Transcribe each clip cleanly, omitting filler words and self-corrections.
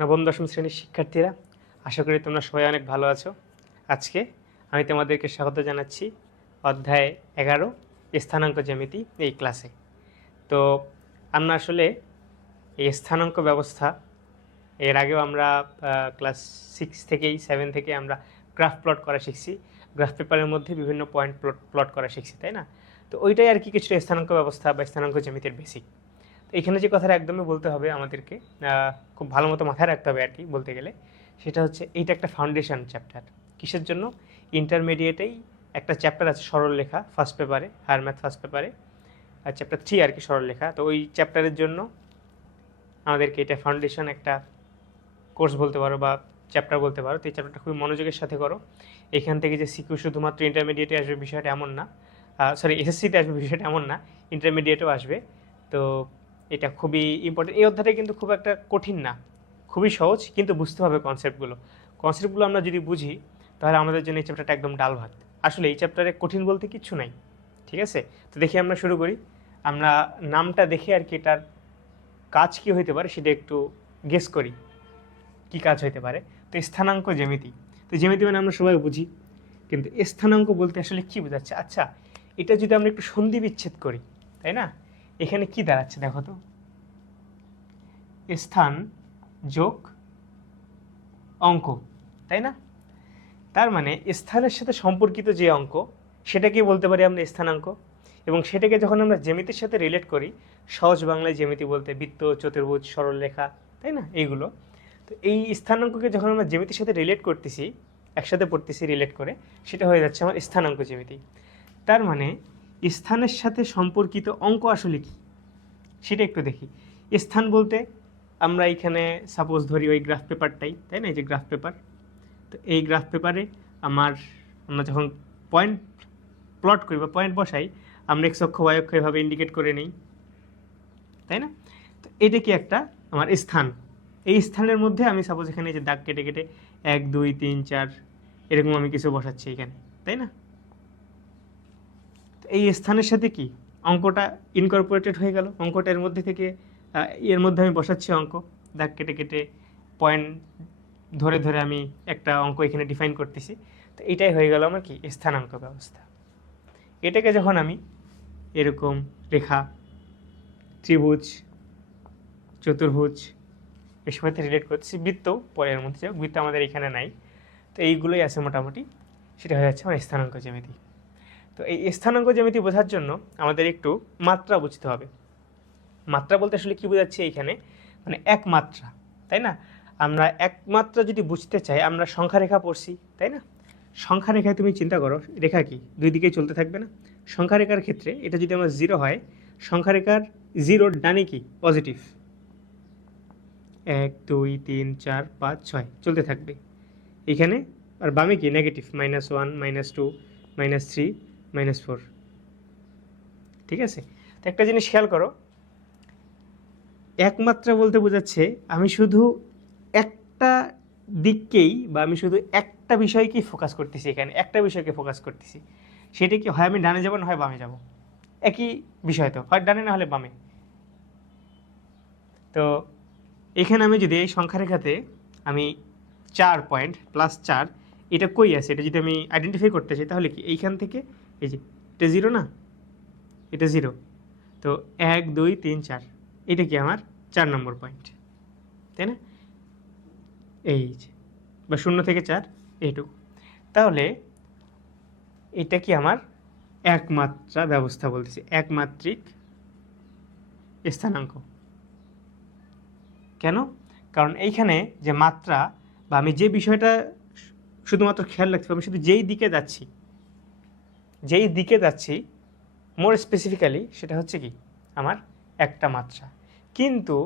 নবম দশম শ্রেণীর শিক্ষার্থীরা, আশা করি তোমরা সবাই অনেক ভালো আছো। আজকে আমি তোমাদেরকে স্বাগত জানাচ্ছি অধ্যায় 11 স্থানাঙ্ক জ্যামিতি এই ক্লাসে। তো আমরা আসলে এই স্থানাঙ্ক ব্যবস্থা এর আগেও আমরা ক্লাস 6 থেকেই 7 থেকে আমরা গ্রাফ প্লট করা শিখছি। গ্রাফ পেপারের মধ্যে বিভিন্ন পয়েন্ট প্লট করা শিখছি, তাই না? তো ওইটাই আর কি কিছুটা স্থানাঙ্ক ব্যবস্থা বা স্থানাঙ্ক জ্যামিতির বেসিক। তো এখানে যে কথাটা একদমই বলতে হবে আমাদেরকে, খুব ভালো মতো মাথায় রাখতে হবে আর কি বলতে গেলে, সেটা হচ্ছে এইটা একটা ফাউন্ডেশন চ্যাপ্টার। কিসের জন্য? ইন্টারমিডিয়েটেই একটা চ্যাপ্টার আছে সরলরেখা ফার্স্ট পেপারে, হায়ার ম্যাথ ফার্স্ট পেপারে, আর চ্যাপ্টার 3 আর কি সরলরেখা। তো ওই চ্যাপ্টারের জন্য আমাদেরকে এটা ফাউন্ডেশন একটা কোর্স বলতে পারো বা চ্যাপ্টার বলতে পারো। তো এই চ্যাপ্টারটা খুবই মনোযোগের সাথে করো। এখান থেকে যে সিকিউ শুধুমাত্র ইন্টারমিডিয়েটে আসবে বিষয়টা এমন না, সরি এসএসসিতে আসবে বিষয়টা এমন না, ইন্টারমিডিয়েটেও আসবে। তো এটা খুবই ইম্পর্টেন্ট। এই অধ্যায়টা কিন্তু খুব একটা কঠিন না, খুবই সহজ, কিন্তু বুঝতে হবে কনসেপ্টগুলো আমরা যদি বুঝি তাহলে আমাদের জন্য এই চ্যাপ্টারটা একদম ডাল ভাত। আসলে এই চ্যাপ্টারে কঠিন বলতে কিচ্ছু নাই, ঠিক আছে? তো দেখি আমরা শুরু করি। আমরা নামটা দেখে আর কি এটার কাজ কী হইতে পারে সেটা একটু গেস করি কি কাজ হইতে পারে। তো স্থানাঙ্ক জ্যামিতি, তো জ্যামিতি মানে আমরা সবাই বুঝি, কিন্তু স্থানাঙ্ক বলতে আসলে কি বোঝাচ্ছে? আচ্ছা, এটা যদি আমরা একটু সন্ধি বিচ্ছেদ করি, তাই না? এখানে কি দাঁড়াচ্ছে দেখো তো, স্থান যোগ অঙ্ক, তাই না? তার মানে স্থানের সাথে সম্পর্কিত যে অঙ্ক সেটাকে বলতে পারি আমরা স্থানাঙ্ক, এবং সেটাকে যখন আমরা জ্যামিতির সাথে রিলেট করি, সহজ বাংলায় জ্যামিতি বলতে বৃত্ত, চতুর্ভুজ, সরলরেখা, তাই না, এইগুলো। তো এই স্থানাঙ্ককে যখন আমরা জ্যামিতির সাথে রিলেট করতেছি, একসাথে পড়তেছি রিলেট করে, সেটা হয়ে যাচ্ছে আমার স্থানাঙ্ক জ্যামিতি। তার মানে স্থানের সাথে সম্পর্কিত অঙ্ক আসলে কি সেটা একটু দেখি। স্থান বলতে আমরা এখানে সাপোজ ধরি ওই গ্রাফ পেপারটাই, তাই না? এই যে গ্রাফ পেপার, তো এই গ্রাফ পেপারে আমরা যখন পয়েন্ট প্লট করি বা পয়েন্ট বসাই, আমরা এক্স অক্ষ ওয়াই অক্ষ এভাবে ইন্ডিকেট করে নিই, তাই না? তো এটা কি একটা আমার স্থান। এই স্থানের মধ্যে আমি সাপোজ এখানে যে দাগ কেটে কেটে 1 2 3 4 এরকম আমি কিছু বসাচ্ছি এখানে, তাই না? তো এই স্থানের সাথে কি অঙ্কটা ইনকর্পোরেটেড হয়ে গেল। অঙ্কটার মধ্যে থেকে এর মধ্যে আমি বসাচ্ছি অঙ্ক, দাগ কেটে কেটে পয়েন্ট ধরে ধরে আমি একটা অঙ্ক এখানে ডিফাইন করতেছি। তো এটাই হয়ে গেল আমার কি স্থানাঙ্ক ব্যবস্থা। এটাকে যখন আমি এরকম রেখা, ত্রিভুজ, চতুর্ভুজ এসব সাথে রিলেট করতেছি, বৃত্ত পরের মধ্যে যাক, বৃত্ত আমাদের এখানে নাই, তো এইগুলোই আছে মোটামুটি, সেটা হয়ে যাচ্ছে আমার স্থানাঙ্ক জ্যামিতি। তো এই স্থানাঙ্ক জ্যামিতি বোঝার জন্য আমাদের একটু মাত্রা বুঝতে হবে। মাত্রা বলতে আসলে কি বোঝাচ্ছে এইখানে, মানে এক মাত্রা, তাই না? আমরা এক মাত্রা যদি বুঝতে চাই, আমরা সংখ্যা রেখা পড়ছি, তাই না? সংখ্যা রেখায় তুমি চিন্তা করো, রেখা কি দুই দিকেই চলতে থাকবে না? সংখ্যা রেখার ক্ষেত্রে এটা যদি আমার 0 হয়, সংখ্যা রেখার 0 ডানে কি পজিটিভ, 1 2 3 4 5 6 চলতে থাকবে এখানে, আর বামে কি নেগেটিভ, -1 -2 -3 -4, ঠিক আছে? তো একটা জিনিস খেয়াল করো, একমাত্রা বলতে বোঝাচ্ছে আমি শুধু একটা দিককেই বা আমি শুধু একটা বিষয়কেই ফোকাস করতেছি, এখানে একটা বিষয়কে ফোকাস করতেছি। সেটা কি হয় আমি ডানে যাব না হয় বামে যাব, একই বিষয় তো, হয় ডানে না হলে বামে। তো এখানে আমি যদি এই সংখ্যা রেখাতে আমি 4 পয়েন্ট +4 এটা কই আছে, এটা যদি আমি আইডেন্টিফাই করতে চাই, তাহলে কি এইখান থেকে এই যে এটা 0 না, এটা 0, তো 1 2 3 4 এটা কি আমার 4 নম্বর পয়েন্ট, তাই না? এই যে বা 0 থেকে 4 এইটুকু। তাহলে এটা কি আমার একমাত্রা ব্যবস্থা বলতেছি, একমাত্রিক স্থানাঙ্ক। কেন? কারণ এইখানে যে মাত্রা বা আমি যে বিষয়টা শুধুমাত্র খেয়াল রাখতে হবে, আমি শুধু যেই দিকে যাচ্ছি মোর স্পেসিফিক্যালি, সেটা হচ্ছে কি আমার একটা মাত্রা। কিন্তু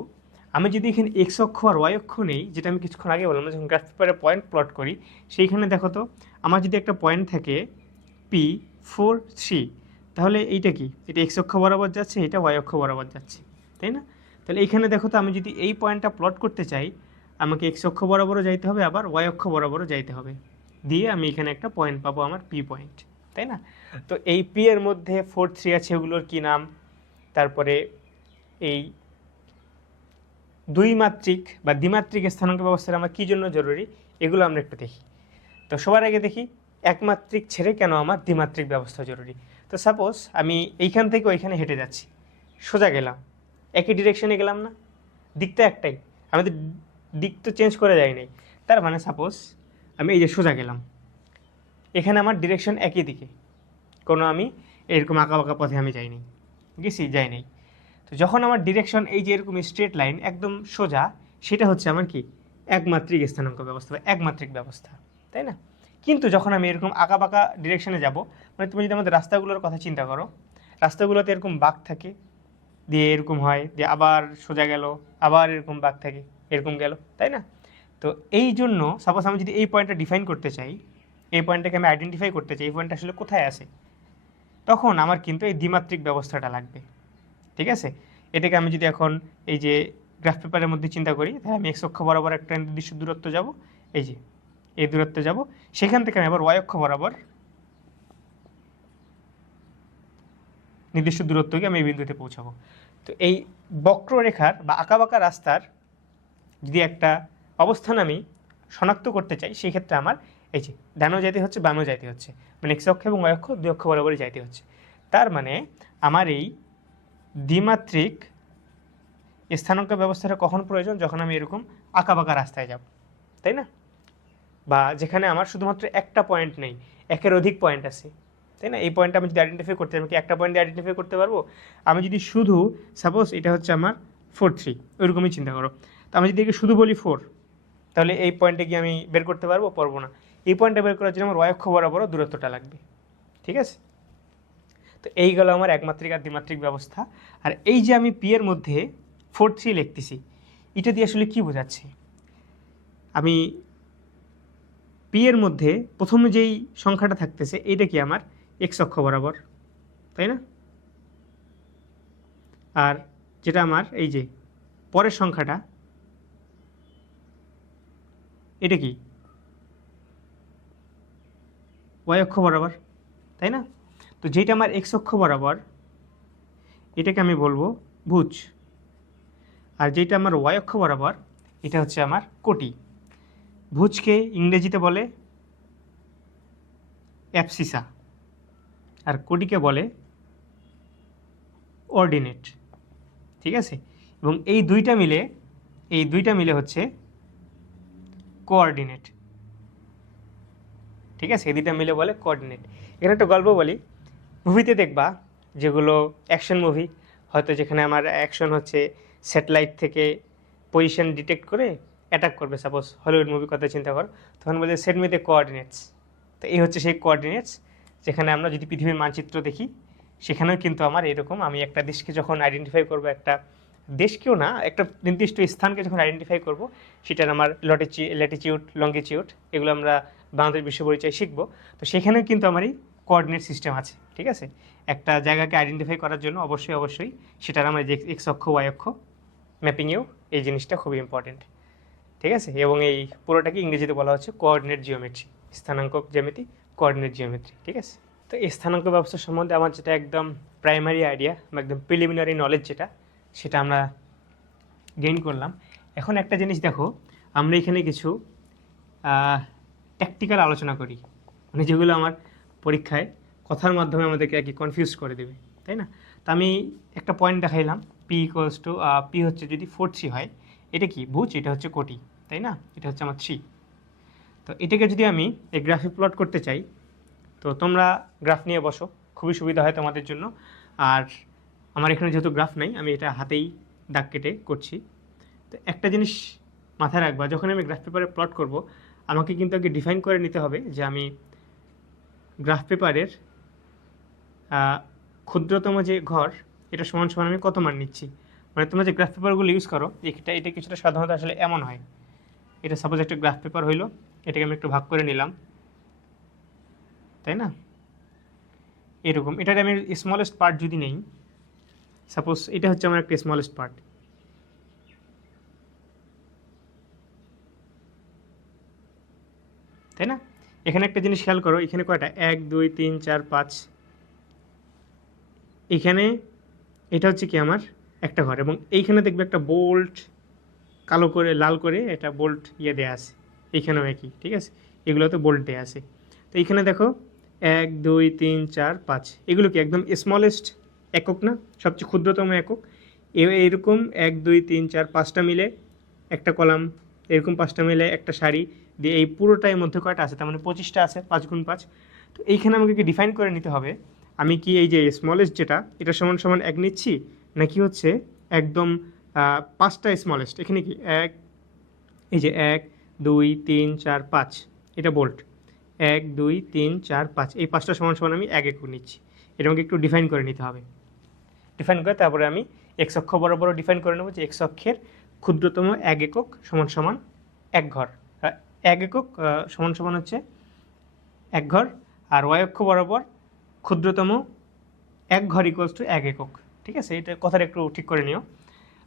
আমি যদি এখানে এক্স অক্ষ আর ওয়াই অক্ষ নেই, যেটা আমি কিছুক্ষণ আগে বললাম, যখন গ্রাফ পেপারে পয়েন্ট প্লট করি, সেইখানে দেখো তো আমার যদি একটা পয়েন্ট থাকে P4 3, তাহলে এইটা কি, এটা এক্স অক্ষ বরাবর যাচ্ছে, এটা ওয়াই অক্ষ বরাবর যাচ্ছে, তাই না? তাহলে এইখানে দেখো তো আমি যদি এই পয়েন্টটা প্লট করতে চাই, আমাকে এক্স অক্ষ বরাবরও যাইতে হবে, আবার ওয়াই অক্ষ বরাবরও যাইতে হবে, দিয়ে আমি এখানে একটা পয়েন্ট পাবো, আমার পি পয়েন্ট, তাই না? তো এই পি এর মধ্যে 4 3 আছে, ওগুলোর কি নাম, তারপরে এই দ্বিমাত্রিক বা দ্বিমাত্রিক স্থানাঙ্ক ব্যবস্থাটা আমার কী জন্য জরুরি এগুলো আমরা একটু দেখি। তো সবার আগে দেখি একমাত্রিক ছেড়ে কেন আমার দ্বিমাত্রিক ব্যবস্থা জরুরি। তো সাপোজ আমি এইখান থেকে ওইখানে হেঁটে যাচ্ছি, সোজা গেলাম, একই ডিরেকশনে গেলাম না, দিকটা একটাই, আমি তো দিক তো চেঞ্জ করে যাই নাই। তার মানে সাপোজ আমি এই যে সোজা গেলাম, এখানে আমার ডিরেকশন একই দিকে, কোনো আমি এরকম আঁকা বাঁকা পথে আমি যাই নাই। তো যখন আমার ডিরেকশন এই যে এরকম স্ট্রেট লাইন একদম সোজা, সেটা হচ্ছে আমার কি একমাত্রিক স্থানাঙ্ক ব্যবস্থা বা একমাত্রিক ব্যবস্থা, তাই না? কিন্তু যখন আমি এরকম আঁকা বাঁকা ডিরেকশনে যাব, মানে তুমি যদি আমাদের রাস্তাগুলোর কথা চিন্তা করো, রাস্তাগুলোতে এরকম বাঁক থাকে, দিয়ে এরকম হয়, দিয়ে আবার সোজা গেল, আবার এরকম বাঁক থাকে, এরকম গেল, তাই না? তো এই জন্য সাপোজ আমি যদি এই পয়েন্টটা ডিফাইন করতে চাই, এই পয়েন্টটাকে আমি আইডেন্টিফাই করতে চাই, এই পয়েন্টটা আসলে কোথায় আছে, তখন আমার কিন্তু এই দ্বিমাত্রিক ব্যবস্থাটা লাগবে, ঠিক আছে? এটাকে আমি যদি এখন এই যে গ্রাফ পেপারের মধ্যে চিন্তা করি, তাহলে আমি এক্স অক্ষ বরাবর একটা নির্দিষ্ট দূরত্ব যাব, এই যে এই দূরত্বে যাব, সেখান থেকে আমি আবার ওয়াই অক্ষ বরাবর নির্দিষ্ট দূরত্বকে আমি এই বিন্দুতে পৌঁছাবো। তো এই বক্ররেখার বা আঁকাবাঁকা রাস্তার যদি একটা অবস্থান আমি শনাক্ত করতে চাই, সেই ক্ষেত্রে আমার এই যে ডানও যাইতে হচ্ছে, বামও যাইতে হচ্ছে, মানে এক্স অক্ষ এবং ওয়াই অক্ষ দুই অক্ষ বরাবরই যাইতে হচ্ছে। তার মানে আমার এই দ্বিমাত্রিক স্থানাঙ্ক ব্যবস্থাটা কখন প্রয়োজন, যখন আমি এরকম আঁকাবাঁকা রাস্তায় যাব, তাই না? বা যেখানে আমার শুধুমাত্র একটা পয়েন্ট নেই, একের অধিক পয়েন্ট আছে, তাই না? এই পয়েন্টটা আমি যদি আইডেন্টিফাই করতে, আমি কি একটা পয়েন্টে আইডেন্টিফাই করতে পারবো? আমি যদি শুধু সাপোজ এটা হচ্ছে আমার 4, 3, ওইরকমই চিন্তা করো, তো আমি যদি শুধু বলি 4, তাহলে এই পয়েন্টে কি আমি বের করতে পারবো না। এই পয়েন্টটা বের করার জন্য আমার ওয়াই অক্ষ বরাবর দূরত্বটা লাগবে, ঠিক আছে? তো এই গেল আমার একমাত্রিক আর দ্বিমাত্রিক ব্যবস্থা। আর এই যে আমি পি এর মধ্যে 4, 3 লিখতেছি, এটা দিয়ে আসলে কি বোঝাচ্ছে? আমি পি এর মধ্যে প্রথমে যেই সংখ্যাটা থাকতেছে, এইটা কি আমার এক্স অক্ষ বরাবর, তাই না? আর যেটা আমার এই যে পরের সংখ্যাটা, এটা কি ওয়াই অক্ষ বরাবর, তাই না? তো যেটা আমার এক্স অক্ষ বরাবর, এটাকে আমি বলবো ভুজ, আর যেটা আমার ওয়াই অক্ষ বরাবর, এটা হচ্ছে আমার কোটি। ভুজকে ইংরেজিতে বলে অ্যাবসিসা, আর কোটিকে বলে অর্ডিনেট, ঠিক আছে? এবং এই দুইটা মিলে হচ্ছে কোঅর্ডিনেট, ঠিক আছে? এই দুইটা মিলে বলে কোঅর্ডিনেট। এখানে একটা গল্প বলি, মুভিতে দেখবা যেগুলো অ্যাকশন মুভি, হয়তো যেখানে আমার অ্যাকশন হচ্ছে স্যাটেলাইট থেকে পজিশন ডিটেক্ট করে অ্যাটাক করবে, সাপোজ হলিউড মুভির কথা চিন্তা কর, তখন বলে সেট মি দ্য কোঅর্ডিনেটস। তো এই হচ্ছে সেই কোঅর্ডিনেটস, যেখানে আমরা যদি পৃথিবীর মানচিত্র দেখি, সেখানেও কিন্তু আমার এরকম, আমি একটা দেশকে যখন আইডেন্টিফাই করব, একটা দেশকেও না, একটা নির্দিষ্ট স্থানকে যখন আইডেন্টিফাই করব, সেটার আমার ল্যাটিটিউড, লঙ্গিটিউড, এগুলো আমরা বাংলাদেশ বিশ্ব পরিচয় শিখবো। তো সেখানেও কিন্তু আমার এই কোঅর্ডিনেট সিস্টেম আছে, ঠিক আছে? একটা জায়গাকে আইডেন্টিফাই করার জন্য অবশ্যই সেটার আমার যে এক্স অক্ষ ওয়াই অক্ষ ম্যাপিংয়েও এই জিনিসটা খুবই ইম্পর্টেন্ট, ঠিক আছে? এবং এই পুরোটাকে ইংরেজিতে বলা হচ্ছে কোঅর্ডিনেট জিওমেট্রি, স্থানাঙ্ক জ্যামিতি, কোঅর্ডিনেট জিওমেট্রি, ঠিক আছে? তো এই স্থানাঙ্ক ব্যবস্থা সম্বন্ধে আমার যেটা একদম প্রাইমারি আইডিয়া বা একদম প্রিলিমিনারি নলেজ সেটা আমরা গেইন করলাম। এখন একটা জিনিস দেখো, আমরা এখানে কিছু ট্যাকটিক্যাল আলোচনা করি, মানে যেগুলো আমার পরীক্ষায় কথার মাধ্যমে আমাদেরকে আর কি কনফিউজ করে দেবে, তাই না? তো আমি একটা পয়েন্ট দেখাইলাম, পি ইকুয়ালস টু পি হচ্ছে যদি 4, 3 হয়, এটা কি ভুজ, এটা হচ্ছে কোটি, তাই না? এটা হচ্ছে আমার 3। তো এটাকে যদি আমি এই গ্রাফে প্লট করতে চাই, তো তোমরা গ্রাফ নিয়ে বসো, খুবই সুবিধা হয় তোমাদের জন্য। আর আমার এখানে যেহেতু গ্রাফ নাই, আমি এটা হাতেই দাগ কেটে করছি। তো একটা জিনিস মাথায় রাখবা, যখন আমি গ্রাফ পেপারে প্লট করব, আমাকে কিন্তু আগে ডিফাইন করে নিতে হবে যে আমি গ্রাফ পেপারের ক্ষুদ্রতম যে ঘর, এটা সমান সমান আমি কত মান নিচ্ছি। মানে তোমরা যে গ্রাফ পেপারগুলো ইউজ করো, এটা কিছুটা সাধারণত আসলে এমন হয়, এটা সাপোজ একটা গ্রাফ পেপার হইলো, এটাকে আমি একটু ভাগ করে নিলাম, তাই না? এরকম এটার আমি স্মলেস্ট পার্ট যদি নেই, সাপোজ এটা হচ্ছে আমার একটা স্মলেস্ট পার্ট, তাই না? এখানে একটা জিনিস খেয়াল করো, এখানে কয়টা 1, 2, 3, 4, 5, এখানে এটা হচ্ছে কি আমার একটা ঘর, এবং এইখানে দেখবে একটা বোল্ট কালো করে লাল করে এটা বোল্ট দেওয়া আছে, এইখানেও একই, ঠিক আছে, এগুলোতে বোল্ট দেওয়া আছে। তো এইখানে দেখো 1 2 3 4 5, এগুলো কি একদম স্মলেস্ট একক না, সবচেয়ে ক্ষুদ্রতম একক। এরকম 1 2 3 4 5টা মিলে একটা কলাম, এরকম 5টা মিলে একটা সারি দিয়ে এই পুরোটার মধ্যে কয়টা আছে, তার মানে 25টা আছে, 5 গুণ 5। তো এইখানে আমাকে কি ডিফাইন করে নিতে হবে, আমি কি এই যে স্মলেস্ট যেটা এটা সমান সমান 1 নিচ্ছি, নাকি হচ্ছে একদম 5টা স্মলেস্ট, এখানে কি এই যে 1 2 3 4 5, এটা বোল্ট, 1 2 3 4 5, এই 5টা সমান সমান আমি 1 একক নিচ্ছি। এটা আমাকে একটু ডিফাইন করে নিতে হবে। ডিফাইন করে তারপরে আমি এক্স অক্ষ বরাবর ডিফাইন করে নেব যে এক্স অক্ষের ক্ষুদ্রতম 1 একক সমান সমান 1 ঘর, 1 একক সমান সমান হচ্ছে 1 ঘর, আর ওয়াই অক্ষ বরাবর ক্ষুদ্রতম 1 ঘর ইকুয়ালস টু 1 একক। ঠিক আছে, এটা কথাটা একটু ঠিক করে নিও।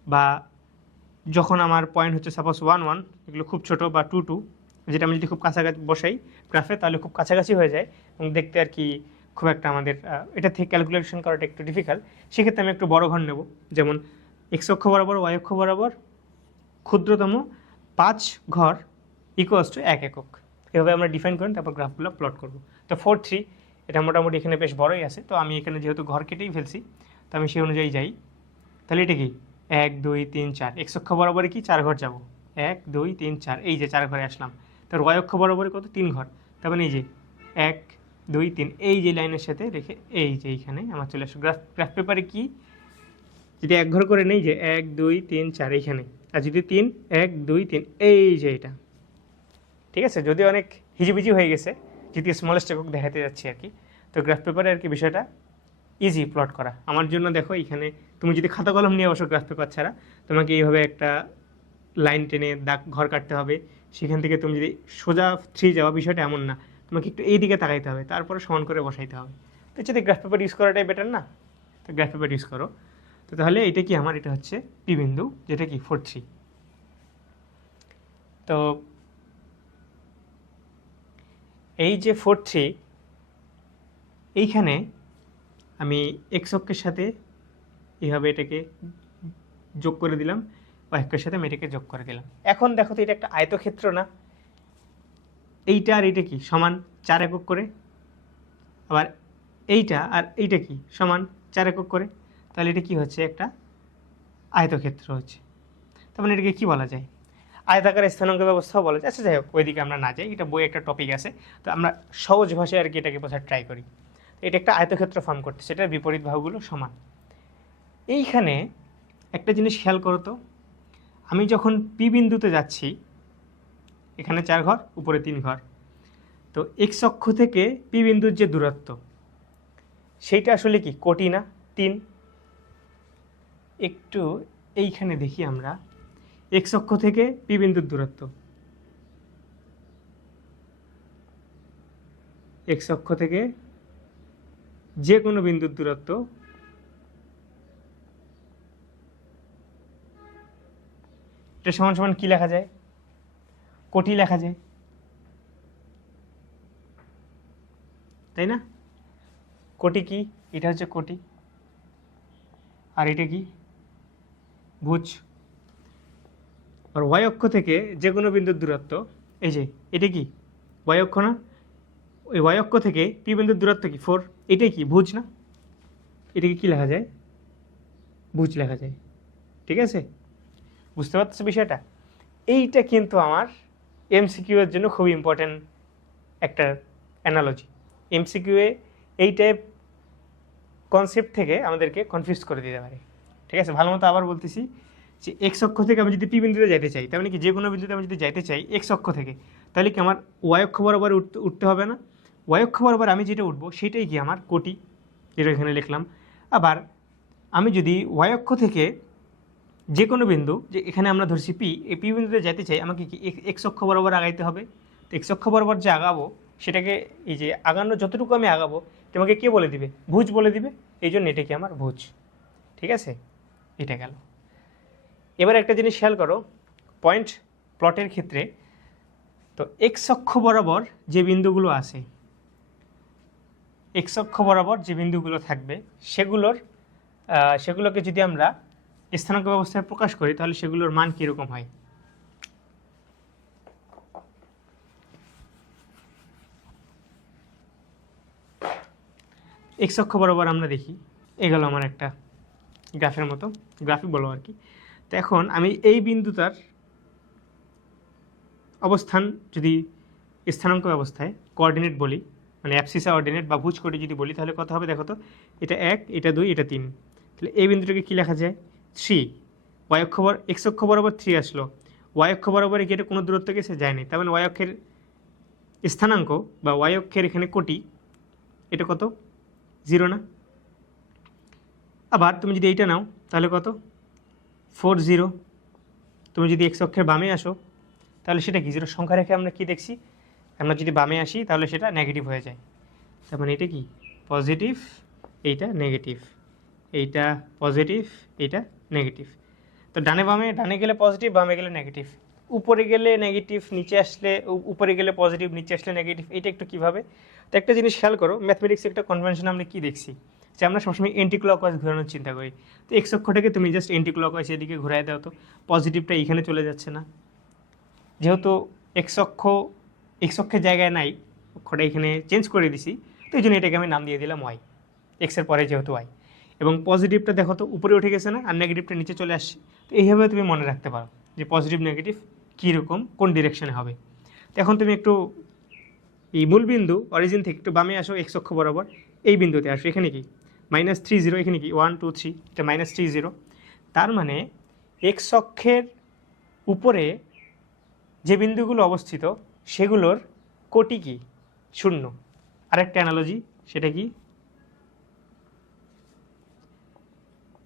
বা যখন আমার পয়েন্ট হচ্ছে সাপোজ 1 1, এগুলো খুব ছোট, বা 2 2, যেটা আমি যদি খুব কাছাকাছি বসাই গ্রাফে তাহলে খুব কাছাকাছি হয়ে যায় এবং দেখতে আর কি খুব একটা আমাদের এটা থেকে ক্যালকুলেশন করাটা একটু ডিফিকাল্ট। সেক্ষেত্রে আমি একটু বড় ঘর নেব, যেমন এক্স অক্ষ বরাবর ওয়াই অক্ষ বরাবর ক্ষুদ্রতম 5 ঘর ইকুয়ালস টু 1 একক। এভাবে আমরা ডিফাইন করি, তারপর গ্রাফগুলো প্লট করব। তো 4 3 এটা মোটামুটি এখানে বেশ বড়ই আছে, তো আমি এখানে যেহেতু ঘর কেটেই ফেলছি তো আমি সেই অনুযায়ী যাই। তাহলে এটা কি 1 2 3 4, এক্স অক্ষ বরাবরে কি 4 ঘর যাব, 1 2 3 4, এই যে 4 ঘরে আসলাম। তার ওয়াই অক্ষ বরাবরে কত 3 ঘর, তার মানে এই যে 1 2 3, এই যে লাইনের সাথে রেখে এই যে এইখানে আমার চলে আসবে। গ্রাফ পেপারে কি যদি 1 ঘর করে নেই যে 1 2 3 4 এইখানে, আর যদি 3 1 2 3, এই যে এটা। ঠিক আছে, যদি অনেক হিজিবিজি হয়ে গেছে যদি স্মলেস্ট একক দেখাতে যাচ্ছি আর কি, তো গ্রাফ পেপারে আর কি বিষয়টা ইজি প্লট করা আমার জন্য। দেখো এখানে তুমি যদি খাতা কলম নিয়ে বসো গ্রাফ পেপার ছাড়া, তোমাকে এইভাবে একটা লাইন টেনে দাগ ঘর কাটতে হবে, সেখান থেকে তুমি যদি সোজা 3 যাওয়া, বিষয়টা এমন না, তোমাকে একটু এই দিকে তাকাইতে হবে, তারপরে সমান করে বসাইতে হবে। তো যদি গ্রাফ পেপার ইউজ করাটাই বেটার না, তো গ্রাফ পেপার ইউজ করো। তো তাহলে এটা কি আমার, এটা হচ্ছে পি বিন্দু, যেটা কি 4 3। তো এই যে 4 3, এইখানে আমি এক্স অক্ষের সাথে এইভাবে এটাকে যোগ করে দিলাম, ওয়াই অক্ষের সাথে আমি এটাকে যোগ করে দিলাম। এখন দেখো তো এটা একটা আয়তক্ষেত্র না, এইটা আর এইটা কি সমান 4 একক করে, আবার এইটা আর এইটা কি সমান 4 একক করে, তাহলে এটা কি হচ্ছে, একটা আয়তক্ষেত্র হচ্ছে। তার মানে এটাকে কী বলা যায়, আয়তাকার স্থানাঙ্ক ব্যবস্থাও বলা যায়। আচ্ছা যাই হোক, ওইদিকে আমরা না যাই, এটা বই একটা টপিক আছে, তো আমরা সহজ ভাষায় আর কি এটাকে বোঝার ট্রাই করি। এটা একটা আয়তক্ষেত্র ফর্ম করতে, সেটার বিপরীত বাহুগুলো সমান। এইখানে একটা জিনিস খেয়াল করো তো, আমি যখন পি বিন্দুতে যাচ্ছি, এখানে 4 ঘর, উপরে 3 ঘর, তো এক্স অক্ষ থেকে পি বিন্দুর যে দূরত্ব সেইটা আসলে কি কোটি না 3? একটু এইখানে দেখি আমরা এক্স অক্ষ থেকে পি বিন্দুর দূরত্ব, এক্স অক্ষ থেকে যে কোনো বিন্দুর দূরত্ব, এটা সমান সমান কি লেখা যায়, কোটি লেখা যায়, তাই না? কোটি কি, এটা হচ্ছে কোটি, আর এটা কি ভুজ। আর ওয়াই অক্ষ থেকে যে কোনো বিন্দুর দূরত্ব, এই যে এটা কি ওয়াই অক্ষ না, ওই ওয়াই অক্ষ থেকে পি বিন্দুর দূরত্ব কি 4, এটাই কি ভুজ না, এটাকে কি লেখা যায়, ভুজ লেখা যায়। ঠিক আছে, বুঝতে পারছো বিষয়টা? এইটা কিন্তু আমার এমসিকিউ এর জন্য খুব ইম্পর্টেন্ট একটা অ্যানালজি। এমসিকিউ এ এই টাইপ কনসেপ্ট থেকে আমাদেরকে কনফিউজ করে দিতে পারে। ঠিক আছে, ভালো মতো আবার বলতেছি যে এক্স অক্ষ থেকে আমি যদি পি বিন্দুতে যাইতে চাই, তার মানে কি যে কোনো বিন্দুতে আমি যদি যাইতে চাই এক্স অক্ষ থেকে, তাহলে কি আমার ওয়াই অক্ষ বরাবর উঠতে হবে না? ওয়াই অক্ষ বরাবর আমি যেটা উঠবো সেটাই কি আমার কোটি, যেটা এখানে লিখলাম। আবার আমি যদি ওয়াই অক্ষ থেকে যে কোনো বিন্দু, যে এখানে আমরা ধরছি পি, এই পি বিন্দুতে যেতে চাই, আমাকে কি এক্স অক্ষ বরাবর আগাইতে হবে। তো এক্স অক্ষ বরাবর যে আগাবো সেটাকে, এই যে আগানো যতটুকু আমি আগাবো তোমাকে কে বলে দিবে, ভুজ বলে দিবে, এই জন্য এটা কি আমার ভুজ। ঠিক আছে, এটা গেল। এবার একটা জিনিস খেয়াল করো, পয়েন্ট প্লটের ক্ষেত্রে, তো এক্স অক্ষ বরাবর যে বিন্দুগুলো আছে, এক্স অক্ষ বরাবর যে বিন্দুগুলো থাকবে সেগুলোকে যদি আমরা স্থানাঙ্ক ব্যবস্থায় প্রকাশ করি তাহলে সেগুলোর মান কীরকম হয়। এক্স অক্ষ বরাবর আমরা দেখি এগুলো আমার একটা গ্রাফের মতো, গ্রাফিক বলো আর কি। তো এখন আমি এই বিন্দুটার অবস্থান যদি স্থানাঙ্ক ব্যবস্থায় কোঅর্ডিনেট বলি, মানে অ্যাবসিসা অর্ডিনেট বা ভুজ কোটি যদি বলি, তাহলে কত হবে দেখো তো, এটা 1, এটা 2, এটা 3। তাহলে এই বিন্দুটাকে কী লেখা যায়? 3। ওয়াই অক্ষ এক্স অক্ষ বরাবর 3 আসলো, ওয়াই অক্ষ বরাবর এটা কোনো দূরত্ব গেছে যায়নি, তার মানে ওয়াই অক্ষের স্থানাঙ্ক বা ওয়াই অক্ষের এখানে কোটি এটা কত? 0 না? আবার তুমি যদি এইটা নাও তাহলে কত? 40। তুমি যদি এক্স অক্ষের বামে আসো তাহলে সেটা কি? 0 সংখ্যা রেখে আমরা কি দেখছি? আমরা যদি বামে আসি তাহলে সেটা নেগেটিভ হয়ে যায়। তার মানে এটা কি? পজিটিভ, এইটা নেগেটিভ, এইটা পজিটিভ, এইটা নেগেটিভ। তো ডানে বামে, ডানে গেলে পজিটিভ, বামে গেলে নেগেটিভ, উপরে গেলে নেগেটিভ, নিচে আসলে উপরে গেলে পজিটিভ, নিচে আসলে নেগেটিভ। এইটা একটু কীভাবে? তো একটা জিনিস খেয়াল করো, ম্যাথমেটিক্সে একটা কনভেনশন আমরা কী দেখছি যে আমরা সবসময় এন্টি ক্লকওয়াইজ ঘোরানোর চিন্তা করি। তো এক্স অক্ষটাকে তুমি জাস্ট এন্টি ক্লকওয়াইজ এদিকে ঘুরাই দাও, তো পজিটিভটা এইখানে চলে যাচ্ছে না? যেহেতু এক্স অক্ষের জায়গায় নাই, অক্ষটা এখানে চেঞ্জ করে দিছি, তো এই জন্য এটাকে আমি নাম দিয়ে দিলাম ওয়াই, এক্সের পরে যেহেতু ওয়াই। এবং পজিটিভটা দেখো তো উপরে উঠে গেছে না, আর নেগেটিভটা নিচে চলে আসছে। তো এইভাবে তুমি মনে রাখতে পারো যে পজিটিভ নেগেটিভ কীরকম, কোন ডিরেকশনে হবে। তো এখন তুমি একটু এই মূল বিন্দু অরিজিন থেকে একটু বামে আসো, এক্স অক্ষ বরাবর এই বিন্দুতে আসো। এখানে কি -30, এখানে কি 1 2 3, এটা -30। তার মানে এক্স অক্ষের উপরে যে বিন্দুগুলো অবস্থিত সেগুলোর কোটি কি? 0। আরেকটা অ্যানালজি, সেটা কি?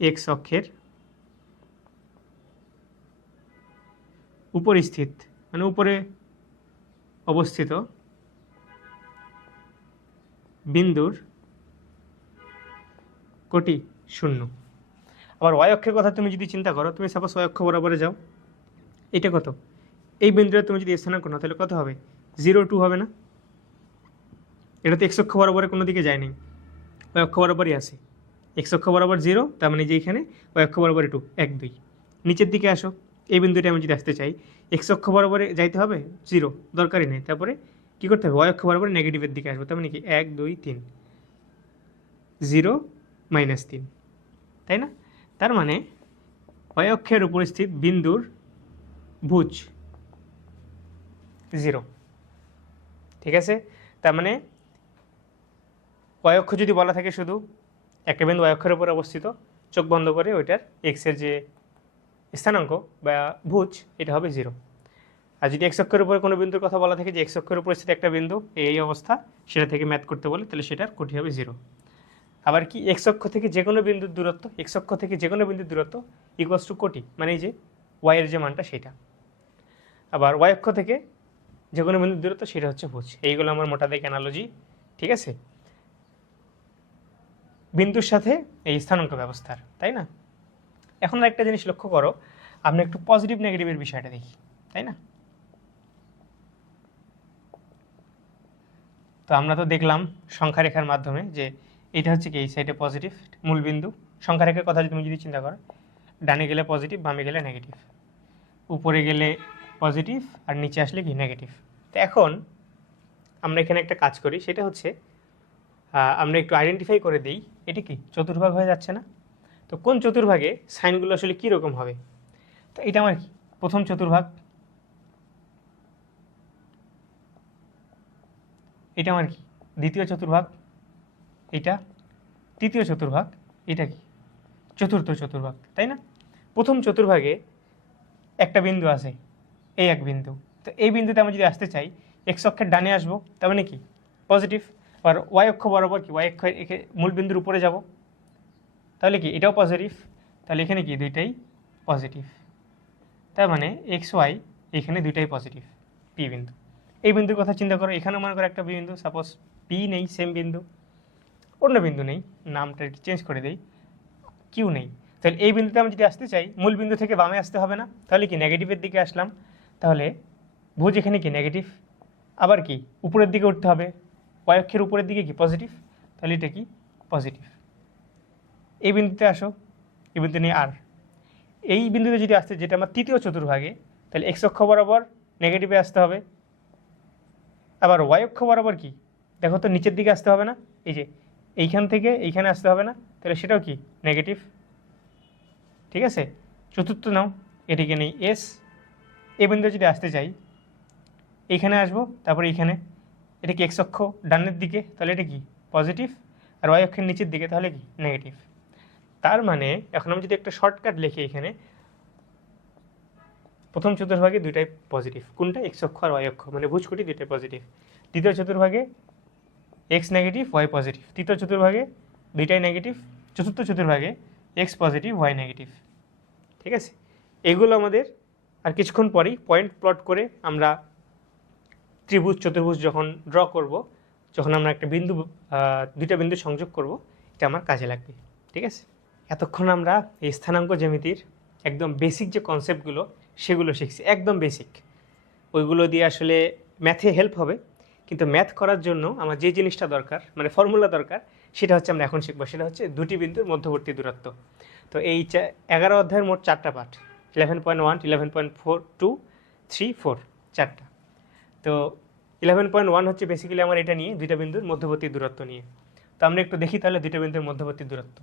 এক্স অক্ষের উপরিস্থিত, মানে উপরে অবস্থিত বিন্দুর কোটি 0। আবার ওয়াই অক্ষের কথা তুমি যদি চিন্তা করো, তুমি সাপোজ ওয়াই অক্ষ বরাবরে যাও, এটা কত? এই বিন্দুটা তুমি যদি স্থানাঙ্ক নাও তাহলে কত হবে? 0 2 হবে না? এটা তো এক্স অক্ষ বরাবরে কোনো দিকে যায়নি, ওয়াই অক্ষ বরাবরই আছে। এক্স অক্ষ বরাবর 0, তার মানে যে এখানে ওয়াই অক্ষ বরাবর 2 1 2। নিচের দিকে আসো, এই বিন্দুটা আমি যদি আসতে চাই, এক্স অক্ষ বরাবরে যাইতে হবে 0, দরকারই নেই। তারপরে কী করতে হবে? ওয়াই অক্ষ বরাবর নেগেটিভের দিকে আসবো, তার মানে কি 1 2 3, 0 -3, তাই না? তার মানে ওয়াই অক্ষের উপস্থিত বিন্দুর ভুজ 0, ঠিক আছে? তার মানে ওয়াই অক্ষ যদি বলা থাকে শুধু একটা বিন্দু ওয়াই অক্ষের উপর অবস্থিত, চোখ বন্ধ করে ওইটার এক্সের যে স্থানাঙ্ক বা ভুজ এটা হবে 0। আর যদি এক্স অক্ষের উপরে কোনো বিন্দুর কথা বলা থাকে যে এক্স অক্ষের উপর স্থিত একটা বিন্দু এই অবস্থা, সেটা থেকে ম্যাথ করতে বলে, তাহলে সেটার কোটি হবে 0। আবার কি এক্স অক্ষ থেকে যে কোনো বিন্দুর দূরত্ব, এক্স অক্ষ থেকে যে কোনো বিন্দুর দূরত্ব ইকুয়ালস টু কোটি, মানে এই যে ওয়াইয়ের যে মানটা সেটা। আবার ওয়াই অক্ষ থেকে যে কোনো বিন্দুর দূরত্ব সেটা হচ্ছে ভুজ। এইগুলো আমার মোটা দেখে অ্যানালজি, ঠিক আছে, বিন্দুর সাথে এই স্থানাঙ্ক ব্যবস্থার, তাই না? এখন একটা জিনিস লক্ষ্য করো, আমরা একটু পজিটিভ নেগেটিভের বিষয়টা দেখি, তাই না? তো আমরা তো দেখলাম সংখ্যা রেখার মাধ্যমে যে এটা হচ্ছে কি এই সাইডে পজিটিভ মূল বিন্দু। সংখ্যা রেখার কথা তুমি যদি চিন্তা করো, ডানে গেলে পজিটিভ, বামে গেলে নেগেটিভ, উপরে গেলে পজিটিভ আর নিচে আসলে কি নেগেটিভ। তো এখন আমরা এখানে একটা কাজ করি, সেটা হচ্ছে আমরা একটু আইডেন্টিফাই করে দিই, এটা কি চতুর্ভাগ হয়ে যাচ্ছে না? তো কোন চতুর্ভাগে সাইনগুলো আসলে কীরকম হবে? তো এটা আমার কি প্রথম চতুর্ভাগ, এটা আমার কি দ্বিতীয় চতুর্ভাগ, এটা তৃতীয় চতুর্ভাগ, এটা কি চতুর্থ চতুর্ভাগ, তাই না? প্রথম চতুর্ভাগে একটা বিন্দু আছে, এই এক বিন্দু। তো এই বিন্দুতে আমি যদি আসতে চাই, এক্স অক্ষের ডানে আসবো, তার মানে কি পজিটিভ। আর ওয়াই অক্ষ বরাবর কি ওয়াই অক্ষ মূল বিন্দুর উপরে যাব, তাহলে কি এটাও পজিটিভ। তাহলে এখানে কি দুইটাই পজিটিভ, তার মানে এক্স ওয়াই এখানে দুইটাই পজিটিভ। পি বিন্দু, এই বিন্দুর কথা চিন্তা করো, এখানে মনে করো একটা বিন্দু, সাপোজ পি নেই, সেম বিন্দু, অন্য বিন্দু নেই, নামটা চেঞ্জ করে দেই, কিউ নেই। তাহলে এই বিন্দুতে আমি যদি আসতে চাই, মূল বিন্দু থেকে বামে আসতে হবে না? তাহলে কি নেগেটিভের দিকে আসলাম, তাহলে ভুজ এখানে কি নেগেটিভ। আবার কি উপরের দিকে উঠতে হবে, ওয়াই অক্ষের উপরের দিকে কি পজিটিভ, তাহলে এটা কি পজিটিভ। এই বিন্দুতে আসো, এই বিন্দু নিয়ে আর এই বিন্দুতে যদি আসতে, যেটা আমার তৃতীয় চতুর্ভাগে, তাহলে এক্স অক্ষ বরাবর নেগেটিভে আসতে হবে। আবার ওয়াই অক্ষ বরাবর কি দেখো তো নিচের দিকে আসতে হবে না? এই যে এইখান থেকে এইখানে আসতে হবে না, তাহলে সেটাও কি নেগেটিভ। ঠিক আছে, চতুর্থ নাও, এটিকে নেই এস, এই বিন্দু যদি আসতে চাই এইখানে আসবো, তারপরে এইখানে, এটা কি এক্স অক্ষ ডানের দিকে, তাহলে এটা কি পজিটিভ, আর ওয়াই অক্ষের নিচের দিকে তাহলে কি নেগেটিভ। তার মানে এখন আমি যদি একটা শর্টকাট লিখি, এখানে প্রথম চতুর্ভাগে দুইটাই পজিটিভ, কোনটা এক্স অক্ষ আর ওয়াই অক্ষ, মানে ভুজকটি দুইটাই পজিটিভ। দ্বিতীয় চতুর্ভাগে এক্স নেগেটিভ ওয়াই পজিটিভ, তৃতীয় চতুর্ভাগে দুইটাই নেগেটিভ, চতুর্থ চতুর্ভাগে এক্স পজিটিভ ওয়াই নেগেটিভ। ঠিক আছে, এগুলো আমাদের আর কিছুক্ষণ পরেই পয়েন্ট প্লট করে আমরা ত্রিভুজ চতুর্ভুজ যখন ড্র করব, যখন আমরা একটা বিন্দু দুইটা বিন্দু সংযোগ করব, এটা আমার কাজে লাগবে। ঠিক আছে, এতক্ষণ আমরা এই স্থানাঙ্ক জ্যামিতির একদম বেসিক যে কনসেপ্টগুলো সেগুলো শিখছি, একদম বেসিক। ওইগুলো দিয়ে আসলে ম্যাথে হেল্প হবে, কিন্তু ম্যাথ করার জন্য আমার যে জিনিসটা দরকার, মানে ফর্মুলা দরকার, সেটা হচ্ছে আমরা এখন শিখবো, সেটা হচ্ছে দুটি বিন্দুর মধ্যবর্তী দূরত্ব। তো এই 11 অধ্যায়ের মোট 4টা পার্ট, 11.1, 11.4, 2, 3, 4, 4টা। তো 11.1 হচ্ছে বেসিক্যালি আমার এটা নিয়ে, দুইটা বিন্দুর মধ্যবর্তী দূরত্ব নিয়ে। তো আমরা একটু দেখি তাহলে দুইটা বিন্দুর মধ্যবর্তী দূরত্ব।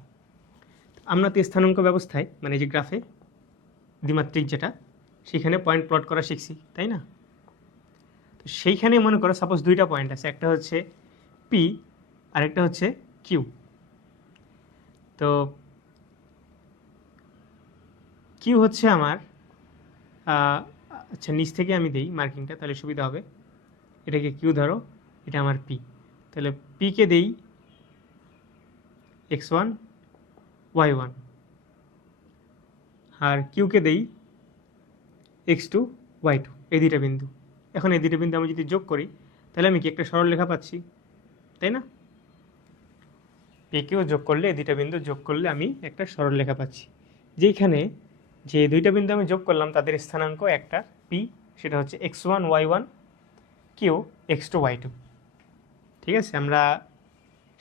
আমরা তো স্থানাঙ্ক ব্যবস্থায়, মানে যে গ্রাফে দ্বিমাত্রিক যেটা, সেখানে পয়েন্ট প্লট করা শিখছি, তাই না? তো সেইখানে মনে করো সাপোজ দুইটা পয়েন্ট আছে, একটা হচ্ছে পি আর একটা হচ্ছে কিউ। তো কিউ হচ্ছে আমার, আচ্ছা নিচ থেকে আমি দিই মার্কিংটা, তাহলে সুবিধা হবে। এটাকে কিউ ধরো, এটা আমার পি, তাহলে পিকে দেই x1 y1, আর কিউকে দেই x2 y2, এই দুইটা বিন্দু। এখন এই দুইটা বিন্দু আমি যদি যোগ করি, তাহলে আমি কি একটা সরলরেখা পাচ্ছি, তাই না? পি কিউ যোগ করলে, এই দুইটা বিন্দু যোগ করলে আমি একটা সরলরেখা পাচ্ছি, যেখানে যে দুইটা বিন্দু আমি যোগ করলাম তাদের স্থানাঙ্ক একটা পি, সেটা হচ্ছে x1 y1, Q x2 y2। ঠিক আছে, আমরা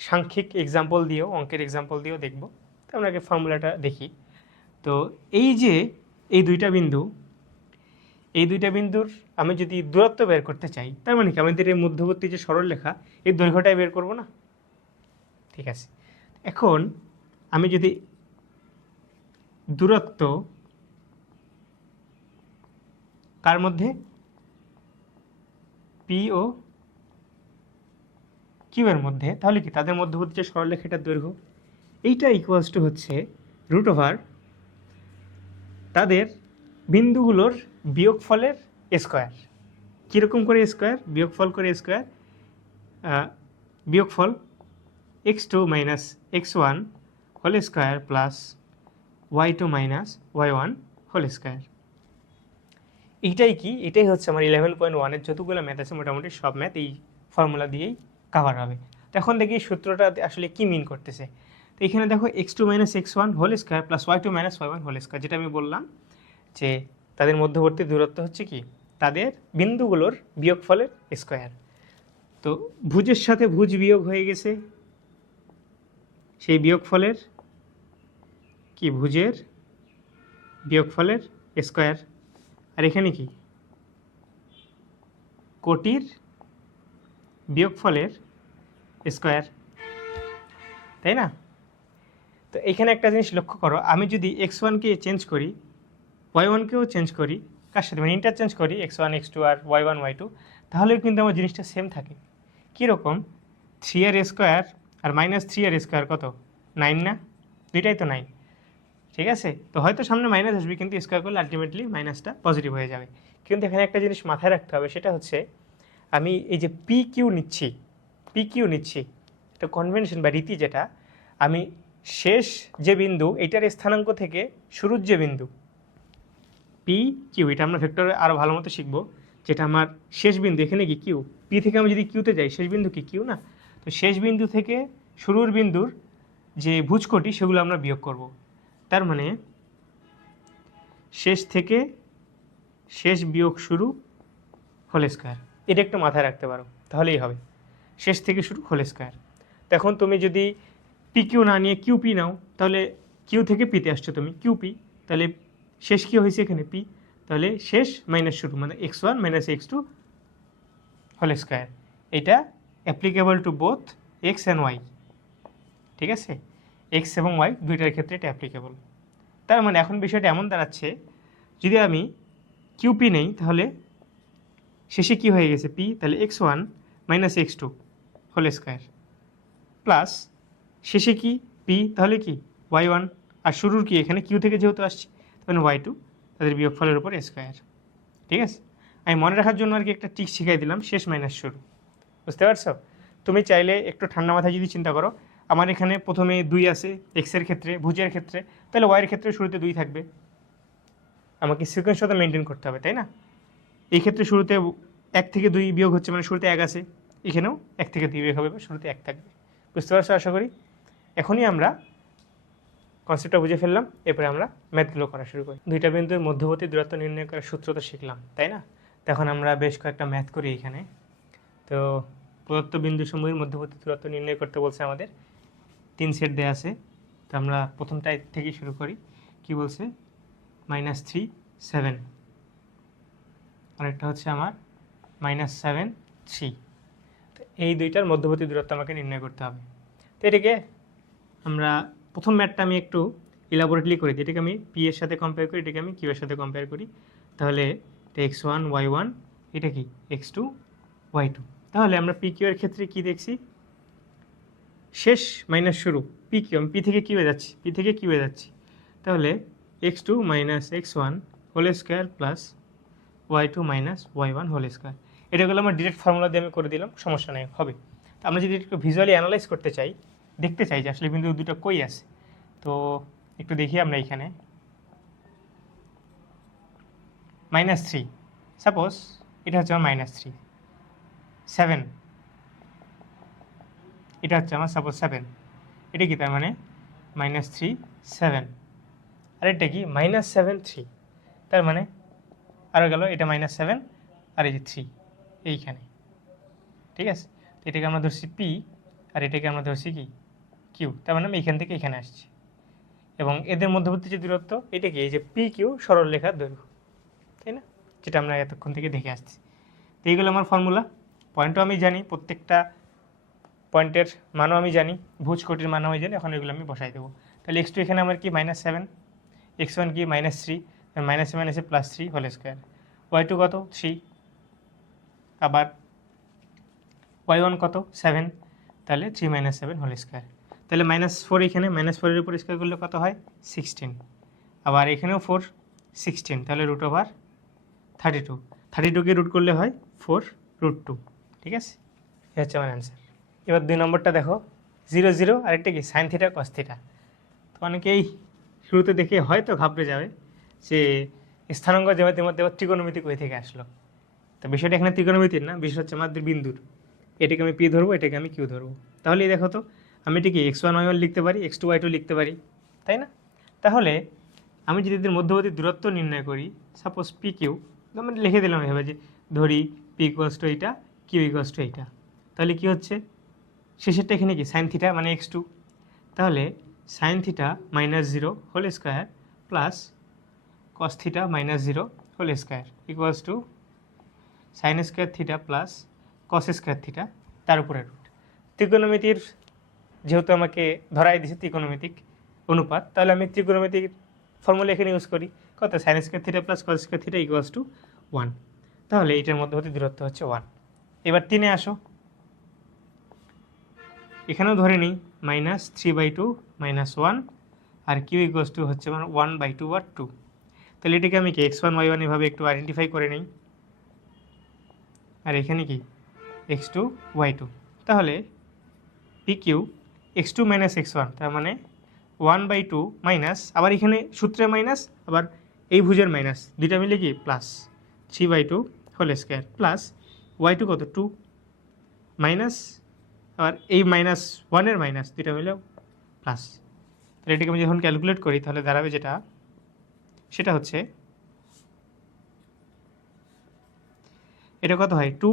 সাংখ্যিক এক্সাম্পল দিয়েও, অঙ্কের এক্সাম্পল দিয়েও দেখব। তো আমরা আগে ফর্মুলাটা দেখি। তো এই যে এই দুইটা বিন্দুর আমি যদি দূরত্ব বের করতে চাই, তার মানে কি আমাদের এই মধ্যবর্তী যে সরলরেখা, এই দৈর্ঘ্যটাই বের করব না? ঠিক আছে, এখন আমি যদি দূরত্ব কার মধ্যে, পি ও কিউ এর মধ্যে, তাহলে কি তাদের মধ্যবর্তী যে সরলরেখাটার দৈর্ঘ্য, এইটা ইকুয়ালস টু হচ্ছে রুট ওভার তাদের বিন্দুগুলোর বিয়োগফলের স্কোয়ার। কীরকম করে স্কোয়ার? বিয়োগফল করে স্কোয়ার, বিয়োগফল x2 minus x1 whole square plus y2 minus y1 whole square. এইটাই কি, এটাই হচ্ছে আমার 11.1-এর যতগুলো ম্যাথ আছে মোটামুটি সব ম্যাথ এই ফর্মুলা দিয়েই কাভার হবে। তো এখন দেখি সূত্রটা আসলে কি মিন করতেছে। তো এখানে দেখো x2 minus x1 whole square plus y2 minus y1 whole square, যেটা আমি বললাম যে তাদের মধ্যবর্তী দূরত্ব হচ্ছে কি তাদের বিন্দুগুলোর বিয়োগফলের স্কোয়ার। তো ভুজের সাথে ভুজ বিয়োগ হয়ে গেছে, সেই বিয়োগফলের কি ভুজের বিয়োগফলের স্কোয়ার। আর এখানে কি কোটির বিয়োগফলের স্কোয়ার, তাই না? তো এখানে একটা জিনিস লক্ষ্য করো, আমি যদি x1কে চেঞ্জ করি, y1কেও চেঞ্জ করি, কার সাথে মানে ইন্টারচেঞ্জ করি x1 x2 আর y1 y2, তাহলে কিন্তু আমার জিনিসটা সেম থাকে। কীরকম? 3 এর স্কোয়ার আর মাইনাস 3 এর স্কোয়ার কত? 9 না? দুইটাই তো 9। ঠিক আছে, তো হয়তো সামনে মাইনাস আসবে, কিন্তু স্কোয়ার করলে আলটিমেটলি মাইনাসটা পজিটিভ হয়ে যাবে। কিন্তু এখানে একটা জিনিস মাথায় রাখতে হবে, সেটা হচ্ছে আমি এই যে পি কিউ নিচ্ছি, এটা কনভেনশন বা রীতি, যেটা আমি শেষ যে বিন্দু এটার স্থানাঙ্ক থেকে শুরুর যে বিন্দু পি কিউ, এটা আমরা ভেক্টরে আরও ভালো মতো শিখবো, যেটা আমার শেষ বিন্দু এখানে কি কিউ, পি থেকে আমি যদি কিউতে যাই, শেষ বিন্দু কি কিউ না? তো শেষ বিন্দু থেকে শুরুর বিন্দুর যে ভুজকটি সেগুলো আমরা বিয়োগ করব। তার মানে শেষ থেকে শেষ বিয়োগ শুরু হোল স্কোয়ার, এটা একটু মাথায় রাখতে পারো, তাহলেই হবে। শেষ থেকে শুরু হোল স্কোয়ার। তো এখন তুমি যদি পি কিউ না নিয়ে কিউ পি নাও, তাহলে কিউ থেকে পিতে আসছো তুমি, কিউ পি, তাহলে শেষ কী হয়েছে এখানে পি, তাহলে শেষ মাইনাস শুরু মানে x1 minus x2 whole square. এটা applicable to both x and y. ঠিক আছে, এক্স এবং ওয়াই দুইটার ক্ষেত্রে এটা অ্যাপ্লিকেবল। তার মানে এখন বিষয়টা এমন দাঁড়াচ্ছে, যদি আমি কিউপি নেই তাহলে শেষে কি হয়ে গেছে পি, তাহলে x1 minus x2 whole square plus শেষে কি পি, তাহলে কি y1, আর শুরুর কি এখানে কিউ থেকে যেহেতু আসছে তাহলে y2, তাদের বিয়োগফলের উপর স্কোয়ার। ঠিক আছে, আমি মনে রাখার জন্য আর কি একটা ট্রিক শিখাই দিলাম, শেষ মাইনাস শুরু। বুঝতে পারছো? তুমি চাইলে একটু ঠান্ডা মাথায় যদি চিন্তা করো, আমার এখানে প্রথমে 2 আছে এক্সের ক্ষেত্রে, ভুজের ক্ষেত্রে, তাহলে ওয়াইয়ের ক্ষেত্রে শুরুতে 2 থাকবে। আমাকে সিকোয়েন্সটা মেনটেন করতে হবে, তাই না? এই ক্ষেত্রে শুরুতে 1 থেকে 2 বিয়োগ হচ্ছে, মানে শুরুতে 1 আছে, এখানেও 1 থেকে 2 বিয়োগ হবে, শুরুতে 1 থাকবে। বুঝতে পারছো আশা করি? এখনই আমরা কনসেপ্টটা বুঝে ফেললাম, এরপরে আমরা ম্যাথগুলো করা শুরু করি। দুইটা বিন্দুর মধ্যবর্তী দূরত্ব নির্ণয় করার সূত্র তো শিখলাম, তাই না? তখন আমরা বেশ কয়েকটা ম্যাথ করি এখানে। তো প্রদত্ত বিন্দুসমূহের মধ্যবর্তী দূরত্ব নির্ণয় করতে বলছে আমাদের, 3 সেট দেওয়া আছে। তো আমরা প্রথমটা থেকেই শুরু করি। কি বলছে? -3 7, আরেকটা হচ্ছে আমার -7 3। তো এই দুইটার মধ্যবর্তী দূরত্ব আমাকে নির্ণয় করতে হবে। তো এটাকে আমরা প্রথম ম্যাথটা আমি একটু ইলাবোরেটলি করে দিই। এটাকে আমি পি এর সাথে কম্পেয়ার করি, এটাকে আমি কিউ এর সাথে কম্পেয়ার করি। তাহলে এটা x1 y1, এটা কি x2 y2। তাহলে আমরা পি কিউ এর ক্ষেত্রে কি দেখছি? শেষ মাইনাস শুরু পি কিউ, আমি পি থেকে কিউ এ যাচ্ছি, পি থেকে কিউ এ যাচ্ছি। তাহলে x2 minus x1 whole square plus y2 minus y1 whole square. এটাগুলো আমার ডিরেক্ট ফর্মুলা দিয়ে আমি করে দিলাম, সমস্যা নেই, হবে। আমরা যদি একটু ভিজুয়ালি অ্যানালাইজ করতে চাই, দেখতে চাই যে আসলে বিন্দু দুটো কই আছে, তো একটু দেখি আমরা এখানে -3, সাপোজ এটা হচ্ছে আমার -3, 7, এটা হচ্ছে আমার সাপোজ 7, এটা কি তার মানে -3 7, আর এটা কি -7 3, তার মানে আরও গেল এটা -7 আর এই যে 3 এইখানে। ঠিক আছে, তো এটাকে আমরা ধরছি পি আর এটাকে আমরা ধরছি কি কিউ, তার মানে আমি এখান থেকে এখানে আসছি। এবং এদের মধ্যবর্তী যে দূরত্ব এটা কি, এই যে পি কিউ সরল রেখার দৈর্ঘ্য, তাই না? যেটা আমরা এতক্ষণ থেকে দেখে আসছি। তো এইগুলো আমার ফর্মুলা, পয়েন্টও আমি জানি, প্রত্যেকটা পয়েন্টের মানও আমি জানি, ভুজ কোটির মানও আমি জানি। এখন এগুলো আমি বসাই দেবো। তাহলে x2 এখানে আমার কি -7, x1 কি -3, -7 এসে +3 হোল স্কোয়ার, y2 কত 3, আবার y1 কত 7, তাহলে 3 - 7 হোল স্কোয়ার। তাহলে -4 এখানে, -4 এর উপর স্কোয়ার করলে কত হয় 16, আবার এখানেও 4 16, তাহলে √32, 32কে রুট করলে হয় 4√2। ঠিক আছে, এটা হচ্ছে আমার অ্যান্সার। এবার 2 নম্বরটা দেখো, 0 0, আরেকটা কি সাইন থিটা কস থিটা। তো অনেকেই শুরুতে দেখে হয়তো ঘাবড়ে যাবে যে স্থানাঙ্ক জ্যামিতির মধ্যে আবার ত্রিকোণমিতি কই থেকে আসলো। তো বিষয়টা এখানে ত্রিকোণমিতির না, বিষয় হচ্ছে আমাদের বিন্দুর। এটাকে আমি পি ধরবো, এটাকে আমি কিউ ধরবো। তাহলে দেখো তো, আমি এটিকে x1 y1 লিখতে পারি, x2 y2 লিখতে পারি, তাই না? তাহলে আমি যদি এদের মধ্যবর্তী দূরত্ব নির্ণয় করি, সাপোজ পি কিউ, আমি লিখে দিলাম এভাবে যে ধরি পি ইকুয়ালস টু এইটা, কিউ ইকুয়ালস টু এইটা। তাহলে কি হচ্ছে শেষেরটা এখানে কি সাইন থিটা মানে x2, তাহলে sine theta -0 whole square plus cos theta -0 whole square equals to sine square theta plus cos square theta, তার উপরে রুট। ত্রিকোণমিতির যেহেতু আমাকে ধরাই দিয়েছে ত্রিকোণমিতিক অনুপাত, তাহলে আমি ত্রিকোণমিতিক ফর্মুলা এখানে ইউজ করি, কত sign square theta plus cos square theta equals to 1। তাহলে এটার মধ্যবর্তী দূরত্ব হচ্ছে 1। এবার 3-এ আসো, এখানেও ধরে নিই -3/2 -1, আর কিউ ইকুয়ালস টু হচ্ছে আমার 1/2 বা 2। তাহলে এটাকে আমি কি x1 y1 এভাবে একটু আইডেন্টিফাই করে নিই, আর এখানে কি x2 y2। তাহলে পি কিউ x2 - x1, তার মানে 1/2 মাইনাস, আবার এখানে সূত্রে মাইনাস, আবার এই ভুজের মাইনাস, দুইটা মিলে কি plus 3/2 whole square plus y2 কত 2 মাইনাস, আবার এই -1 এর মাইনাস, দুইটা মিলে প্লাস। তাহলে এটাকে আমি যখন ক্যালকুলেট করি তাহলে দাঁড়াবে যেটা, সেটা হচ্ছে এটা কত হয় 2,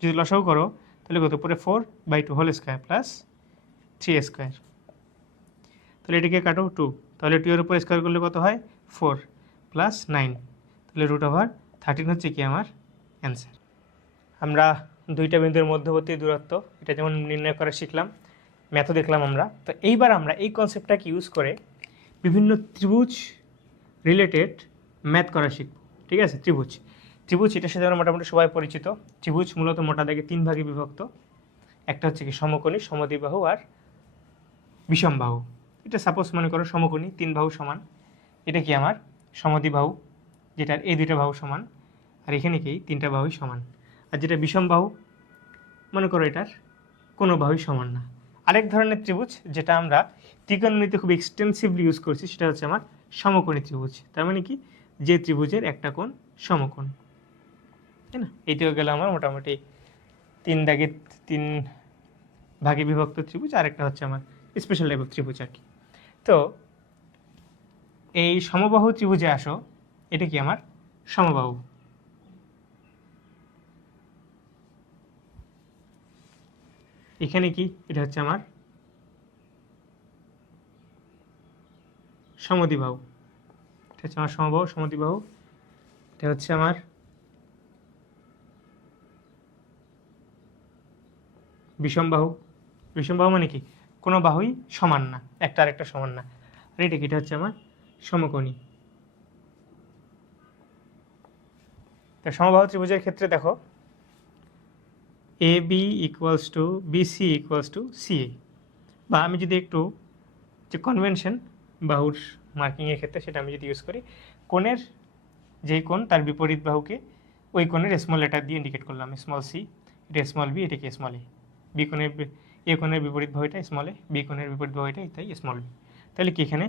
যদি লসাগু করো তাহলে কত পরে 4/2 হোল স্কোয়ার প্লাস 3 স্কোয়ার। তাহলে এটাকে কাটো 2, তাহলে 2 এর উপর স্কোয়ার করলে কত হয় 4 প্লাস 9, তাহলে √13 হচ্ছে কি আমার অ্যান্সার। আমরা দুইটা বিন্দুর মধ্যবর্তী দূরত্ব এটা যেমন নির্ণয় করা শিখলাম, ম্যাথও দেখলাম আমরা। তো এইবার আমরা এই কনসেপ্টটাকে ইউজ করে বিভিন্ন ত্রিভুজ রিলেটেড ম্যাথ করা শিখব। ঠিক আছে, ত্রিভুজ এটার সাথে আমরা মোটামুটি সবাই পরিচিত। ত্রিভুজ মূলত মোটা দাগে 3 ভাগে বিভক্ত। একটা হচ্ছে কি সমকোণী, সমদ্বিবাহু আর বিষমবাহু। এটা সাপোজ মনে করো সমকোণী, 3 বাহু সমান, এটা কি আমার সমদ্বিবাহু, যেটার এই 2টা বাহু সমান, আর এখানে কি 3টা বাহুই সমান। আর যেটা বিষমবাহু, মনে করো এটার কোনো বাহুই সমান না। আরেক ধরনের ত্রিভুজ যেটা আমরা ত্রিকোণমিতিতে খুব এক্সটেন্সিভলি ইউজ করছি, সেটা হচ্ছে আমার সমকোণী ত্রিভুজ। তার মানে কি, যে ত্রিভুজের একটা কোণ সমকোণ, তাই না? এইটাও গেল আমার মোটামুটি 3 ভাগে বিভক্ত ত্রিভুজ। আরেকটা হচ্ছে আমার স্পেশাল টাইপ অফ ত্রিভুজ আর কি। তো এই সমবাহু ত্রিভুজে আসো, এটা কি আমার সমবাহু। এখানে কি, এটা হচ্ছে আমার সমদ্বিবাহু। এটা হচ্ছে আমার সমবাহু, সমদ্বিবাহু। এটা হচ্ছে আমার বিষমবাহু। বিষমবাহু মানে কি, কোনো বাহুই সমান না, একটা আরেকটা সমান না। আর এটা কি, এটা হচ্ছে আমার সমকোণী। তো সমবাহু ত্রিভুজের ক্ষেত্রে দেখো, A B equals to BC equals to CA, বা আমি যদি একটু যে কনভেনশন বাহুর মার্কিংয়ের ক্ষেত্রে সেটা আমি যদি ইউজ করি, কোণের যেই কোণ তার বিপরীত বাহুকে ওই কোণের স্মল লেটার দিয়ে ইন্ডিকেট করলাম, স্মল সি, এটা স্মল বি, এটাকে স্মল এ। বি কোণের এ কোণের বিপরীত বাহু এটা স্মল এ, বি কোণের বিপরীত বাহু এটা, তাই স্মল বি। তাহলে কি, এখানে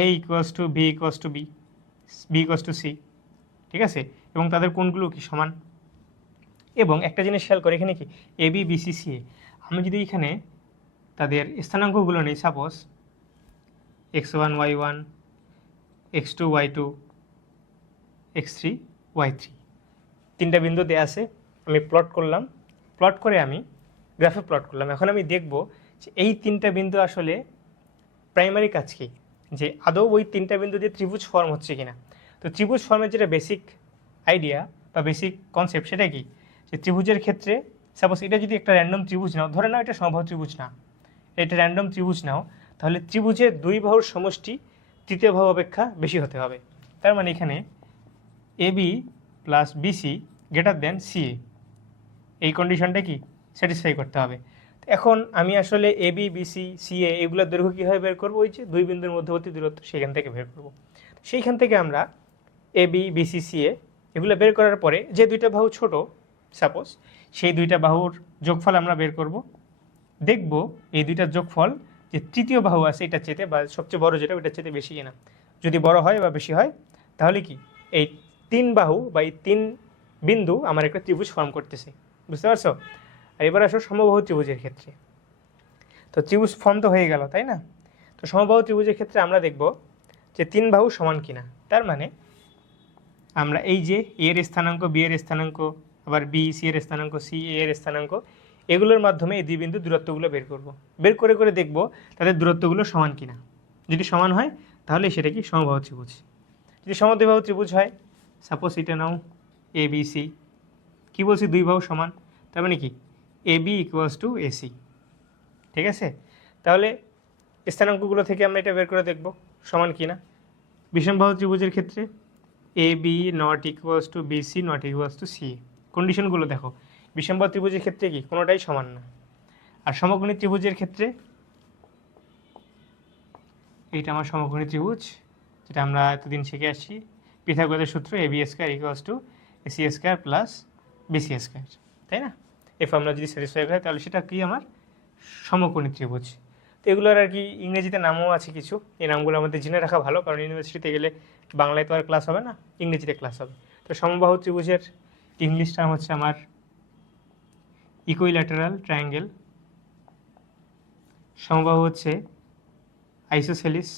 A equals to B equals to B, B equals to C, ঠিক আছে? এবং তাদের কোণগুলো কি সমান। এবং একটা জিনিস খেয়াল করে, এখানে কি A B B C C এ, আমি যদি এখানে তাদের স্থানাঙ্কগুলো নেই, suppose x1 y1 x2 y2 x3 y3, 3টা বিন্দু দেয়া আছে, আমি প্লট করলাম, প্লট করে আমি গ্রাফে প্লট করলাম। এখন আমি দেখব যে এই 3টা বিন্দু আসলে প্রাইমারি কাজ কি, যে আদৌ ওই 3টা বিন্দু দিয়ে ত্রিভুজ ফর্ম হচ্ছে কিনা। তো ত্রিভুজ ফর্মের যেটা বেসিক আইডিয়া বা বেসিক কনসেপ্ট, সেটা কি, যে ত্রিভুজের ক্ষেত্রে সাপোজ এটা যদি একটা র্যান্ডম ত্রিভুজ নাও, ধরে নাও এটা সমবাহু ত্রিভুজ না, এটা র্যান্ডম ত্রিভুজ নাও, তাহলে ত্রিভুজের 2 বাহুর সমষ্টি তৃতীয় বাহু অপেক্ষা বেশি হতে হবে। তার মানে এখানে A B plus BC greater than CA, এই কন্ডিশনটা কি স্যাটিসফাই করতে হবে। এখন আমি আসলে এ বি বিসি সিএ এগুলোর দৈর্ঘ্য কীভাবে বের করবো, ওই যে 2 বিন্দুর মধ্যবর্তী দূরত্ব, সেখান থেকে বের করব। সেইখান থেকে আমরা এ বি বিসি সিএ এগুলো বের করার পরে যে 2টা বাহু ছোট সাপোজ, সেই 2টা বাহুর যোগফল আমরা বের করব। দেখব এই 2টার যোগফল যে তৃতীয় বাহু আছে এটা চেতে, বা সবচেয়ে বড় যেটা ওইটা চেতে বেশি কিনা। যদি বড় হয় বা বেশি হয়, তাহলে কি এই 3 বাহু বা এই 3 বিন্দু আমার একটা ত্রিভুজ ফর্ম করতেছে, বুঝতে পারছো? আর এবার আসো সমবাহু ত্রিভুজের ক্ষেত্রে। তো ত্রিভুজ ফর্ম তো হয়ে গেল, তাই না? তো সমবাহু ত্রিভুজের ক্ষেত্রে আমরা দেখব যে 3 বাহু সমান কিনা। তার মানে আমরা এই যে এ এর স্থানাঙ্ক, বি এর স্থানাঙ্ক, আবার বি সি এর স্থানাঙ্ক, সি এ এর স্থানাঙ্ক, এগুলোর মাধ্যমে এই 2 বিন্দু দূরত্বগুলো বের করব। বের করে করে দেখব তাদের দূরত্বগুলো সমান কিনা। যদি সমান হয় তাহলে সেটা কি সমবাহু ত্রিভুজ। যদি সমদ্বিবাহু ত্রিভুজ হয়, সাপোজ এটা নাও এ বি সি, কী বলছি 2 বাহু সমান, তার মানে কি এ বি ইকুয়ালস টু এসি, ঠিক আছে? তাহলে স্থানাঙ্কগুলো থেকে আমরা এটা বের করে দেখব সমান কিনা। বিষমবাহু ত্রিভুজের ক্ষেত্রে A B not equals to BC not equals to C, কন্ডিশনগুলো দেখো। বিষমবাহু ত্রিভুজের ক্ষেত্রে কি কোনোটাই সমান না। আর সমকোণী ত্রিভুজের ক্ষেত্রে এইটা আমার সমকোণী ত্রিভুজ, যেটা আমরা এতদিন শিখে আসছি, পিথাগোরাসের সূত্র A B square equals to AC square plus BC square, তাই না? এই ফর্মুলা যদি স্যাটিসফাই হয় তাহলে সেটা কি আমার সমকোণী ত্রিভুজ। তো এগুলোর আর কি ইংরেজিতে নামও আছে কিছু, এই নামগুলো আমাদের জেনে রাখা ভালো, কারণ ইউনিভার্সিটিতে গেলে বাংলায় তো আর ক্লাস হবে না, ইংরেজিতে ক্লাস হবে। তো সমবাহু ত্রিভুজের ইংলিশ টার্ম হচ্ছে আমার ইকুইল্যাটারাল ট্রায়াঙ্গেল, সমবাহু হচ্ছে আইসোসেলিস,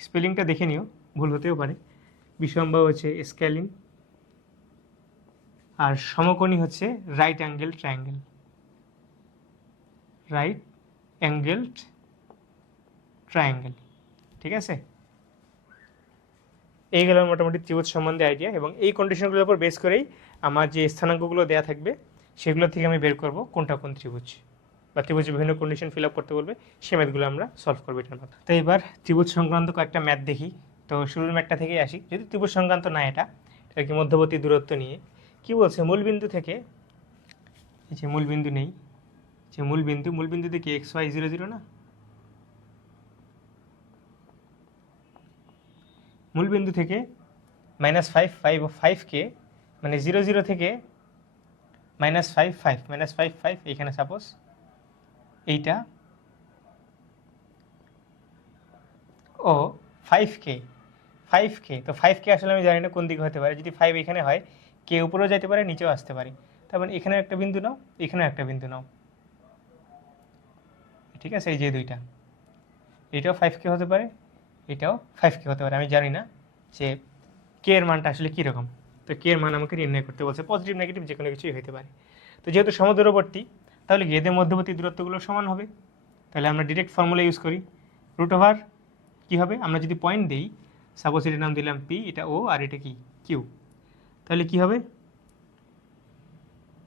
স্পেলিংটা দেখে নিও, ভুল হতেও পারে। বিষমবাহু হচ্ছে স্ক্যালিন, আর সমকোণী হচ্ছে right angle triangle, right angled triangle, ঠিক আছে? এই গেল মোটামুটি ত্রিভুজ সম্বন্ধে আইডিয়া, এবং এই কন্ডিশনগুলোর উপর বেস করেই আমার যে স্থানাঙ্কগুলো দেওয়া থাকবে সেগুলো থেকে আমি বের করব কোনটা কোন ত্রিভুজ। বা ত্রিভুজের বিভিন্ন কন্ডিশন ফিল আপ করতে বলবে, সেই ম্যাথগুলো আমরা সলভ করবো এটার মধ্যে। তো এবার ত্রিভুজ সংক্রান্ত কয়েকটা ম্যাথ দেখি। তো শুরুর ম্যাথটা থেকেই আসি, যদি ত্রিভুজ সংক্রান্ত না এটা কি মধ্যবর্তী দূরত্ব নিয়ে কি বলছে, মূলবিন্দু থেকে, এই যে মূলবিন্দু নেই, যে মূলবিন্দু থেকে এক্স ওয়াই 0 0 না, মূলবিন্দু থেকে -5 5 ও 5কে মানে 0 0 থেকে -5 5 এখানে সাপোজ এইটা ও 5কে তো 5কে আসলে আমি জানি না কোন দিকে হতে পারে, যদি 5 এখানে হয় কে উপরেও যেতে পারে নিচেও আসতে পারে, তার মানে এখানে একটা বিন্দু নাও, এখানেও একটা বিন্দু নাও, ঠিক আছে, এই যে দুইটা, এটাও 5কে হতে পারে, এটাও 5কে হতে পারে, আমি জানি না যে কে এর মানটা আসলে কীরকম। তো কে এর মান আমাকে নির্ণয় করতে বলছে, পজিটিভ নেগেটিভ যে কোনো কিছুই হতে পারে। তো যেহেতু সমদূরবর্তী তাহলে কি এদের মধ্যবর্তী দূরত্বগুলো সমান হবে, তাহলে আমরা ডিরেক্ট ফর্মুলা ইউজ করি, √ কী হবে, আমরা যদি পয়েন্ট দিই, সাপোজ এটার নাম দিলাম পি, এটা ও আর এটা কি কিউ, তাহলে কি হবে,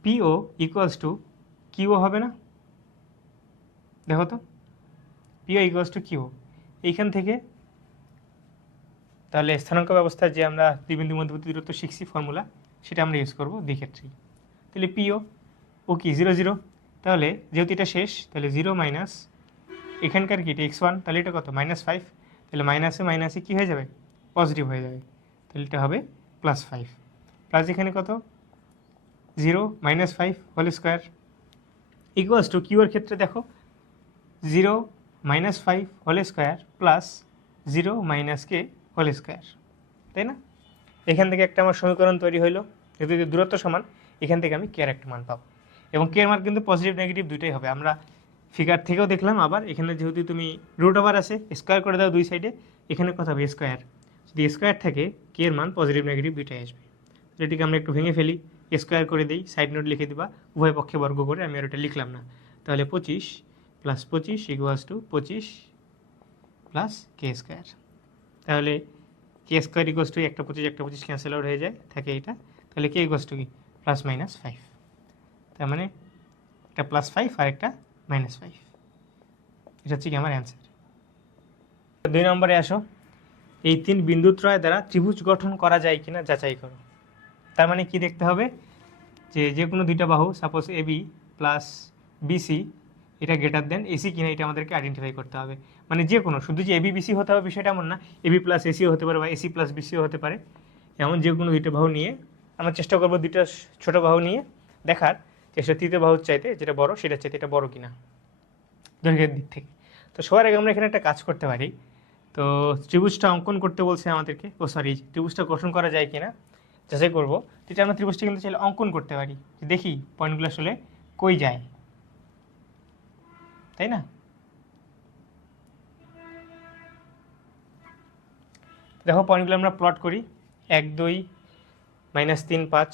পিও ইকুয়ালস টু কিউও হবে না, দেখো তো, পিও ইকুয়ালস টু কিউ, এইখান থেকে তাহলে স্থানাঙ্ক ব্যবস্থায় যে আমরা দুই বিন্দুর মধ্যবর্তী দূরত্ব শিখছি ফর্মুলা, সেটা আমরা ইউজ করবো দুই ক্ষেত্রেই। তাহলে পিও ও কি 0 0, তাহলে যেহেতু এটা শেষ তাহলে 0 মাইনাস এখানকার কি এটা x1, তাহলে এটা কত -5, তাহলে মাইনাসে কী হয়ে যাবে, পজিটিভ হয়ে যাবে, তাহলে এটা হবে +5, প্লাস এখানে কত 0 -5 হোল স্কোয়ার ইকুয়ালস টু কিউর ক্ষেত্রে দেখো 0 -5 হোল স্কোয়ার প্লাস 0 - কে হোল স্কোয়ার, তাই না, এখান থেকে একটা আমার সমীকরণ তৈরি হইলো, যেহেতু দূরত্ব সমান, এখান থেকে আমি কে এর একটা মান পাবো, এবং কে এর মান কিন্তু পজিটিভ নেগেটিভ দুইটাই হবে, আমরা ফিগার থেকেও দেখলাম, আবার এখানে যেহেতু তুমি √ আছে স্কোয়ার করে দাও দুই সাইডে, এখানে কথা হবে স্কোয়ার, যদি স্কোয়ার থাকে কে এর মান পজিটিভ নেগেটিভ দুইটাই আসবে, এটিকে আমরা একটু ভেঙে ফেলি, স্কোয়ার করে দিই, সাইড নোট লিখে দিবা, উভয় পক্ষে বর্গ করে, আমি আর ওটা লিখলাম না, তাহলে 25 + 25 ইকুয়ালস টু 25 + কে স্কোয়ার, তাহলে কে স্কোয়ার ইকুয়ালস টু একটা 25 ক্যান্সেল আউট হয়ে যায়, থাকে এটা, তাহলে কে ইকুয়ালস টু কি +-5, তার মানে একটা +5 আর একটা -5, এটা হচ্ছে কি আমার অ্যান্সার। 2 নম্বরে আসো, এই 3 বিন্দুত্রয় দ্বারা ত্রিভুজ গঠন করা যায় কিনা যাচাই করো, তার মানে কি দেখতে হবে, যে কোনো দুইটা বাহু সাপোজ এবি প্লাস বিসি এটা গ্রেটার দেন এসি কিনা, এটা আমাদেরকে আইডেন্টিফাই করতে হবে, মানে যে কোনো, শুধু যে এবি বিসি হতে হবে বিষয়টা এমন না, এবি প্লাস এসিও হতে পারে বা এসি প্লাস বিসিও হতে পারে, এমন যে কোনো দুইটা বাহু নিয়ে আমরা চেষ্টা করবো, দুইটা ছোটো বাহু নিয়ে দেখার চেষ্টা, তৃতীয় বাহুর চাইতে যেটা বড় সেটার চাইতে এটা বড় কিনা দৈর্ঘ্যের দিক থেকে। তো সবার আগে আমরা এখানে একটা কাজ করতে পারি, তো ত্রিভুজটা অঙ্কন করতে বলছে আমাদেরকে, ত্রিভুজটা গঠন করা যায় কিনা যাচাই করবো, যেটা আমরা ত্রিভুজটা কিন্তু চাইলে অঙ্কন করতে পারি, দেখি পয়েন্টগুলো আসলে কই যায়, তাই না। দেখো পয়েন্টগুলো আমরা প্লট করি, 1 2 -3 5,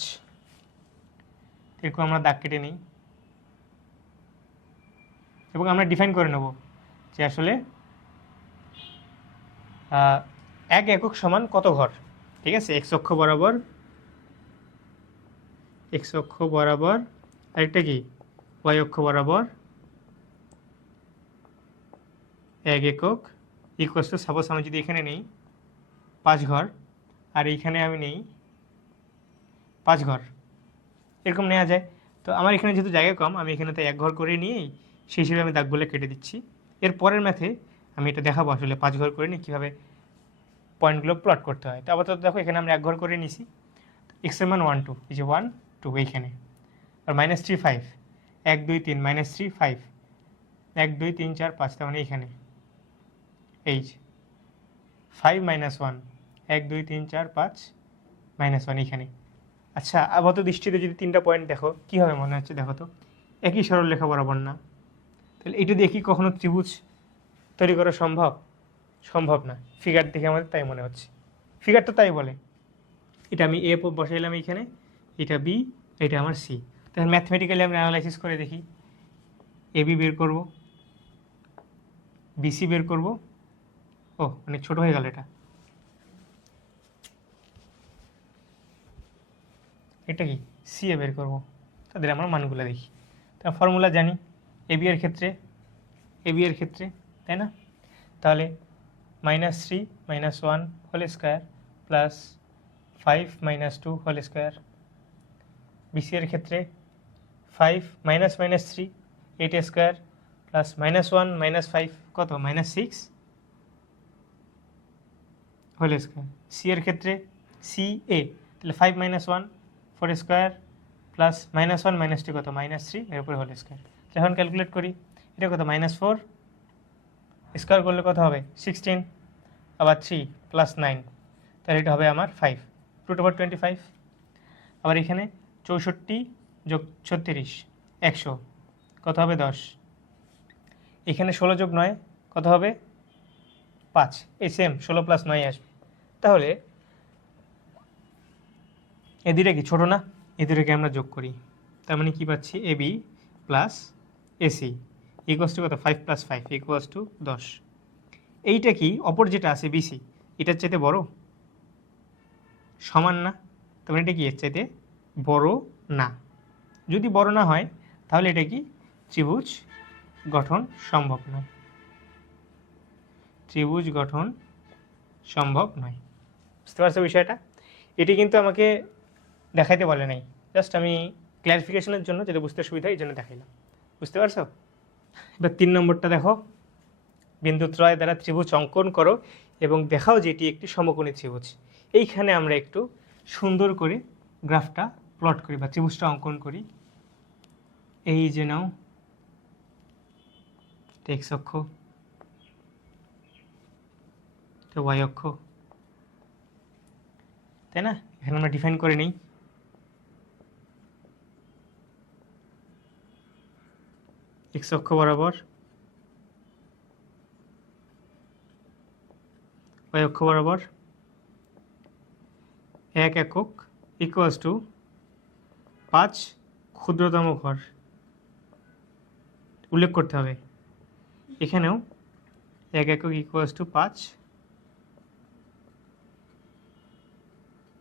এরকম আমরা দাগ কেটে নিই এবং আমরা ডিফাইন করে নেব যে আসলে 1 একক সমান কত ঘর, ঠিক আছে, x অক্ষ বরাবর আরেকটা কি y অক্ষ বরাবর 1 একক ইকুয়ালস টু, সাপোজ আমি যদি এখানে নেই 5 ঘর আর এইখানে আমি নেই 5 ঘর, এরকম নেওয়া যায়। তো আমার এখানে যেহেতু জায়গা কম, আমি এখানে তো 1 ঘর করে নিয়েই সেই হিসেবে আমি দাগগুলো কেটে দিচ্ছি, এর পরের ম্যাথে আমি এটা দেখাবো আসলে 5 ঘর করে নিয়ে কীভাবে পয়েন্টগুলো প্লট করতে হয়। তো আপাতত দেখো এখানে আমরা 1 ঘর করে নিছি, x এর মান 1 2, এই যে 1 2 এইখানে, আর -3 5, 1 2 3 -3 5, 1 2 3 4 5, তার মানে এইখানে এই 5 - 1, 1 2 3 4 5 -1 এইখানে। আচ্ছা, আপাতত দৃষ্টিতে যদি 3টা পয়েন্ট দেখো কীভাবে মনে হচ্ছে, দেখো তো একই সরলরেখা বরাবর না, তাহলে এটা দিয়ে কি কখনো ত্রিভুজ তৈরি করা সম্ভব না, ফিগার দেখে আমাদের তাই মনে হচ্ছে, ফিগার তো তাই বলে। এটা আমি এ বসাইলাম এইখানে, এটা বি, এটা আমার সি, তাহলে ম্যাথমেটিক্যালি আমরা অ্যানালাইসিস করে দেখি, এবি বের করব, বিসি বের করব, ও অনেক ছোট হয়ে গেল এটা কি সি এ বের করব, তাদের আমরা মানগুলো দেখি, তা ফর্মুলা জানি, এবি এর ক্ষেত্রে, তাই না? তাহলে -3 - 1 whole square plus 5 - 2 whole square. BC এর ক্ষেত্রে 5 -3 8 স্কোয়ার প্লাস -1 -5 কত -6 হোল স্কোয়ার। সি এর ক্ষেত্রে সি এ তাহলে 5 - 1 4 স্কোয়ার প্লাস -1 -2 কত -3 এর উপরে হোল স্কোয়ার। এখন ক্যালকুলেট করি, এটা কত -4 স্কোয়ার করলে কত হবে 16, আবার 3 + 9 তাহলে এটা হবে আমার 5 √25। আবার এখানে 64 + 36 100 কত হবে 10। এখানে 16 + 9 কত হবে 5, এই সেম 16 + 9 আসবে। তাহলে এ দুইটা কি ছোটো না, এ দুটোকে আমরা যোগ করি, তার মানে কি পাচ্ছি AB plus AC equals to কত 5 + 5 ইকুয়ালস টু 10। এইটা কি অপর যেটা আছে বিসি এটার চাইতে বড় সমান না, তার মানে এটা কি এর চাইতে বড় না। যদি বড় না হয় তাহলে এটা কি ত্রিভুজ গঠন সম্ভব নয়, ত্রিভুজ গঠন সম্ভব নয়। বুঝতে পারছো বিষয়টা? এটি কিন্তু আমাকে দেখাইতে বলে নাই, জাস্ট আমি ক্লারিফিকেশনের জন্য যেটা বুঝতে সুবিধা এই জন্য দেখাইলাম। বুঝতে পারছো? এবার 3 নম্বরটা দেখো, বিন্দুত্রয় দ্বারা ত্রিভুজ অঙ্কন করো এবং দেখাও যে এটি একটি সমকোণী ত্রিভুজ। এইখানে আমরা একটু সুন্দর করে গ্রাফটা প্লট করি বা ত্রিভুজটা অঙ্কন করি। এই যে নাও এক্স অক্ষ, ওয়াই অক্ষ, তাই না? এখানে আমরা ডিফাইন করে নিই। এক্স অক্ষ বরাবর, ওয়াই অক্ষ বরাবর 1 একক ইকুয়ালস টু 5 ক্ষুদ্রতম ঘর উল্লেখ করতে হবে। এখানেও 1 একক ইকুয়ালস টু 5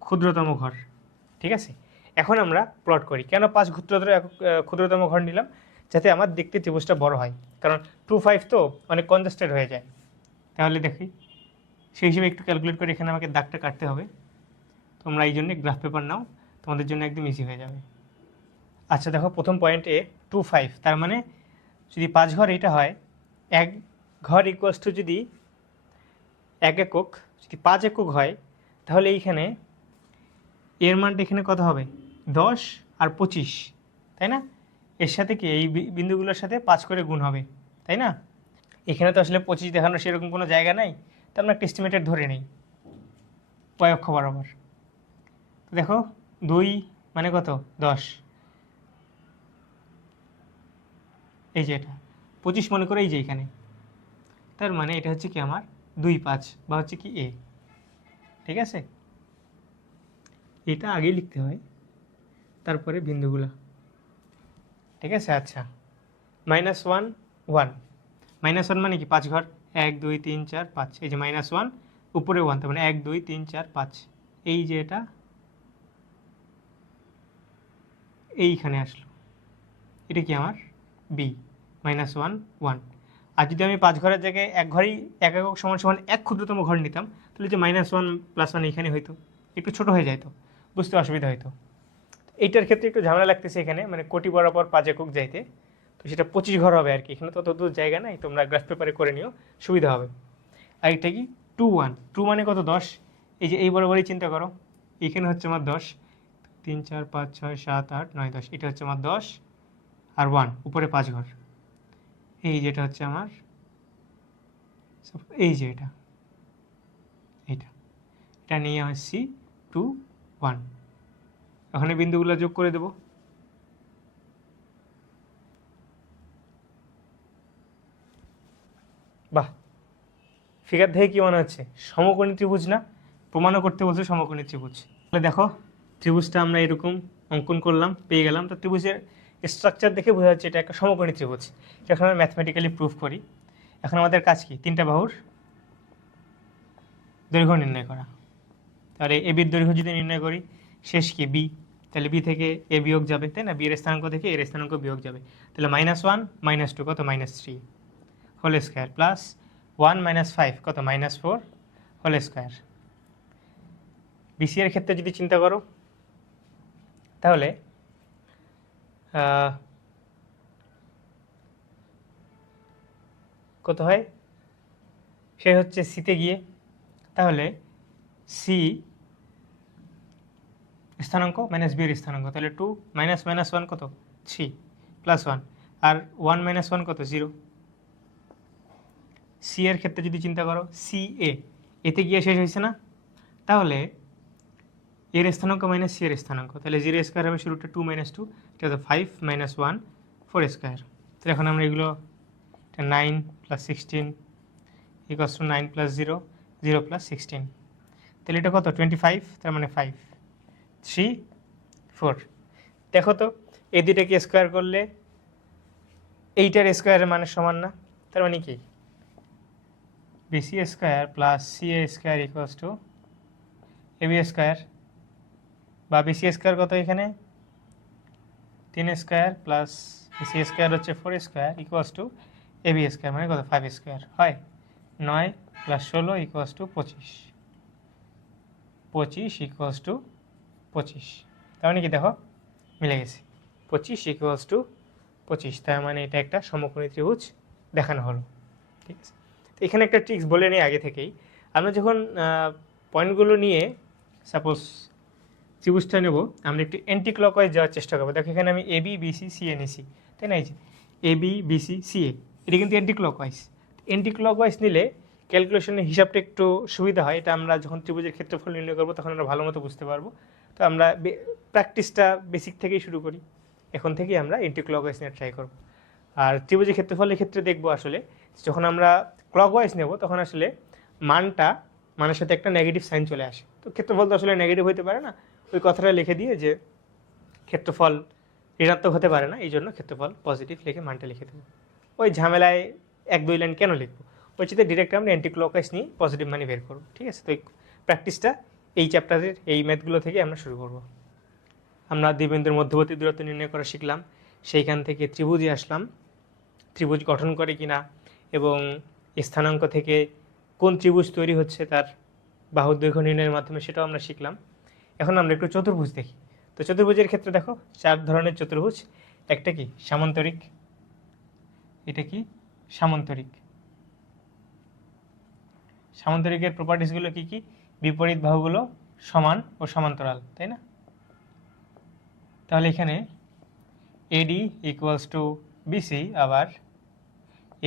ক্ষুদ্রতম ঘর। ঠিক আছে, এখন আমরা প্লট করি। কেন 5 ক্ষুদ্রতম ঘর নিলাম? যাতে আমার দেখতে ত্রিভুজটা বড় হয়, কারণ 2 5 তো অনেক কনজাস্টেড হয়ে যায়। তাহলে দেখি সেই হিসেবে একটু ক্যালকুলেট করে এখানে আমাকে দাগটা কাটতে হবে। তোমরা এই জন্য গ্রাফ পেপার নাও, তোমাদের জন্য একদম ইজি হয়ে যাবে। আচ্ছা দেখো, প্রথম পয়েন্টে 2 5, তার মানে যদি 5 ঘর এটা হয়, 1 ঘর ইকুয়ালস টু যদি 1 একক যদি 5 একক হয়, তাহলে এইখানে এর মানটা এখানে কত হবে 10 আর 25, তাই না? এর সাথে কি এই বিন্দুগুলোর সাথে 5 করে গুণ হবে, তাই না? এখানে তো আসলে 25 দেখানোর সেরকম কোনো জায়গা নাই, তো আমরা একটা এস্টিমেটেড ধরে নিই ওয়াই অক্ষ বরাবর। তো দেখো 2 মানে কত 10, এই যে এটা 25 মনে করে এই যে এখানে, তার মানে এটা হচ্ছে কি আমার 2 5 বা হচ্ছে কি এ। ঠিক আছে, এটা আগে লিখতে হয় তারপরে বিন্দুগুলা। ঠিক আছে, আচ্ছা -1 1 -1 মানে কি 5 ঘর 1 2 3 4 5, এই যে -1 উপরে 1, তার মানে 1 2 3 4 5, এই যে এটা এইখানে আসলো, এটা কি আমার বি -1 1। আর যদি আমি 5 ঘরের জায়গায় 1 ঘরই 1 একক সমান সমান 1 ক্ষুদ্রতম ঘর নিতাম, তাহলে যে -1 + 1 এখানে হইতো, একটু ছোট হয়ে যাইতো, বুঝতে অসুবিধা হইতো। এইটার ক্ষেত্রে একটু ঝামেলা লাগতেছে এখানে, মানে কোটি বরাবর 5 একক যাইতে, তো সেটা 25 ঘর হবে আর কি। এখানে তত দূর জায়গা নাই, তোমরা গ্রাফ পেপারে করে নিও, সুবিধা হবে। আর এটা কি 2 1, 2 মানে কত 10, এই যে এই বরাবরই চিন্তা করো, এখানে হচ্ছে আমার 10 3 4 5 6 7 8 9 10, এটা হচ্ছে আমার 10 আর 1 উপরে 5 ঘর, এই যেটা হচ্ছে আমার এই যে এটা এটা এটা নিয়ে আসছি 2 1, ওখানে বিন্দুগুলো যোগ করে দেব। বাহ, ফিগার দেখে কি মনে হচ্ছে সমকোণী ত্রিভুজ না? প্রমাণও করতে বলছে সমকোণী ত্রিভুজ। তাহলে দেখো ত্রিভুজটা আমরা এরকম অঙ্কন করলাম, পেয়ে গেলাম। তো ত্রিভুজের স্ট্রাকচার দেখে বোঝা যাচ্ছে এটা একটা সমকোণী ত্রিভুজ। এখন আমরা ম্যাথমেটিক্যালি প্রুফ করি। এখন আমাদের কাজ কি, 3টা বাহুর দৈর্ঘ্য নির্ণয় করা। তাহলে এ বির দৈর্ঘ্য যদি নির্ণয় করি, শেষ কি বি, তাহলে বি থেকে এ বিয়োগ যাবে, তাই না? বি এর স্থানাঙ্ক থেকে এর স্থানাঙ্ক বিয়োগ যাবে। তাহলে -1 -2 কত? -3 হোল স্কোয়ার প্লাস 1 - 5 কত? -4 হোল স্কোয়ার। বিসি এর ক্ষেত্রে যদি চিন্তা করো তাহলে কত হয়? সে হচ্ছে সিতে গিয়ে, তাহলে সি স্থানাঙ্ক মাইনাস বি এর স্থানাঙ্ক, তাহলে 2 -1 কত? 3 +1 আর 1 - 1 কত? 0। সি এর ক্ষেত্রে যদি চিন্তা করো, সি এতে গিয়ে শেষ হয়েছে না, তাহলে এর স্থানাঙ্ক মাইনাস সি এর স্থানাঙ্ক, তাহলে 0 স্কোয়ার হবে শুরুটা 2 - 2, এটা হচ্ছে 5 - 1 4 স্কোয়ার। তাহলে এখন আমরা এগুলো 9 + 16 = 9 + 0 0 + 16, তাহলে এটা কত? 25, তার মানে 5 3 4। দেখো তো এই দুইটাকে স্কোয়ার করলে এইটার স্কোয়ারের মানে সমান না, তার মানে কি? BC square plus CA square equals to AB square, বা বিসি স্কোয়ার কত এখানে? 3 স্কোয়ার প্লাস বিসি স্কোয়ার হচ্ছে 4 square equals to AB square, মানে কত? 5 স্কোয়ার হয়। 9 + 16 ইকুয়ালস টু 25, 25 ইকুয়ালস টু 25, তার মানে কি? দেখো মিলে গেছে, 25 ইকুয়ালস টু 25, তার মানে এটা একটা সমকোণী ত্রিভুজ দেখানো হলো। ঠিক আছে, তো এখানে একটা ট্রিক্স বলে নিই আগে থেকেই। আমরা যখন পয়েন্টগুলো নিয়ে সাপোজ ত্রিভুজটা নেব, আমরা একটু অ্যান্টি ক্লকওয়াইজ যাওয়ার চেষ্টা করবো। দেখো এখানে আমি এবি বিসি সিএ নিছি, তাই না? এই যে এবি বিসি সিএ, এটা কিন্তু অ্যান্টি ক্লকওয়াইজ। অ্যান্টি ক্লকওয়াইজ নিলে ক্যালকুলেশনের হিসাবটা একটু সুবিধা হয়। এটা আমরা যখন ত্রিভুজের ক্ষেত্রফল নির্ণয় করবো তখন আমরা ভালো মতো বুঝতে পারবো। তো আমরা প্র্যাকটিসটা বেসিক থেকেই শুরু করি, এখন থেকেই আমরা অ্যান্টি ক্লকওয়াইজ নিয়ে ট্রাই করবো। আর ত্রিভুজের ক্ষেত্রফলের ক্ষেত্রে দেখবো আসলে যখন আমরা ক্লকওয়াইজ নেব তখন আসলে মানের সাথে একটা নেগেটিভ সাইন চলে আসে। তো ক্ষেত্রফল তো আসলে নেগেটিভ হতে পারে না, ওই কথাটা লিখে দিয়ে যে ক্ষেত্রফল ঋণাত্মক হতে পারে না, এই জন্য ক্ষেত্রফল পজিটিভ লিখে মানটা লিখে দেবো। ওই ঝামেলায় 1-2 লাইন কেন লিখবো? ওই চিন্তা ডিরেক্ট আমরা অ্যান্টি ক্লকওয়াইজ নিয়ে পজিটিভ মানি বের করবো। ঠিক আছে, তো এই প্র্যাকটিসটা এই চ্যাপ্টারের এই ম্যাথগুলো থেকে আমরা শুরু করব। আমরা দ্বিবিন্দুর মধ্যবর্তী দূরত্ব নির্ণয় করা শিখলাম, সেইখান থেকে ত্রিভুজে আসলাম, ত্রিভুজ গঠন করে কিনা এবং স্থানাঙ্ক থেকে কোন ত্রিভুজ তৈরি হচ্ছে তার বাহুর দৈর্ঘ্য নির্ণয়ের মাধ্যমে, সেটাও আমরা শিখলাম। এখন আমরা একটু চতুর্ভুজ দেখি। তো চতুর্ভুজের ক্ষেত্রে দেখো 4 ধরনের চতুর্ভুজ। একটা কি? সামান্তরিক। এটা কি? সামান্তরিক। সামান্তরিকের প্রপার্টিসগুলো কি কি? বিপরীত বাহুগুলো সমান ও সমান্তরাল, তাই না? তাহলে এখানে এডি ইকুয়ালস টু বিসি, আবার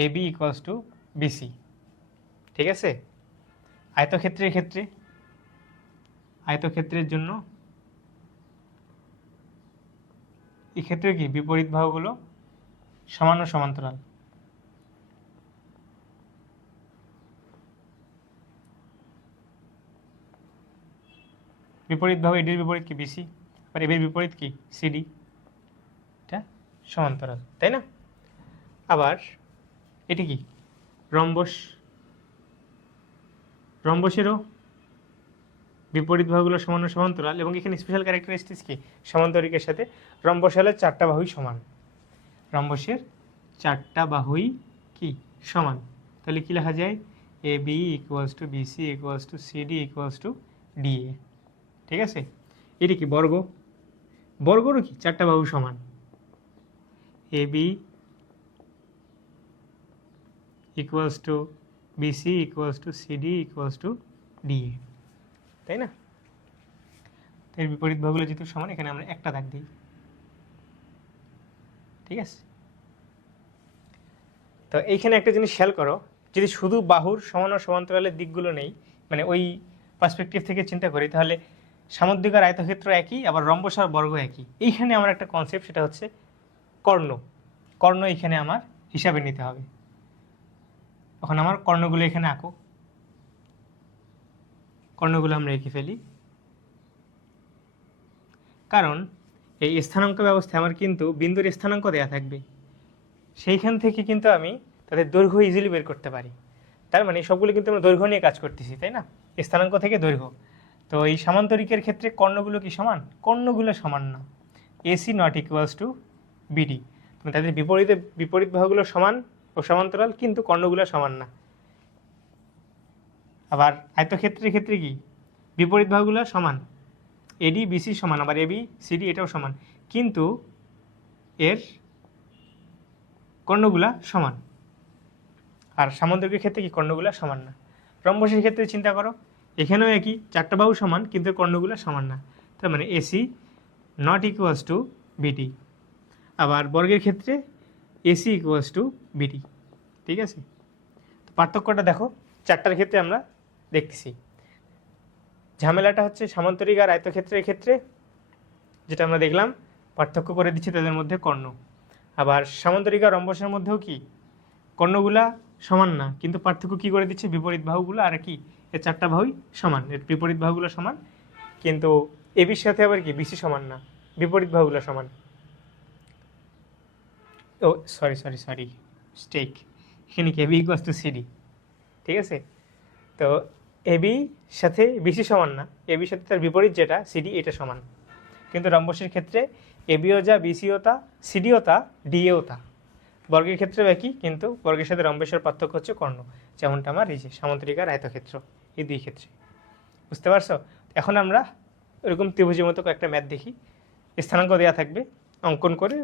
এবি ইকুয়ালস টু বিসি। ঠিক আছে, আয়তক্ষেত্রের ক্ষেত্রে আয়তক্ষেত্রের জন্য এই ক্ষেত্রে কি? বিপরীত বাহুগুলো সমান ও সমান্তরাল। বিপরীত বাহু এডির বিপরীত কি? বিসি, আর এবির বিপরীত কি? সিডি, এটা সমান্তরাল, তাই না? আবার এটি কি? রম্বস। রম্বসেরও বিপরীত বাহুগুলো সমান ও সমান্তরাল, এবং এখানে স্পেশাল ক্যারেক্টারিস্টিক্স কি? সমান্তরিকের সাথে রম্বস হলে 4টা বাহুই সমান। রম্বসের 4টা বাহুই কি? সমান। তাহলে কি লেখা যায়? A B equals to BC equals to CD equals to DA. ঠিক আছে, এটি কি? বর্গ। বর্গরও কি? 4টা বাহু সমান। A B equals to BC equals to CD equals to DA, তাই না? এর বিপরীত বাহুগুলো যেহেতু সমান, এখানে আমরা একটা দাগ দিই। ঠিক আছে, তো এইখানে একটা জিনিস খেয়াল করো, যদি শুধু বাহুর সমান ও সমান্তরালের দিকগুলো নেই, মানে ওই পার্সপেক্টিভ থেকে চিন্তা করি, তাহলে সামুদ্রিক আর আয়তক্ষেত্র একই, আবার রম্বস আর বর্গ একই। এইখানে আমার একটা কনসেপ্ট, সেটা হচ্ছে কর্ণ। কর্ণ এইখানে আমার হিসাবে নিতে হবে। এখন আমার কর্ণগুলো এখানে আঁকো। কর্ণগুলো আমরা এঁকে ফেলি, কারণ এই স্থানাঙ্ক ব্যবস্থায় আমার কিন্তু বিন্দুর স্থানাঙ্ক দেয়া থাকবে, সেইখান থেকে কিন্তু আমি তাদের দৈর্ঘ্য ইজিলি বের করতে পারি। তার মানে সবগুলো কিন্তু আমরা দৈর্ঘ্য নিয়ে কাজ করতেছি, তাই না? স্থানাঙ্ক থেকে দৈর্ঘ্য। তো তো এই সামান্তরিকের ক্ষেত্রে কর্ণগুলো কি সমান? কর্ণগুলো সমান না। AC not equals to BD, তাদের বিপরীত বাহুগুলো সমান ও সমান্তরাল, কিন্তু কর্ণগুলো সমান না। আবার আয়তক্ষেত্রের ক্ষেত্রে কি বিপরীত বাহুগুলো সমান, এডি বিসি সমান, আবার এবি সিডি এটাও সমান, কিন্তু এর কর্ণগুলা সমান। আর সামান্তরিকের ক্ষেত্রে কি কর্ণগুলা সমান না। রম্বসের ক্ষেত্রে চিন্তা করো, এখানেও একই, চারটা বাহু সমান কিন্তু কর্ণগুলা সমান না, তার মানে AC not equals to BD. আবার বর্গের ক্ষেত্রে এসি ইকুয়ালস টু বিডি। ঠিক আছে, তো পার্থক্যটা দেখো চারটার ক্ষেত্রে আমরা দেখতেছি। ঝামেলাটা হচ্ছে সামান্তরিক আর আয়তক্ষেত্রের ক্ষেত্রে যেটা আমরা দেখলাম, পার্থক্য করে দিচ্ছে তাদের মধ্যে কর্ণ। আবার সামান্তরিক আর রম্বসের মধ্যেও কি কর্ণগুলা সমান না, কিন্তু পার্থক্য কি করে দিচ্ছে, বিপরীত বাহুগুলো আর কি, এর চারটা বাহুই সমান, এর বিপরীত বাহুগুলো সমান, কিন্তু এবির সাথে আবার কি বিসি সমান না, বিপরীত বাহুগুলো সমান। ও সরি স্টেক, এখানে কি এবি ইকুয়ালস টু সিডি। ঠিক আছে, তো এবি সাথে বিসি সমান না, এবির সাথে তার বিপরীত যেটা সিডি এটা সমান, কিন্তু রম্বসের ক্ষেত্রে এবিও যা বিসিও তা সিডিও তা ডিএও তা। বর্গের ক্ষেত্রেও একই, কিন্তু বর্গের সাথে রম্বসের পার্থক্য হচ্ছে কর্ণ, যেমনটা আমার এই যে সামান্তরিক আর আয়তক্ষেত্র এই দুই ক্ষেত্রে। বুঝতে পারছো? এখন আমরা এরকম ত্রিভুজের মতো একটা ম্যাথ দেখি, স্থানাঙ্ক দেওয়া থাকবে, অঙ্কন করে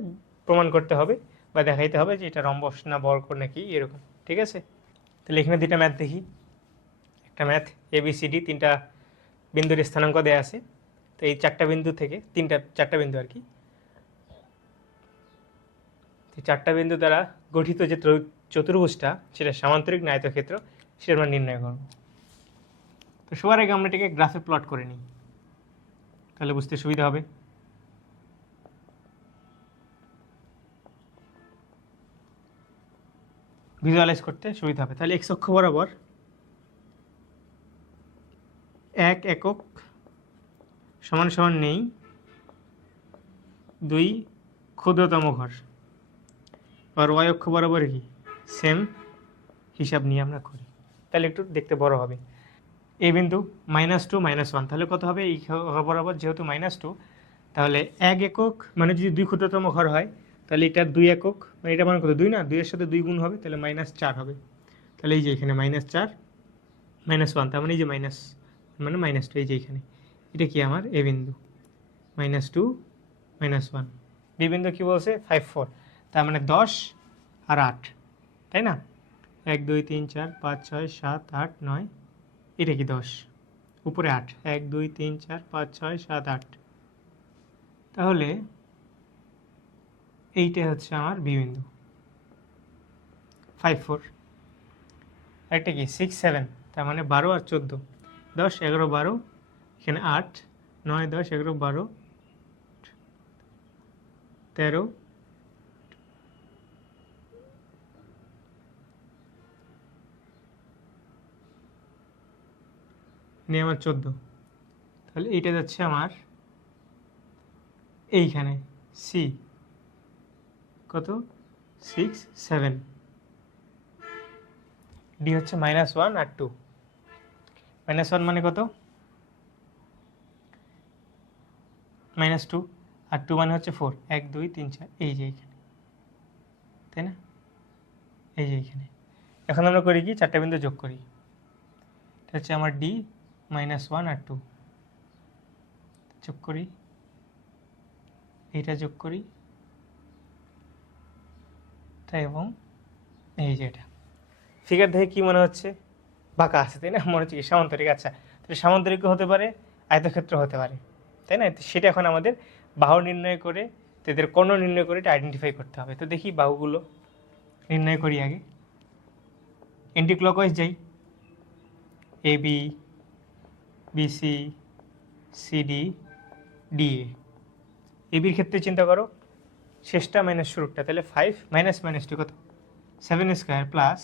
প্রমাণ করতে হবে বা দেখাইতে হবে যে এটা রম্বস না বর্গ নাকি এরকম। ঠিক আছে, তাহলে এখানে দুইটা ম্যাথ দেখি। একটা ম্যাথ এবিসিডি, তিনটা বিন্দুর স্থানাঙ্ক দেওয়া আছে। তো এই চারটা বিন্দু থেকে চারটা বিন্দু আর কি, চারটা বিন্দু দ্বারা গঠিত যে চতুর্ভুজটা সেটা সামান্তরিক না আয়তক্ষেত্র সেটা আমরা নির্ণয় করব। তো সবার আগে আমরা এটাকে গ্রাফে প্লট করে নিই, তাহলে বুঝতে সুবিধা হবে। ভিজুয়ালাইজ করতে সুবিধা হবে। তাহলে এক্স অক্ষ বরাবর 1 একক সমান সমান নেই 2 ক্ষুদ্রতম ঘর, আর ওয়াই অক্ষ বরাবর কি সেম হিসাব নিয়ে আমরা করি, তাহলে একটু দেখতে বড় হবে। এই বিন্দু -2 -1, তাহলে কত হবে এই বরাবর, যেহেতু -2 তাহলে 1 একক মানে যদি 2 ক্ষুদ্রতম ঘর হয় তাহলে এটা 2 একক, মানে এটা মানে কত 2 না, 2 এর সাথে 2 গুণ হবে, তাহলে -4 হবে। তাহলে এই যে এখানে -4 -1, তার মানে এই যে মাইনাস মানে -2, এই যে এখানে এটা কি আমার এ বিন্দু, -2 -1। বি বিন্দু কি বলছে 5 4, তার মানে 10 আর 8, তাই না? 1 2 3 4 5 6 7 8 9, এটা কি 10, উপরে 8, 1 2 3 4 5 6 7 8, তাহলে এইটা হচ্ছে আমার বি বিন্দু 5 4। একটা কি 6 7, তার মানে 12 আর 14, 10 11 12, এখানে 8 9 10 11 12 13 নিয়ে আমার 14, তাহলে এইটা যাচ্ছে আমার এইখানে সি কত 6 7, ডি হচ্ছে -1 আর 2, -1 মানে কত -2 আর 2 মানে হচ্ছে 4, 1 2 3 4, এই যে এইখানে, তাই না? এই যে এইখানে। এখন আমরা করি কি, চারটা বিন্দু যোগ করি, এটা হচ্ছে আমার ডি -1 আর 2, যোগ করি, এইটা যোগ করি, তাই, এবং এই যে এটা ফিগার দেখে কি মনে হচ্ছে, বাঁকা আছে, তাই না? মনে হচ্ছে কি সামান্তরিক। আচ্ছা, তাহলে সামান্তরিক হতে পারে, আয়তক্ষেত্র হতে পারে, তাই না? সেটা এখন আমাদের বাহু নির্ণয় করে, তাদের কর্ণ নির্ণয় করে এটা আইডেন্টিফাই করতে হবে। তো দেখি বাহুগুলো নির্ণয় করি আগে। এন্টি ক্লকওয়াইজ যাই, A B BC CD DA. এবির ক্ষেত্রে চিন্তা করো, শেষটা মাইনাস শুরুটা, তাহলে 5 -2 কত 7 স্কোয়ার প্লাস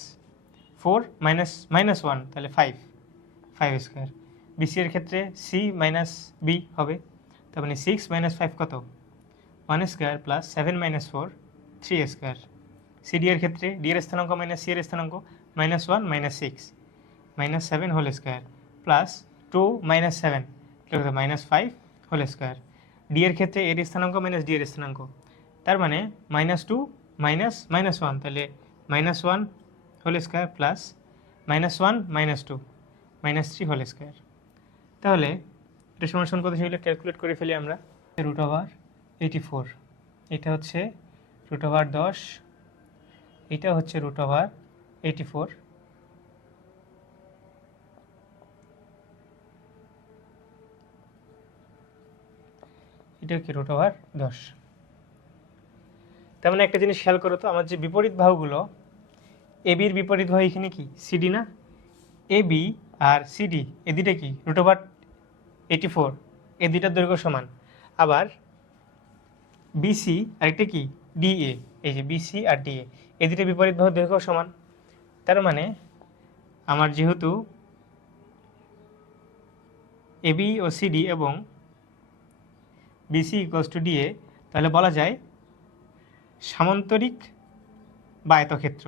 4 -1, তাহলে 5 স্কোয়ার। বিসি এর ক্ষেত্রে সি মাইনাস বি হবে, তার মানে 6 - 5 কত 1 স্কোয়ার প্লাস 7 - 4 3 স্কোয়ার। সিডি এর ক্ষেত্রে ডি এর স্থানাঙ্ক মাইনাস সি এর স্থানাঙ্ক -1 - 6 -7 whole square plus 2 - 7 -5 whole square. D এর ক্ষেত্রে এর স্থানাঙ্ক মাইনাস ডি এর স্থানাঙ্ক, তার মানে -2 -1, তাহলে -1 whole square plus -1 -2 -3 whole square. তাহলে এটা সমান কত সেগুলো ক্যালকুলেট করে ফেলি আমরা। √84, এটা হচ্ছে √10, এটা হচ্ছে √84, এটা কি √10। তার মানে একটা জিনিস খেয়াল করো তো, আমার যে বিপরীত বাহুগুলো, এ বির বিপরীত বাহু এখানে কি সিডি না, এ বি আর সিডি এ দুইটা কি √84, এ দুইটার দৈর্ঘ্য সমান। আবার বিসি আরেকটা কি ডিএ, এই যে বিসি আর ডিএ এই দুইটা বিপরীত বাহুর দৈর্ঘ্য সমান। তার মানে আমার যেহেতু এবি ও সিডি এবং বিসি ইকুয়ালস টু ডিএ, তাহলে বলা যায় সামান্তরিক বা আয়তক্ষেত্র,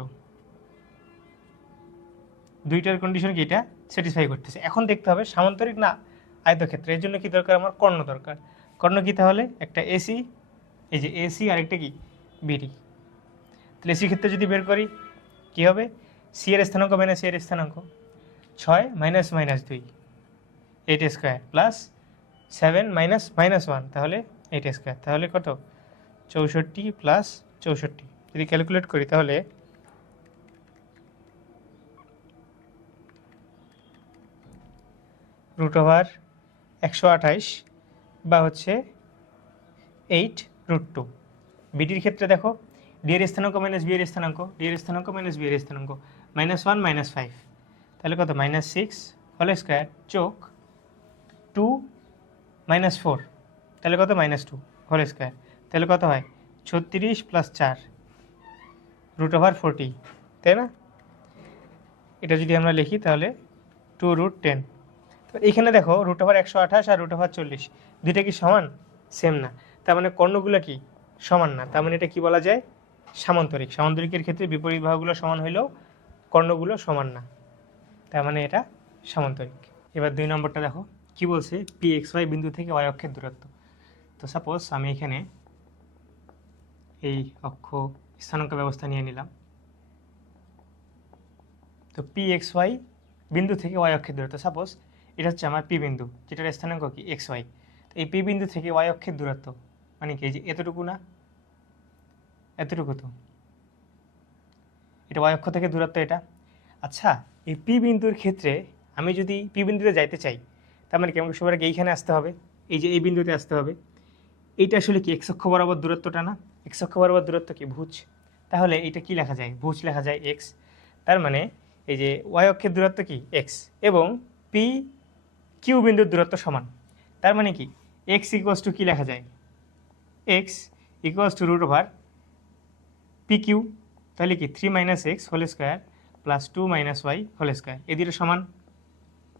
দুইটার কন্ডিশন কি এটা স্যাটিসফাই করতেছে। এখন দেখতে হবে সামান্তরিক না আয়তক্ষেত্র, এর জন্য কি দরকার, আমার কর্ণ দরকার। কর্ণ কি তাহলে একটা এসি, এই যে এসি আর একটা কি বিডি। তাহলে এসির ক্ষেত্রে যদি বের করি কি হবে, সি এর স্থানাঙ্ক মাইনাস এর স্থানাঙ্ক, 6 - -2 8 স্কোয়ার প্লাস 7 -1, তাহলে 8 স্কোয়ার, তাহলে কত 64 প্লাস 64। যদি ক্যালকুলেট করি তাহলে √128 বা হচ্ছে 8√2। বিডির ক্ষেত্রে দেখো ডি এর স্থানাঙ্ক মাইনাস বি এর স্থানাঙ্ক, ডি এর স্থানাঙ্ক মাইনাস বি এর স্থানাঙ্ক, -1 -5, তাহলে কত -6 হোল স্কোয়ার যোগ 2 -4, তাহলে কত -2 হোল স্কোয়ার, তাহলে কত হয় 36 প্লাস 4 √40, তাই না। এটা যদি আমরা লিখি তাহলে 2√10। তো এইখানে দেখো √128 আর √40 দুইটা কি সমান, সেম না, তার মানে কর্ণগুলো কি সমান না, তার মানে এটা কি বলা যায় সামান্তরিক। সামান্তরিকের ক্ষেত্রে বিপরীত বাহুগুলো সমান হইলেও কর্ণগুলো সমান না, তার মানে এটা সামান্তরিক। এবার 2 নম্বরটা দেখো কি বলছে, পি এক্স ওয়াই বিন্দু থেকে ওয়াই অক্ষের দূরত্ব। তো সাপোজ আমি এখানে এই অক্ষ স্থানাঙ্ক ব্যবস্থা নিয়ে নিলাম। তো পি এক্স ওয়াই বিন্দু থেকে ওয়াই অক্ষের দূরত্ব, সাপোজ এটা হচ্ছে আমার পি বিন্দু, যেটার স্থানাঙ্ক কি এক্স ওয়াই। তো এই পি বিন্দু থেকে ওয়াই অক্ষের দূরত্ব মানে কি, এই যে এতটুকু না, এতটুকু, তো এটা ওয়াই অক্ষ থেকে দূরত্ব এটা। আচ্ছা, এই পি বিন্দুর ক্ষেত্রে আমি যদি পি বিন্দুতে যাইতে চাই, তার মানে কি আমাকে সবার আগে এইখানে আসতে হবে, এই যে এই বিন্দুতে আসতে হবে। এইটা আসলে কি এক্স অক্ষ বরাবর দূরত্বটা না, এক্স অক্ষ বরাবর দূরত্ব কি ভুজ, তাহলে এটা কি লেখা যায়, ভুজ লেখা যায় এক্স। তার মানে এই যে ওয়াই অক্ষের দূরত্ব কি এক্স এবং পি কিউ বিন্দুর দূরত্ব সমান। তার মানে কি এক্স ইকুয়ালস টু কী লেখা যায়, x equals to P Q, তাহলে কি 3 - x whole square plus 2 - y whole square, এই দুটো সমান,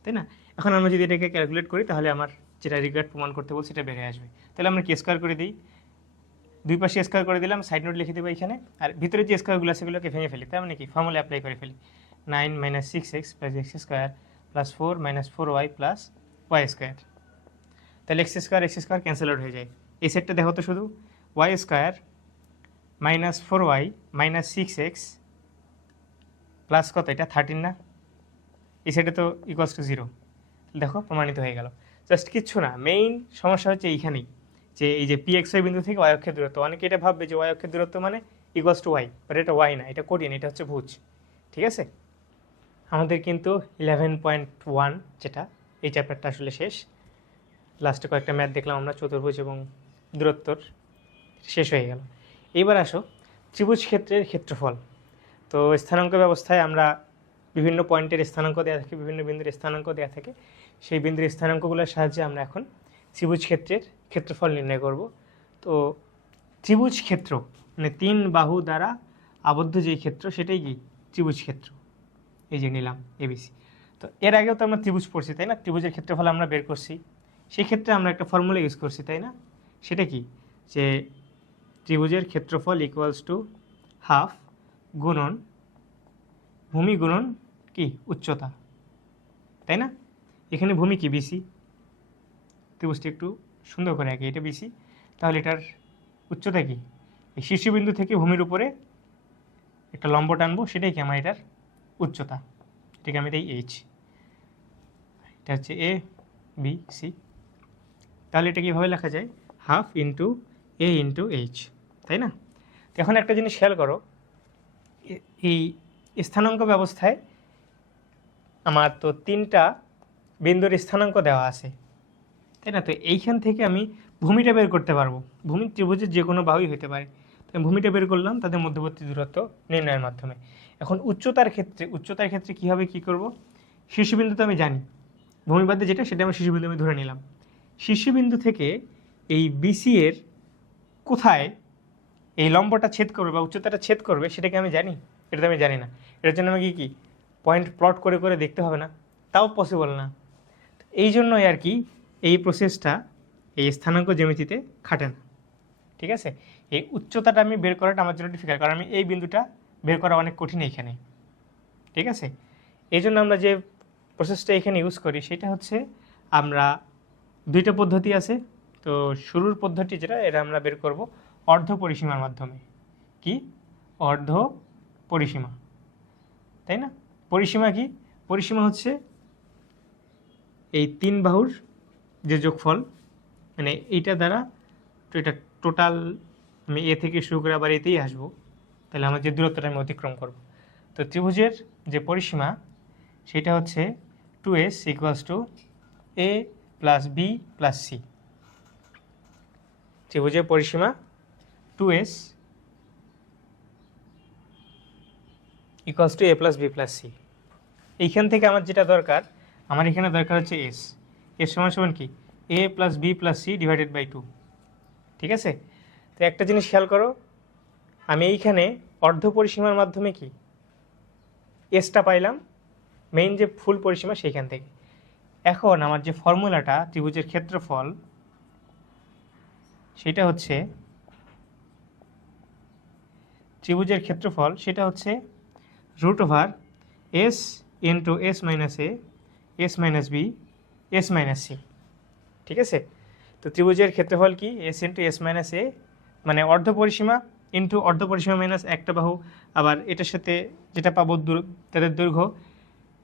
তাই না। এখন আমরা যদি এটাকে ক্যালকুলেট করি তাহলে আমার যেটা রিগার্ড প্রমাণ করতে বলছি সেটা বেড়ে আসবে। তাহলে আমরা কি স্কোয়ার করে দিই, দুই পাশে স্কোয়ার করে দিলাম, সাইড নোট লিখে দেবো এখানে, আর ভিতরে যে স্কোয়ারগুলো আছে সেগুলোকে ভেঙে ফেলি, তার মানে কি ফর্মুলা অ্যাপ্লাই করে ফেলি। 9 - 6x plus x square plus 4 - 4y plus y square, তাহলে x স্কোয়ার ক্যান্সেল আউট হয়ে যায়। এই সেটটা দেখো তো শুধু y square -4y -6x plus কত, এটা 13 না, এই সেটে তো ইকুয়ালস টু 0, দেখো প্রমাণিত হয়ে গেল। জাস্ট কিচ্ছু না, মেইন সমস্যা হচ্ছে এইখানেই, যে এই যে পি এক্স ওয়াই বিন্দু থেকে ওয়াই অক্ষের দূরত্ব, অনেকে এটা ভাববে যে ওয়াই অক্ষের দূরত্ব মানে ইকুয়ালস টু ওয়াই, বাট এটা ওয়াই না, এটা কোডিন, এটা হচ্ছে ভুজ, ঠিক আছে। আমাদের কিন্তু 11.1 যেটা এই চ্যাপ্টারটা আসলে শেষ। লাস্টে কয়েকটা ম্যাথ দেখলাম আমরা, চতুর্ভুজ এবং দূরত্বর, শেষ হয়ে গেল। এবার আসো ত্রিভুজ ক্ষেত্রের ক্ষেত্রফল। তো স্থানাঙ্ক ব্যবস্থায় আমরা বিভিন্ন পয়েন্টের স্থানাঙ্ক দেওয়া থাকে, বিভিন্ন বিন্দুর স্থানাঙ্ক দেওয়া থাকে, সেই বিন্দুর স্থানাঙ্কগুলোর সাহায্যে আমরা এখন ত্রিভুজ ক্ষেত্রের ক্ষেত্রফল নির্ণয় করব। তো ত্রিভুজ ক্ষেত্র মানে 3 বাহু দ্বারা আবদ্ধ যেই ক্ষেত্র সেটাই কি ত্রিভুজ ক্ষেত্র, এই যে নিলাম এবিসি। তো এর আগেও তো আমরা ত্রিভুজ পড়ছি, তাই না, ত্রিভুজের ক্ষেত্রফল আমরা বের করছি, সেই ক্ষেত্রে আমরা একটা ফর্মুলা ইউজ করছি, তাই না, সেটা কি, যে ত্রিভুজের ক্ষেত্রফল ইকুয়ালস টু হাফ গুণন ভূমি গুণন কি উচ্চতা, তাই না। এখানে ভূমি কি বিসি, ত্রিভুজটি একটু সুন্দর করে আঁকি, এটা বিসি, তাহলে এটার উচ্চতা কি, এই শীর্ষবিন্দু থেকে ভূমির উপরে একটা লম্ব টানবো, সেটাই কি আমার এটার উচ্চতা, এটাকে আমি দিই এইচ, এটা হচ্ছে এ বি সি। তাহলে এটা কীভাবে লেখা যায়, হাফ ইন্টু এ ইন্টু এইচ, তাই না? তো এখন একটা জিনিস খেয়াল করো, এই স্থানাঙ্ক ব্যবস্থায় আমার তো 3টা বিন্দুর স্থানাঙ্ক দেওয়া আছে, তাই না? তো এইখান থেকে আমি ভূমিটা বের করতে পারবো, ভূমি ত্রিভুজের যে কোনো বাহুই হতে পারে, তো আমি ভূমিটা বের করলাম তাদের মধ্যবর্তী দূরত্ব নির্ণয়ের মাধ্যমে। এখন উচ্চতার ক্ষেত্রে কীভাবে কী করব, শীর্ষবিন্দু তো আমি জানি, ভূমিবাদে যেটা সেটা আমি শীর্ষবিন্দু আমি ধরে নিলাম, শীর্ষবিন্দু থেকে এই বিসি এর কোথায় এই লম্বটা ছেদ করবে বা উচ্চতাটা ছেদ করবে সেটাকে আমি জানি, এটা তো আমি জানি না। এটার জন্য আমাকে কি পয়েন্ট প্লট করে করে দেখতে হবে না, তাও পসিবল না। এই জন্যই আর কি এই প্রসেসটা এই স্থানাঙ্ক জ্যামিতিতে খাটে না, ঠিক আছে? এই উচ্চতাটা আমি বের করাটা আমার জন্য ডিফিকাল্ট, কারণ আমি এই বিন্দুটা বের করা অনেক কঠিন এইখানে, ঠিক আছে? এই জন্য আমরা যে প্রসেসটা এখানে ইউজ করি সেটা হচ্ছে, আমরা 2টা পদ্ধতি আছে। তো শুরুর পদ্ধতি যেটা, এটা আমরা বের করব অর্ধ পরিসীমার মাধ্যমে। কি অর্ধ পরিসীমা, তাই না? পরিসীমা কি, পরিসীমা হচ্ছে এই 3 বাহুর যে যোগফল, মানে এইটা দ্বারা, তো এটা টোটাল, আমি এ থেকে শুরু করে আবার এতেই আসবো, তাহলে আমার যে দূরত্বটা আমি অতিক্রম করব। তো ত্রিভুজের যে পরিসীমা সেটা হচ্ছে 2s = a + b + c। ত্রিভুজের পরিসীমা 2s = a + b + c। এইখান থেকে আমার যেটা দরকার, আমার এখানে দরকার হচ্ছে s, এর সমান সমান কি a + b + c / 2, ঠিক আছে? তো একটা জিনিস খেয়াল করো, আমি এইখানে অর্ধ পরিসীমার মাধ্যমে কি এসটা পাইলাম, মেইন যে ফুল পরিসীমা সেইখান থেকে। এখন আমার যে ফর্মুলাটা ত্রিভুজের ক্ষেত্রফল, সেটা হচ্ছে √s × s - a s - b s - c, ঠিক আছে? তো ত্রিভুজের ক্ষেত্রফল কি, s × s - a, মানে অর্ধ পরিসীমা ইন্টু অর্ধ পরিসীমা মাইনাস একটা বাহু, আবার এটার সাথে যেটা পাবো তাদের দৈর্ঘ্য,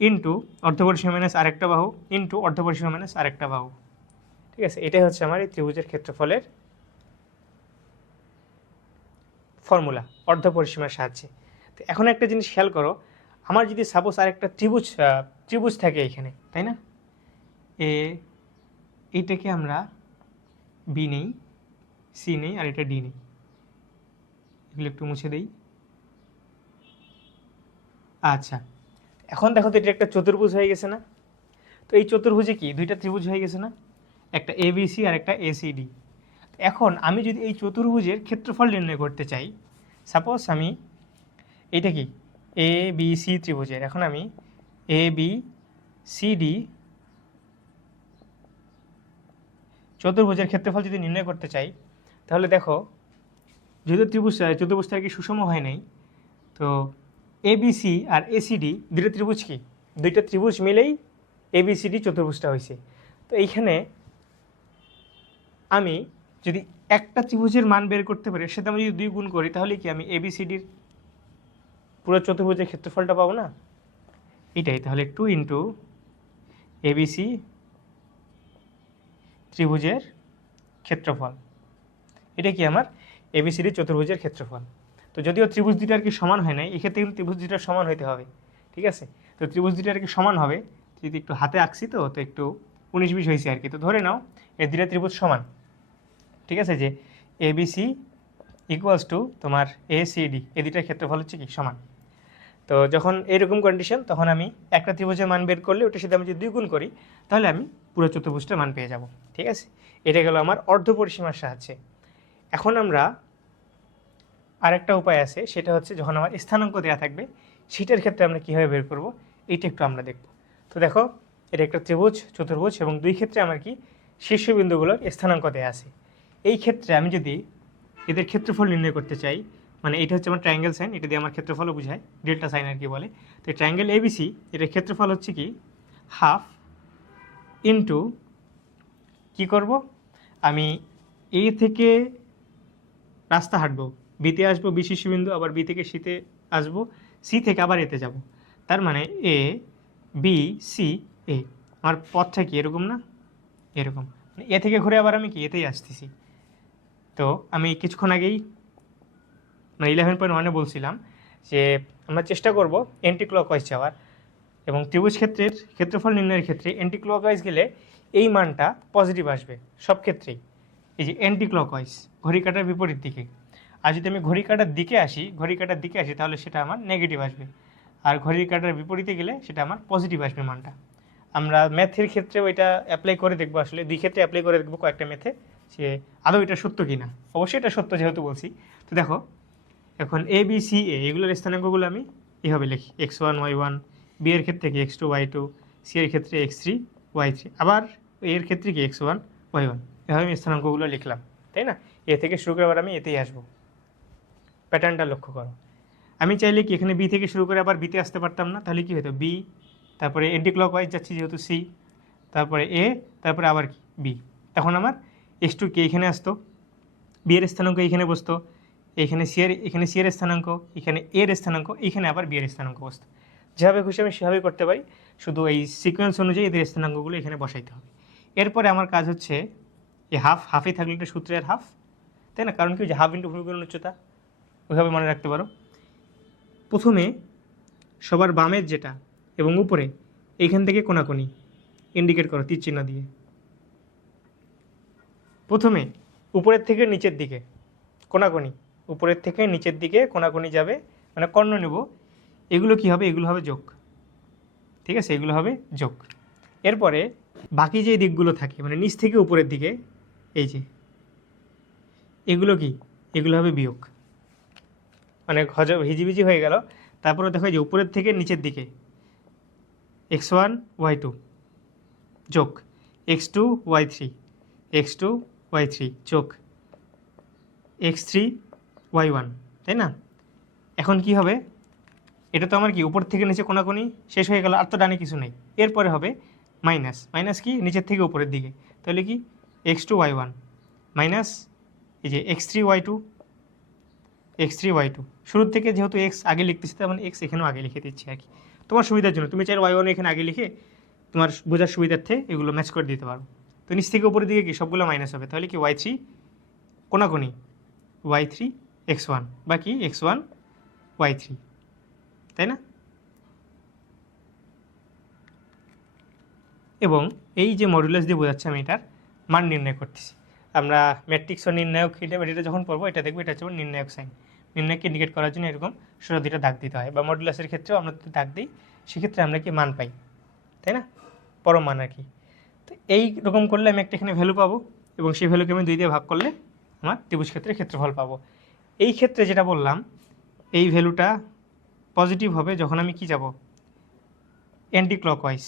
ইন্টু অর্ধ পরিসীমা মাইনাস আরেকটা বাহু, ইন্টু অর্ধ পরিসীমা মাইনাস আরেকটা বাহু, ঠিক আছে? এটাই হচ্ছে আমার এই ত্রিভুজের ক্ষেত্রফলের ফর্মুলা অর্ধ পরিসীমার সাহায্যে। তো এখন একটা জিনিস খেয়াল করো, আমার যদি সাপোজ আরেকটা ত্রিভুজ থাকে এখানে, তাই না? এইটাকে আমরা বি নেই, সি নেই, আর এটা ডি নেই, এগুলো একটু মুছে দেই। আচ্ছা, এখন দেখো তো এটা একটা চতুর্ভুজ হয়ে গেছে না? তো এই চতুর্ভুজে কি 2টা ত্রিভুজ হয়ে গেছে না, একটা এবিসি আর একটা এসিডি। এখন আমি যদি এই চতুর্ভুজের ক্ষেত্রফল নির্ণয় করতে চাই, সাপোজ আমি এইটা কি এ বি সি ত্রিভুজের, এখন আমি এ বি সি ডি চতুর্ভুজের ক্ষেত্রফল যদি নির্ণয় করতে চাই, তাহলে দেখো যেহেতু চতুর্ভুজটা কি সুষম হয় নাই, তো এবিসি আর এসিডি 2টা ত্রিভুজ কি, 2টা ত্রিভুজ মিলেই এবিসিডি চতুর্ভুজটা হয়েছে। তো এইখানে আমি যদি একটা ত্রিভুজের মান বের করতে পারি, সেটা আমি যদি 2 গুণ করি, তাহলে কি আমি এবিসিডির পুরো চতুর্ভুজের ক্ষেত্রফলটা পাবো না? এটাই, তাহলে 2 × এবিসি ত্রিভুজের ক্ষেত্রফল, এটা কি আমার এবিসিডি চতুর্ভুজের ক্ষেত্রফল। তো যদিও ত্রিভুজ 2টা আর কি সমান হয় নাই, এক্ষেত্রে কিন্তু ত্রিভুজ 2টা সমান হইতে হবে, ঠিক আছে? তো ত্রিভুজ 2টা আর কি সমান হবে, যদি একটু হাতে আঁকছি তো একটু 19-20 হয়েছে আর কি। তো ধরে নাও এই 2টা ত্রিভুজ সমান, ঠিক আছে, যে এবিসি = তোমার এসিডি, এই 2টার ক্ষেত্রফল হচ্ছে কি সমান। তো যখন এরকম কন্ডিশন, তখন আমি একটা ত্রিভুজের মান বের করলে ওটার সাথে আমি যদি 2 গুণ করি, তাহলে আমি পুরো চতুর্ভুজটার মান পেয়ে যাব, ঠিক আছে? এটা গেল আমার অর্ধ পরিসীমার সাহায্যে। এখন আমরা আরেকটা উপায় আছে, সেটা হচ্ছে যখন আমার স্থানাঙ্ক দেওয়া থাকবে, সেটার ক্ষেত্রে আমরা কীভাবে বের করব, এইটা একটু আমরা দেখব। তো দেখো, এটা একটা চতুর্ভুজ, এবং 2 ক্ষেত্রে আমার কি শীর্ষবিন্দুগুলোর স্থানাঙ্ক দেওয়া আছে। এই ক্ষেত্রে আমি যদি এদের ক্ষেত্রফল নির্ণয় করতে চাই, মানে এটা হচ্ছে আমার ট্রায়াঙ্গেল সাইন, এটা দিয়ে আমার ক্ষেত্রফলও বোঝায়, ডেল্টা সাইন আর কি বলে। তো ট্রায়াঙ্গেল এবিসি, এটার ক্ষেত্রফল হচ্ছে কি হাফ ইন্টু কি করব, আমি এ থেকে রাস্তা হাঁটবো, বিতে আসবো বি শীর্ষবিন্দু, আবার বি থেকে সিতে আসবো, সি থেকে আবার এতে যাব। তার মানে এ বি সি এ, আমার পথটা কি এরকম না, এরকম, মানে এ থেকে ঘুরে আবার আমি কি এতেই আসতেছি। তো আমি কিছুক্ষণ আগেই মানে 11.1-এ বলছিলাম যে আমরা চেষ্টা করব অ্যান্টি ক্লকওয়াইজ যাওয়ার, এবং ত্রিভুজ ক্ষেত্রের ক্ষেত্রফল নির্ণয়ের ক্ষেত্রে অ্যান্টি ক্লকওয়াইজ গেলে এই মানটা পজিটিভ আসবে সব ক্ষেত্রেই। এই যে অ্যান্টি ক্লকওয়াইজ, ঘড়ি কাঁটার বিপরীত দিকে। আর যদি আমি ঘড়ি কাঁটার দিকে আসি তাহলে সেটা আমার নেগেটিভ আসবে, আর ঘড়ির কাঁটার বিপরীতে গেলে সেটা আমার পজিটিভ আসবে মানটা। আমরা ম্যাথের ক্ষেত্রেও এটা অ্যাপ্লাই করে দেখবো, আসলে দুই ক্ষেত্রে অ্যাপ্লাই করে দেখবো কয়েকটা ম্যাথে, যে আদৌ এটা সত্য কি না। অবশ্যই এটা সত্য যেহেতু বলছি। তো দেখো এখন এ বি সি এ এগুলোর স্থানাঙ্কগুলো আমি এভাবে লিখি, x1 y1, বি এর ক্ষেত্রে কি x2 y2, সি এর ক্ষেত্রে x3 y3, আবার এর ক্ষেত্রে কি x1 y1, এভাবে আমি স্থানাঙ্কগুলো লিখলাম, তাই না? এ থেকে শুরু করে আবার আমি এতেই আসবো। প্যাটার্নটা লক্ষ্য করো। আমি চাইলে কি এখানে বি থেকে শুরু করে আবার বিতে আসতে পারতাম না? তাহলে কি হতো, বি, তারপরে এন্টি ক্লকওয়াইজ যাচ্ছি যেহেতু সি, তারপরে এ, তারপরে আবার কি বি। তখন আমার x2 কে এখানে আসতো, বি এর স্থানাঙ্ক এখানে বসতো, এখানে সি এর স্থানাঙ্ক, এখানে এর স্থানাঙ্ক, এখানে আবার বি এর স্থানাঙ্ক বসতো। যেভাবে খুশি আমি সেভাবে করতে পারি, শুধু এই সিকোয়েন্স অনুযায়ী এদের স্থানাঙ্কগুলো এখানে বসাইতে হবে। এরপরে আমার কাজ হচ্ছে এই হাফে থাকলে একটা সূত্রের হাফ, তাই না? কারণ কি, যে হাফ ইন্টু ভূমিকোণ উচ্চতা, ওইভাবে মনে রাখতে পারো। প্রথমে সবার বামের যেটা এবং উপরে এইখান থেকে কোনাকুনি ইন্ডিকেট করো তীর চিহ্ন দিয়ে। প্রথমে উপরের থেকে নিচের দিকে কোনাকুনি, উপরের থেকে নিচের দিকে কোনাকুনি যাবে, মানে কর্ণ নেব, এগুলো কি হবে, এগুলো হবে যোগ, ঠিক আছে, এগুলো হবে যোগ। এরপরে বাকি যে দিকগুলো থাকে মানে নিচ থেকে উপরের দিকে, এই যে এগুলো কি, এগুলো হবে বিয়োগ, মানে হিজিবিজি হয়ে গেল। তারপরে দেখো যে উপরের থেকে নিচের দিকে x1 y2 যোগ x2 y3, x2 y3 যোগ x3 y1, তাই না? এখন কি হবে, এটা তো আমার কি উপর থেকে নিচে কোনাকুনি শেষ হয়ে গেল, আর তো ডানে কিছু নেই। এরপরে হবে মাইনাস, মাইনাস কি নিচের থেকে উপরের দিকে, তাহলে কি x2 y1 মাইনাস এই যে x3 y2, শুরুর থেকে যেহেতু x আগে লিখতেছি তেমন x এখানেও আগে লিখে দিচ্ছি আর কি, তোমার সুবিধার জন্য। তুমি চাইলে y1 এখানে আগে লিখে তোমার বোঝার সুবিধার্থে এগুলো ম্যাচ করে দিতে পারো। তো নিচ থেকে উপরের দিকে কি সবগুলো মাইনাস হবে, তাহলে কি y3 কোনাকুনি y3 x1 বা কি x1 y3, তাই না? এবং এই যে মডুলাস দিয়ে বোঝাচ্ছে আমি এটার মান নির্ণয় করতেছি। আমরা ম্যাট্রিক্স ও নির্ণায়ক এটা যখন পড়বো, এটা দেখবো, এটা হচ্ছে নির্ণায়ক সাইন। নির্ণয়কে ইন্ডিকেট করার জন্য এরকম সোজা দুইটা দাগ দিতে হয়, বা মডুলাসের ক্ষেত্রেও আমরা যদি দাগ দিই সেক্ষেত্রে আমরা কি মান পাই, তাই না? পরম মান আর কি। তো এই রকম করলে আমি একটা এখানে ভ্যালু পাবো, এবং সেই ভ্যালুকে আমি 2 দিয়ে ভাগ করলে আমার ত্রিভুজ ক্ষেত্রে ক্ষেত্রফল পাবো। এই ক্ষেত্রে যেটা বললাম, এই ভ্যালুটা পজিটিভ হবে যখন আমি কি যাব, অ্যান্টি ক্লকওয়াইজ,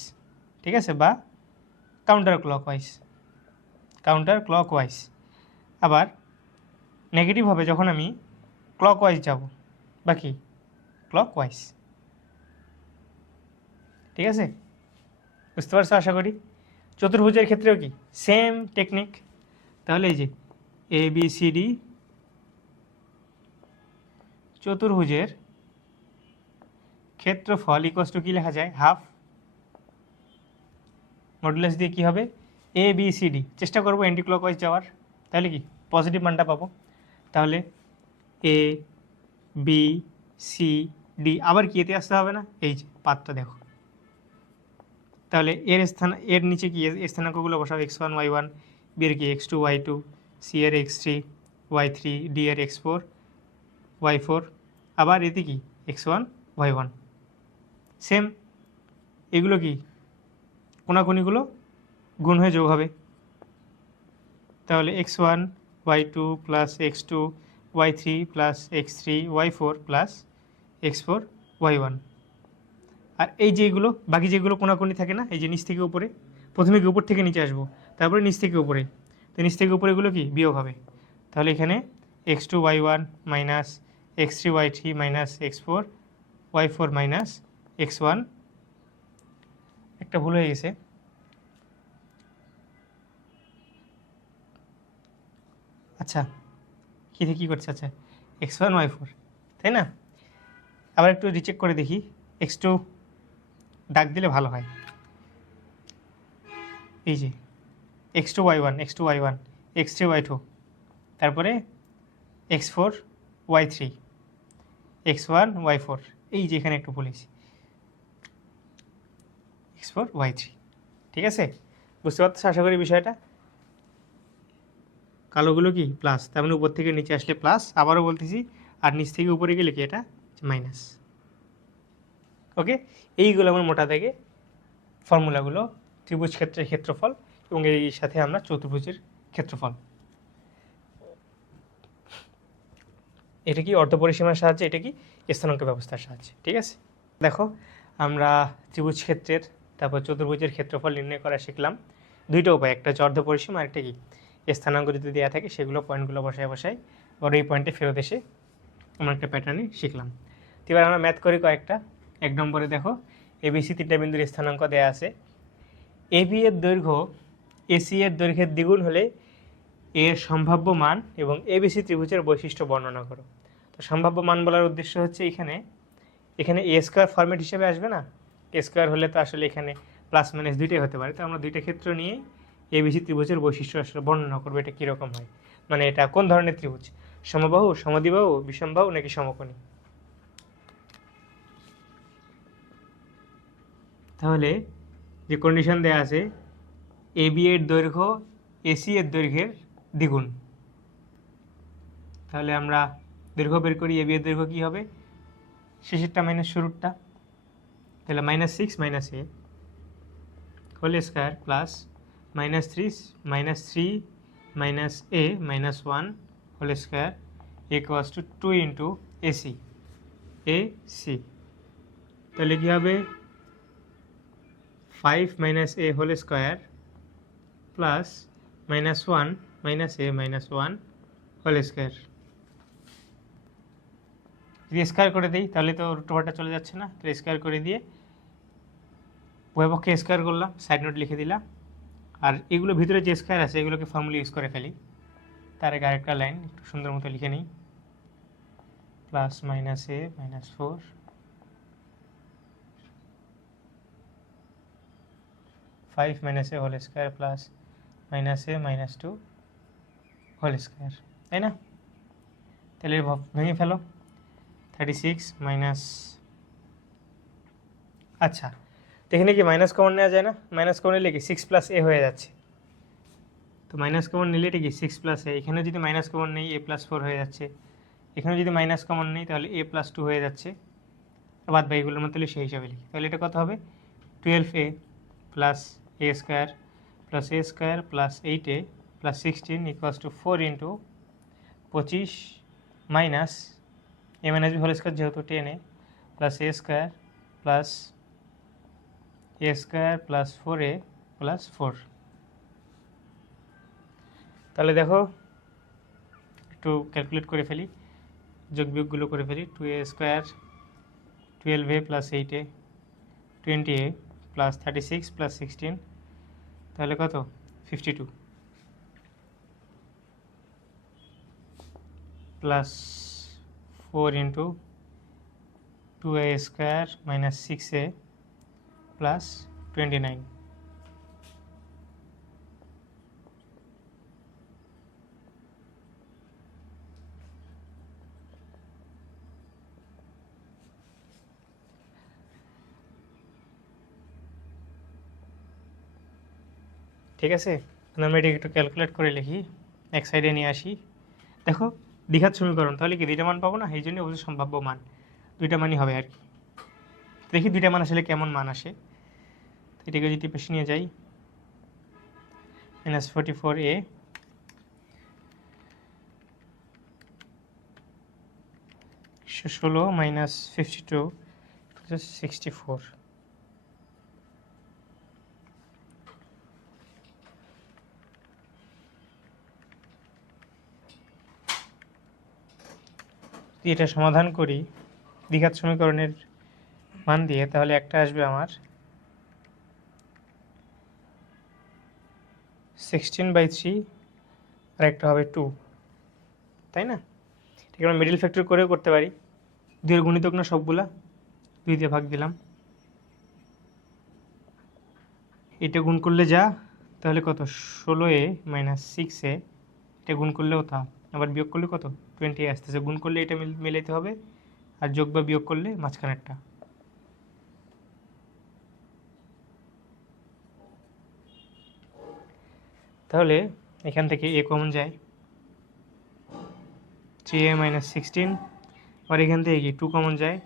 ঠিক আছে, বা কাউন্টার ক্লকওয়াইজ। আবার নেগেটিভ হবে যখন আমি ক্লকওয়াইজ যাব, বা কি ক্লকওয়াইজ, ঠিক আছে? বুঝতে পারছো আশা করি। চতুর্ভুজের ক্ষেত্রেও কি সেম টেকনিক। তাহলে এই যে ABCD চতুর্ভুজের ক্ষেত্রফল ইকুয়ালস টু কি লেখা যায়, হাফ মডুলাস দিয়ে কি হবে ABCD। চেষ্টা করবো অ্যান্টি ক্লকওয়াইজ যাওয়ার, তাহলে কি পজিটিভ মানটা পাবো। তাহলে ABCD আবার কি এতে আসতে হবে না, এই যে পাতটা দেখো। তাহলে এর নিচে কি স্থানাঙ্কগুলো বসাবো, x1 y1, বি এর কি x2 y2, সি এর x3 y3, ডি এর x4 y4, আবার এতে কি x1 y1 সেম। এগুলো কি কোনাকুনিগুলো গুণ হয়ে যোগ হবে, তাহলে x1 y2 plus x2 y3 plus x3 y4 plus x4 y1। আর এই যেগুলো বাকি যেগুলো কোনাকুনি থাকে না, এই যে নিচ থেকে উপরে, প্রথমে কি উপর থেকে নিচে আসবো, তারপরে নিচ থেকে উপরে, তো নিচ থেকে উপরে এগুলো কি বিয়োগ হবে। তাহলে এখানে x2 y1 minus x3 y3 minus x4 y4 minus x1, একটা ভুল হয়ে গেছে, আচ্ছা কী থেকে কী করছে, আচ্ছা x1 y4, তাই না? আবার একটু রিচেক করে দেখি, x2 ডাক দিলে ভালো হয়। এই যে x2 y1, x2 y1, x3 y2, তারপরে x4 y3, x1 y4, এই যে এখানে একটু বলেছি x4 y3, ঠিক আছে? বুঝতে পারছো আশা করি বিষয়টা? কালোগুলো কি প্লাস, তার মানে উপর থেকে নিচে আসলে প্লাস, আবারও বলতেছি, আর নিচ থেকে উপরে গেলে কি এটা মাইনাস। ওকে, এইগুলো আমার মোটা দাগে ফর্মুলাগুলো ত্রিভুজ ক্ষেত্রের ক্ষেত্রফল এবং এর সাথে আমরা চতুর্ভুজের ক্ষেত্রফল। এটা কি অর্ধপরিসীমার সাহায্যে, এটা কি স্থানাঙ্ক ব্যবস্থার সাহায্যে, ঠিক আছে? দেখো আমরা ত্রিভুজ ক্ষেত্রের তারপর চতুর্ভুজের ক্ষেত্রফল নির্ণয় করা শিখলাম। দুইটা উপায়, একটা হচ্ছে অর্ধপরিসীমা, আরেকটা কি স্থানাঙ্ক যদি দেওয়া থাকে সেগুলো পয়েন্টগুলো বসায় বসায় আর এই পয়েন্টে ফেরত এসে আমরা একটা প্যাটার্নে শিখলাম। তো এবার আমরা ম্যাথ করি কয়েকটা। 1 নম্বরে দেখো এবিসি তিনটা বিন্দুর স্থানাঙ্ক দেওয়া আছে। এবি এর দৈর্ঘ্য এসি এর দৈর্ঘ্যের দ্বিগুণ হলে এর সম্ভাব্য মান এবং এবিসি ত্রিভুজের বৈশিষ্ট্য বর্ণনা করো। তো সম্ভাব্য মান বলার উদ্দেশ্য হচ্ছে এখানে এ স্কোয়ার ফরম্যাট হিসেবে আসবে না, এ স্কোয়ার হলে তো আসলে এখানে প্লাস মাইনাস দুইটাই হতে পারে। তো আমরা দুইটা ক্ষেত্র নিয়েই এবিসি ত্রিভুজের বৈশিষ্ট্য আসলে বর্ণনা করবো, এটা কীরকম হয়, মানে এটা কোন ধরনের ত্রিভুজ, সমবাহু, সমদ্বিবাহু, বিষমবাহু নাকি সমকোণী। তাহলে যে কন্ডিশন দেওয়া আছে এবি এর দৈর্ঘ্য এসি এর দৈর্ঘ্যের দ্বিগুণ, তাহলে আমরা দৈর্ঘ্য বের করি। এবি এর দৈর্ঘ্য কী হবে, শেষেরটা মাইনাস শুরুরটা, তাহলে -6 - a whole square plus -3 - a -1 whole square equals to 2 into AC AC. তাহলে কী হবে 5 - a whole square plus -1 - a -1 whole square. যদি স্কোয়ার করে দিই তাহলে তো রুট ওভারটা চলে যাচ্ছে না, তো স্কোয়ার করে দিয়ে উভয় পক্ষে স্কোয়ার করলাম, সাইড নোট লিখে দিলাম। আর এগুলো ভিতরে যে স্কোয়ার আছে এগুলোকে ফর্মুলা ইউজ করে ফেলি। তার আগে আরেকটা লাইন একটু সুন্দর মতো লিখে নিই, plus -a -4 5 - a whole square plus -a -2 whole square, তাই না? তাহলে ভেঙে ফেলো, 36 মাইনাস, আচ্ছা তো এখানে কি মাইনাস কমন নেওয়া যায় না? মাইনাস কমন নিলে কি 6 + a হয়ে যাচ্ছে, তো মাইনাস কমন নিলে এটা কি 6 + a, এখানে যদি মাইনাস কমন নেই a + 4 হয়ে যাচ্ছে, এখানে যদি মাইনাস কমন নেই তাহলে a + 2 হয়ে যাচ্ছে। বাদ বাকিগুলোর মধ্যে সেই হিসাবে লিখি, তাহলে এটা কত হবে 12a plus a square plus a square plus 8a plus 16 equals to 4 into 25 minus a - b whole square যেহেতু 10a plus a square plus a square plus 4a plus 4। তাহলে দেখো একটু ক্যালকুলেট করে ফেলি, যোগ বিয়োগগুলো করে ফেলি। 2a square 12a plus 8a 20a plus 36 plus 16, তাহলে কত 52 plus 4 into 2a square minus 6a plus 29। ঠিক আছে, আমরা এটাকে একটু ক্যালকুলেট করে লিখি, এক সাইডে নিয়ে আসি। দেখো দ্বিঘাত সমীকরণ, তাহলে কি দুইটা মান পাবো না, এই জন্য অবশ্যই সম্ভাব্য মান দুইটা মানই হবে আর কি। দেখি দুইটা মান আসলে কেমন মান আসে। এটাকে যদি পেশে নিয়ে যাই, -44a -16 -52 64। যদি এটা সমাধান করি দ্বিঘাত সমীকরণের মান দিয়ে, তাহলে একটা আসবে আমার 16/3 আর একটা হবে 2, তাই না? ঠিক আমরা মিডল ফ্যাক্টর করেও করতে পারি। 2 এর গুণিতক না সবগুলা, 2 দিয়ে ভাগ দিলাম, এটা গুণ করলে যা, তাহলে কত 16a মাইনাস 6a, এটা গুণ করলেও তা, আবার বিয়োগ করলে কত 20 আসতেছে, গুণ করলে এটা মিলাইতে হবে, আর যোগ বা বিয়োগ করলে মাঝখানেরটা। তাহলে এখান থেকে a কমন যায়, 3a মাইনাস 16, আর এখান থেকে কি 2 কমন যায়,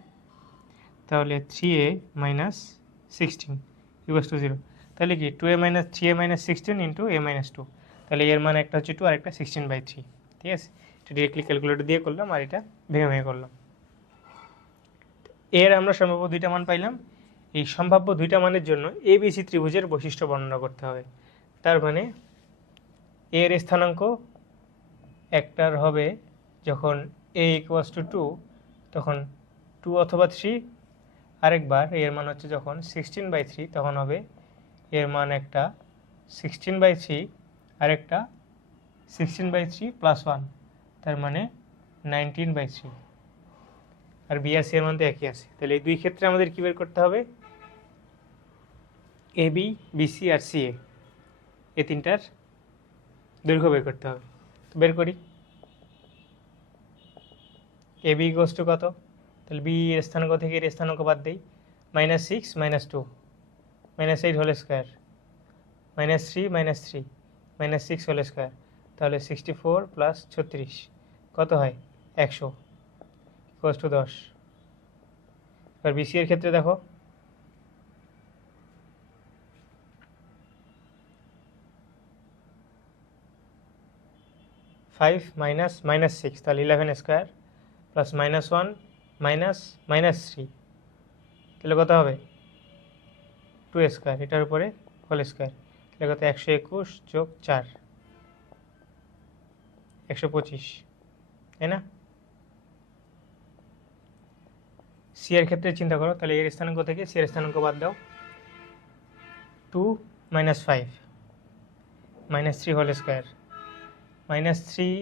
তাহলে 3a মাইনাস 16 ইকুয়ালস টু 0। তাহলে কি 2a minus 3a minus 16 into a minus 2, তাহলে এর মান একটা হচ্ছে 2 আর একটা 16/3, ঠিক আছে? এটা ডিরেক্টলি ক্যালকুলেটর দিয়ে করলাম, আর এটা ভেঙে ভেঙে করলাম। এর আমরা সম্ভাব্য দুইটা মান পাইলাম। এই সম্ভাব্য দুইটা মানের জন্য ABC ত্রিভুজের বৈশিষ্ট্য বর্ণনা করতে হবে। তার মানে এর স্থানাঙ্ক একটার হবে যখন a ইকুয়ালস টু 2, তখন 2 অথবা 3, আরেকবার এর মান হচ্ছে যখন 16/3, তখন হবে এর মান একটা 16/3 আরেকটা 16/3 প্লাস 1, তার মানে 19/3, আর বি আর সি এর মান তো একই আছে। তাহলে এই দুই ক্ষেত্রে আমাদের কী বের করতে হবে, AB BC আর CA, এই তিনটার দৈর্ঘ্য বের করতে হবে। তো বের করি। AB ইকুয়ালস টু কত, তাহলে বি এর স্থানাঙ্ক থেকে এর স্থানাঙ্ক বাদ দেই, -6 -2 -8 হোল স্কোয়ার, -3 -3 -6 হোল স্কোয়ার, তাহলে 64 প্লাস 36 কত হয় 100 ইকুয়ালস টু 10। এবার বিসি এর ক্ষেত্রে দেখো, ফাইভ মাইনাস -6, তাহলে 11 স্কোয়ার প্লাস -1 -3, তাহলে কত হবে 2 স্কোয়ার, এটার উপরে হোল স্কোয়ার, তাহলে কত 121 যোগ 4 125, তাই না? সি এর ক্ষেত্রে চিন্তা করো, তাহলে এর স্থানাঙ্ক থেকে সি এর স্থানাঙ্ক বাদ দাও, 2 - 5 -3 হোল স্কোয়ার, -3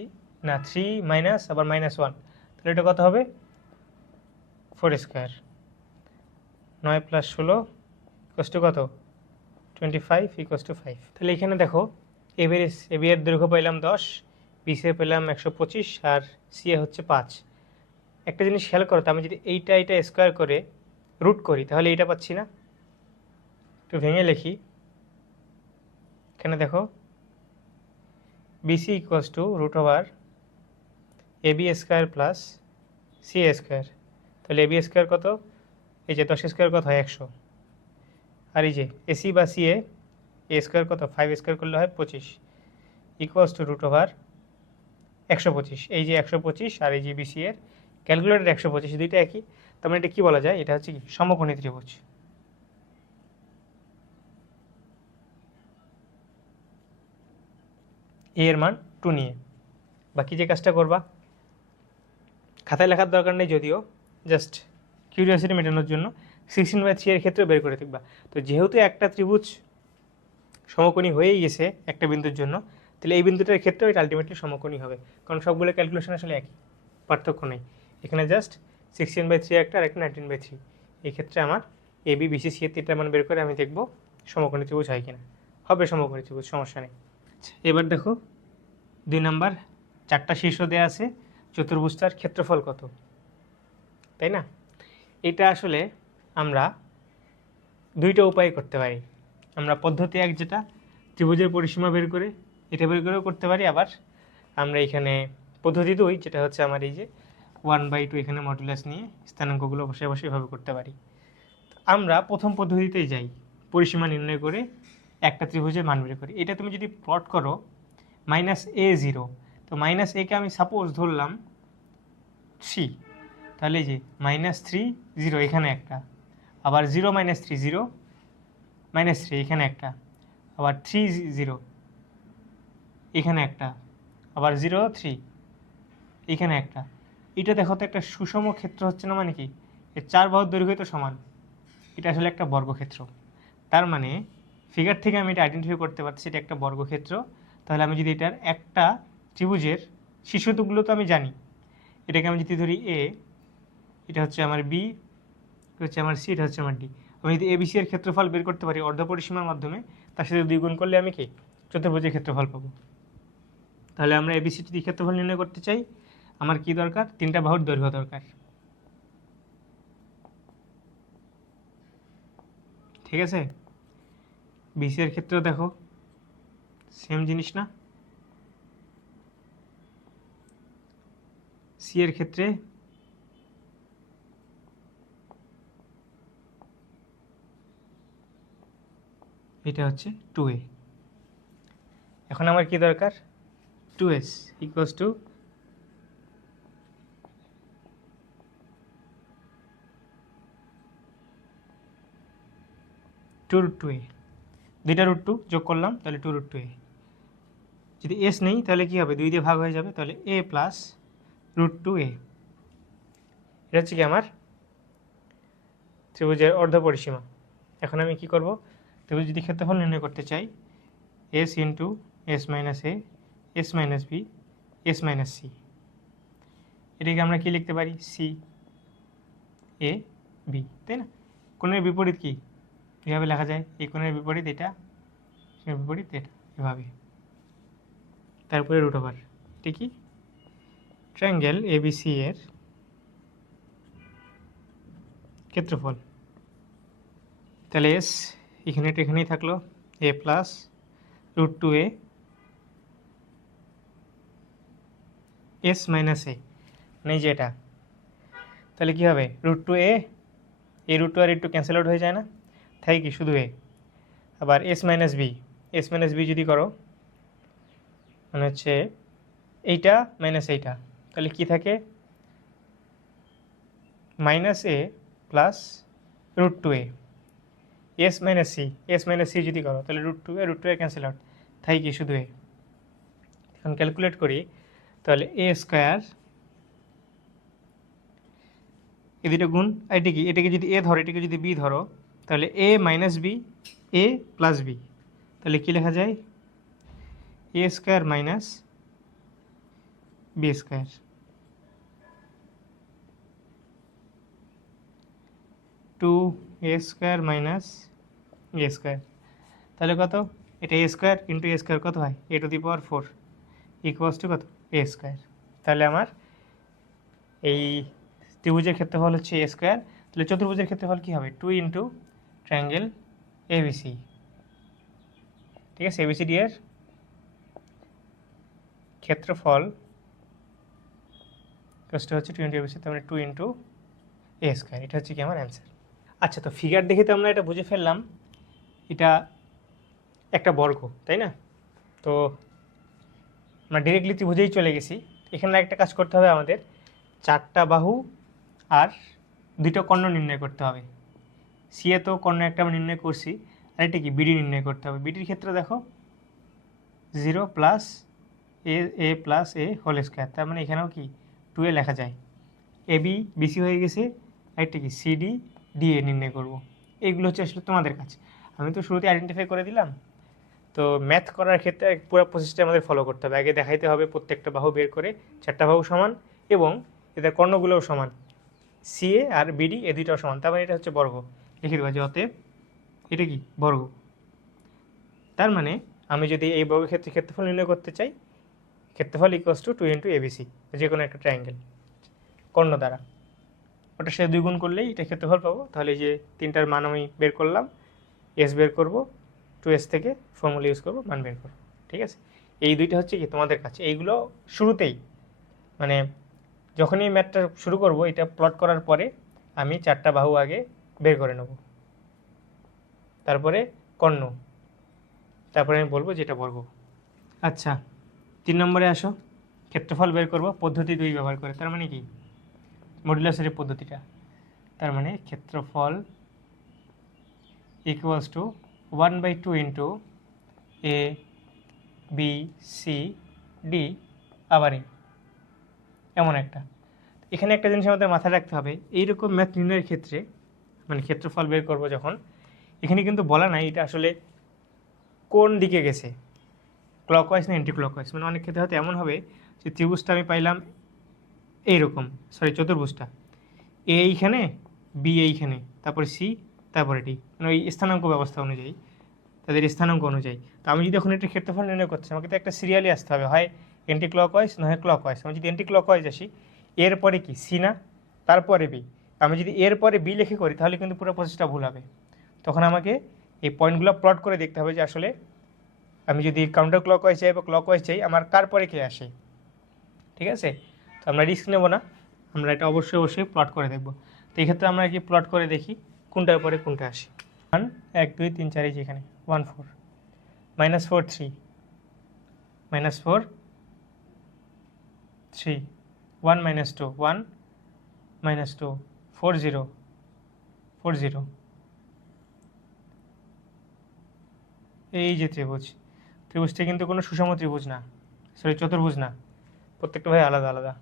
না 3 মাইনাস আবার -1, তাহলে এটা কত হবে 4 স্কোয়ার, 9 + 16 ইকুয়ালস টু কত 25 ইকুয়ালস টু 5। তাহলে এখানে দেখো এবি এর দৈর্ঘ্য পেলাম 10, বিসি এর পেলাম 125, আর সি এ হচ্ছে 5। একটা জিনিস খেয়াল করো, তো আমি যদি এইটা স্কোয়ার করে রুট করি, তাহলে এইটা পাচ্ছি না। একটু ভেঙে লিখি, এখানে দেখো বিসি ইকুয়ালস টু √ওভার AB square plus C A square, তাহলে এবি স্কোয়ার কত, এই যে 10 স্কোয়ার কত হয় 100, আর এই যে এসি বা সি এ স্কোয়ার কত 5 স্কোয়ার করলে হয় 25 ইকুয়ালস টু √ওভার 125, এই যে 125 আর এই যে বিসি এর ক্যালকুলেটর 125, দুইটা একই। তার মানে এটা কী বলা যায়, এটা হচ্ছে কি সমকোণী ত্রিভুজ। এর মান 2 নিয়ে বাকি যে কাজটা করবা, খাতায় লেখার দরকার নেই যদিও, জাস্ট কিউরিয়াসিটি মেটানোর জন্য 16/3 এর ক্ষেত্রে বের করে দেখবা। তো যেহেতু একটা ত্রিভুজ সমকোণী হয়েই গেছে একটা বিন্দুর জন্য, তাহলে এই বিন্দুটার ক্ষেত্রেও এটা আলটিমেটলি সমকোণী হবে, কারণ সবগুলো ক্যালকুলেশন আসলে একই, পার্থক্য নেই। এখানে জাস্ট 16/3 একটা আর একটা 19/3। এই ক্ষেত্রে আমার এবি বিসি সি এর তিনটা মান বের করে আমি দেখব সমকোণী ত্রিভুজ হয় কিনা, হবে সমকোণী ত্রিভুজ, সমস্যা নেই। এবার দেখো 2 নাম্বার, 4টা শীর্ষ দেওয়া আছে, চতুর্ভুজটার ক্ষেত্রফল কত, তাই না? এটা আসলে আমরা দুইটা উপায়ে করতে পারি। আমরা পদ্ধতি এক, যেটা ত্রিভুজের পরিসীমা বের করে, এটা বের করেও করতে পারি। আবার আমরা এখানে পদ্ধতি 2, যেটা হচ্ছে আমার এই যে 1/2 এখানে মডুলাস নিয়ে স্থানাঙ্কগুলো বসে বসে এভাবে করতে পারি। আমরা প্রথম পদ্ধতিতেই যাই, পরিসীমা নির্ণয় করে একটা ত্রিভুজের মান বের করি। এটা তুমি যদি প্লট করো -a0, তো -a কে আমি সাপোজ ধরলাম 3, তাহলে এই যে -3 0 এখানে একটা, আবার 0 -3 0 -3 এখানে একটা, আবার 3 0 এখানে একটা, আবার 0 3 এখানে একটা। এটা দেখো তো একটা সুষম ক্ষেত্র হচ্ছে না, মানে কি এর 4 বাহুর দৈর্ঘ্য তো সমান, এটা আসলে একটা বর্গক্ষেত্র। তার মানে ফিগার থেকে আমি এটা আইডেন্টিফাই করতে পারছি এটা একটা বর্গক্ষেত্র। তাহলে আমি যদি এটার একটা ত্রিভুজের শীর্ষবিন্দুগুলো তো আমি জানি, এটাকে আমি যদি ধরি এ, এটা হচ্ছে আমার বি, এটা হচ্ছে আমার সি, এটা হচ্ছে আমার ডি। আমি যদি এবিসি এর ক্ষেত্রফল বের করতে পারি অর্ধপরিসীমার মাধ্যমে, তার সাথে 2 গুণ করলে আমি কি চতুর্ভুজের ক্ষেত্রফল পাবো। তাহলে আমরা এবিসি যদি ক্ষেত্রফল নির্ণয় করতে চাই, আমার কি দরকার? 3টা বাহুর দৈর্ঘ্য দরকার। ঠিক আছে, বিসি এর ক্ষেত্রেও দেখো সেম জিনিস না? সি এর ক্ষেত্রে এটা হচ্ছে 2a। এখন আমার কি দরকার? 2s ইকুয়ালস টু 2√2a, 2টা √2 যোগ করলাম, তাহলে 2√2a। যদি এস নেই তাহলে কি হবে? 2 দিয়ে ভাগ হয়ে যাবে, তাহলে a প্লাস √2a। এটা হচ্ছে কি আমার ত্রিভুজের অর্ধপরিসীমা। এখন আমি কি করব? ত্রিভুজ যদি ক্ষেত্রফল নির্ণয় করতে চাই, s into S minus A, S minus B, S minus C, এটাকে আমরা কি লিখতে পারি? সি এ বি, তাই না? কোণের বিপরীত কি এভাবে লেখা যায়? এই কোণের বিপরীত এটা, বিপরীত এটা, এভাবে। তারপরে √ এটা কি? ট্রায়াঙ্গেল এবিসি এর ক্ষেত্রফল। তাহলে এস এখানে এখানেই থাকলো, এ প্লাস √2a এস মাইনাস এ, মানে যে এটা। তাহলে কি হবে? √2a, এই √2 আর একটু ক্যান্সেল আউট হয়ে যায় না, তাই কি শুধু এ। আবার এস মাইনাস বি যদি করো, মানে হচ্ছে এইটা মাইনাস এইটা, তাহলে কি থাকে? Minus A plus √2a, S minus C যদি করো, তাহলে √2a ক্যান্সেল আউট, তাই কি শুধু এ। এখন ক্যালকুলেট করি, তাহলে এ স্কোয়ার, এই দুটো গুণ, এটা কি? এটাকে যদি এ ধরো, এটাকে যদি বি ধরো, তাহলে A minus B, A plus B, তাহলে কি লেখা যায়? A square minus B square. Two A square minus A square, তাহলে কত? এটা A square into A square কত হয়? a⁴ ইকুয়ালস টু কত? A square. তাহলে আমার এই ত্রিভুজের ক্ষেত্রফল হচ্ছে এ স্কোয়ার। তাহলে চতুর্ভুজের ক্ষেত্রফল কী হবে? 2 ইন্টু ট্রায়াঙ্গেল এবিসি। ঠিক আছে, এবিসিডি এর ক্ষেত্রফল কষ্ট হচ্ছে 2 ইন্টু এবিসি, তার মানে 2 ইন্টু এ স্কোয়ার। এটা হচ্ছে কি আমার অ্যান্সার। আচ্ছা, তো ফিগার দেখে তো আমরা এটা বুঝে ফেললাম এটা একটা বর্গ, তাই না? তো আমরা ডিরেক্টলি ত্রিভুজেই চলে গেছি। এখানে একটা কাজ করতে হবে আমাদের, 4টা বাহু আর 2টো কর্ণ নির্ণয় করতে হবে। সিএ তো কর্ণ একটা আমরা নির্ণয় করছি, আর এটা কি? বিডি নির্ণয় করতে হবে। বিডির ক্ষেত্রে দেখো 0 প্লাস এ প্লাস এ হোল স্কোয়ার, তার মানে এখানেও কি 2a লেখা যায়। এবি বিসি হয়ে গেছে, আর এটা কি? সিডি ডিএ নির্ণয় করব। এইগুলো হচ্ছে আসলে তোমাদের কাছে, আমি তো শুরুতে আইডেন্টিফাই করে দিলাম। তো ম্যাথ করার ক্ষেত্রে পুরো প্রসেসটা আমাদের ফলো করতে হবে। আগে দেখাইতে হবে প্রত্যেকটা বাহু বের করে 4টা বাহু সমান, এবং এদের কর্ণগুলোও সমান, সিএ আর বিডি এই দুইটাও সমান, তার মানে এটা হচ্ছে বর্গ। লিখে দেবো যে অতএব এটা কি? বর্গ। তার মানে আমি যদি এই বর্গের ক্ষেত্রে ক্ষেত্রফল নির্ণয় করতে চাই, ক্ষেত্রফল ইকুয়ালস টু 2 ইন্টু এবিসি, যে কোনো একটা ট্রায়াঙ্গেল কর্ণ দ্বারা, ওটার সাথে 2 গুণ করলেই এটা ক্ষেত্রফল পাবো। তাহলে এই যে 3টার মান আমি বের করলাম, এস বের করব, 2s থেকে ফর্মুলা ইউজ করবো, মান বের করবো। ঠিক আছে, এই দুইটা হচ্ছে কি তোমাদের কাছে। এইগুলো শুরুতেই, মানে যখনই ম্যাথটা শুরু করব, এটা প্লট করার পরে আমি 4টা বাহু আগে বের করে নেব, তারপরে কর্ণ, তারপরে আমি বলবো যেটা বর্গ। আচ্ছা, 3 নম্বরে আসো। ক্ষেত্রফল বের করব পদ্ধতি 2 ব্যবহার করে, তার মানে কি? মডুলাসের পদ্ধতিটা। তার মানে ক্ষেত্রফল equals to 1/2 into A B C D আবার এমন একটা। এখানে একটা জিনিস আমাদের মাথায় রাখতে হবে, এইরকম ম্যাথ নির্ণয়ের ক্ষেত্রে, মানে ক্ষেত্রফল বের করব যখন, এখানে কিন্তু বলা নাই এটা আসলে কোন দিকে গেছে, ক্লকওয়াইজ না অ্যান্টি ক্লকওয়াইজ। মানে অনেক ক্ষেত্রে হয়তো এমন হবে যে ত্রিভুজটা আমি পাইলাম এইরকম, সরি চতুর্ভুজটা এ এইখানে, বি এইখানে, তারপরে সি, তারপরে ডি, মানে ওই স্থানাঙ্ক ব্যবস্থা অনুযায়ী, তাদের স্থানাঙ্ক অনুযায়ী। তো আমি যদি এখন এটার ক্ষেত্রফল নির্ণয় করছি, আমাকে তো একটা সিরিয়ালি আসতে হবে, হয় এন্টি ক্লকওয়াইজ না হয় ক্লকওয়াইজ। আমি যদি এন্টি ক্লকওয়াইজ আসি, এরপরে কি সি না, তারপরে বি। আমি যদি এর পরে বি লিখে করি তাহলে কিন্তু পুরো প্রসেসটা ভুল হবে। তখন আমাকে এই পয়েন্টগুলো প্লট করে দেখতে হবে যে আসলে আমি যদি কাউন্টার ক্লকওয়াইজ চাই বা ক্লকওয়াইজ চাই, আমার কার পরে কে আসে। ঠিক আছে, তো আমরা রিস্ক নেব না, আমরা এটা অবশ্যই অবশ্যই প্লট করে দেখব। তো এই ক্ষেত্রে আমরা কি প্লট করে দেখি কোনটার পরে কোনটা আসে। 1 1 2 3 4 এই যেখানে 1 4 -4 3 -4 3 1 -2 1 -2 4 0 4 0। এই যে ত্রিভুজটা কিন্তু কোনো সুষম ত্রিভুজ না, সরি চতুর্ভুজ না, প্রত্যেকটা ভাই আলাদা আলাদা।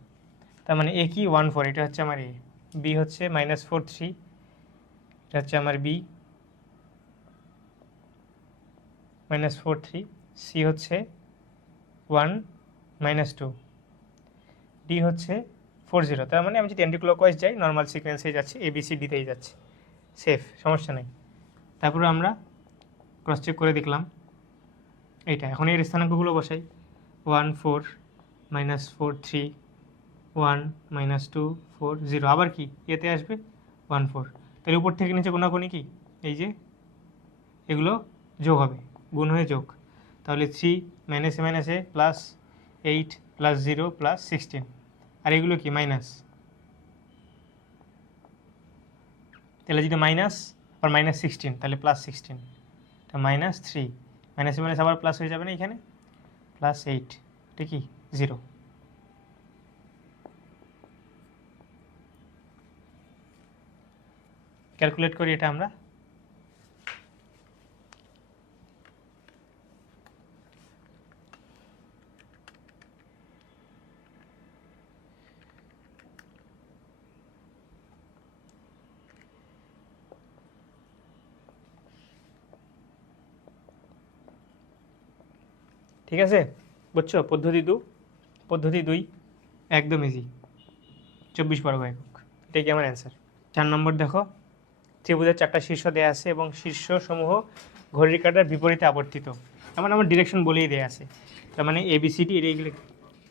তার মানে এ কি 1 4, এটা হচ্ছে আমার এ, বি হচ্ছে -4 3, এটা হচ্ছে আমার বি -4 3, সি হচ্ছে 1 -2, ডি হচ্ছে 4 0। তার মানে আমি যদি অ্যান্টি ক্লকওয়াইজ যাই নর্মাল সিকোয়েন্সে যাচ্ছি, এ বি সি ডিতেই যাচ্ছে, সেফ, সমস্যা নেই। তারপরে আমরা ক্রস চেক করে দেখলাম এইটা। এখন এর স্থানাঙ্কগুলো বসাই, 1 4 -4 3 1 -2 4 0, আবার কি এতে আসবে 1 4। তাহলে উপর থেকে নিচে কোনাকুনি কি এই যে এগুলো যোগ হবে, গুণ হয়ে যোগ। তাহলে 3 -a প্লাস 8 প্লাস 0 প্লাস 16, আর এগুলো কি মাইনাস। তাহলে যদি মাইনাস আর -16 তাহলে +16, এটা -3 মাইনাস আবার প্লাস হয়ে যাবে না এখানে, +8, এটা কি 0। ক্যালকুলেট করি এটা আমরা, ঠিক আছে, বুঝছো? পদ্ধতি 2 একদম ইজি, 24 বর্গ একক, এটাই কি আমার অ্যান্সার। 4 নম্বর দেখো, ত্রিভুজের 4টা শীর্ষ দেওয়া আছে এবং শীর্ষসমূহ ঘড়ির কাঁটার বিপরীতে আবর্তিত। তার মানে আমার ডিরেকশন বলেই দেওয়া আছে, তার মানে এবিসিডি এইগুলো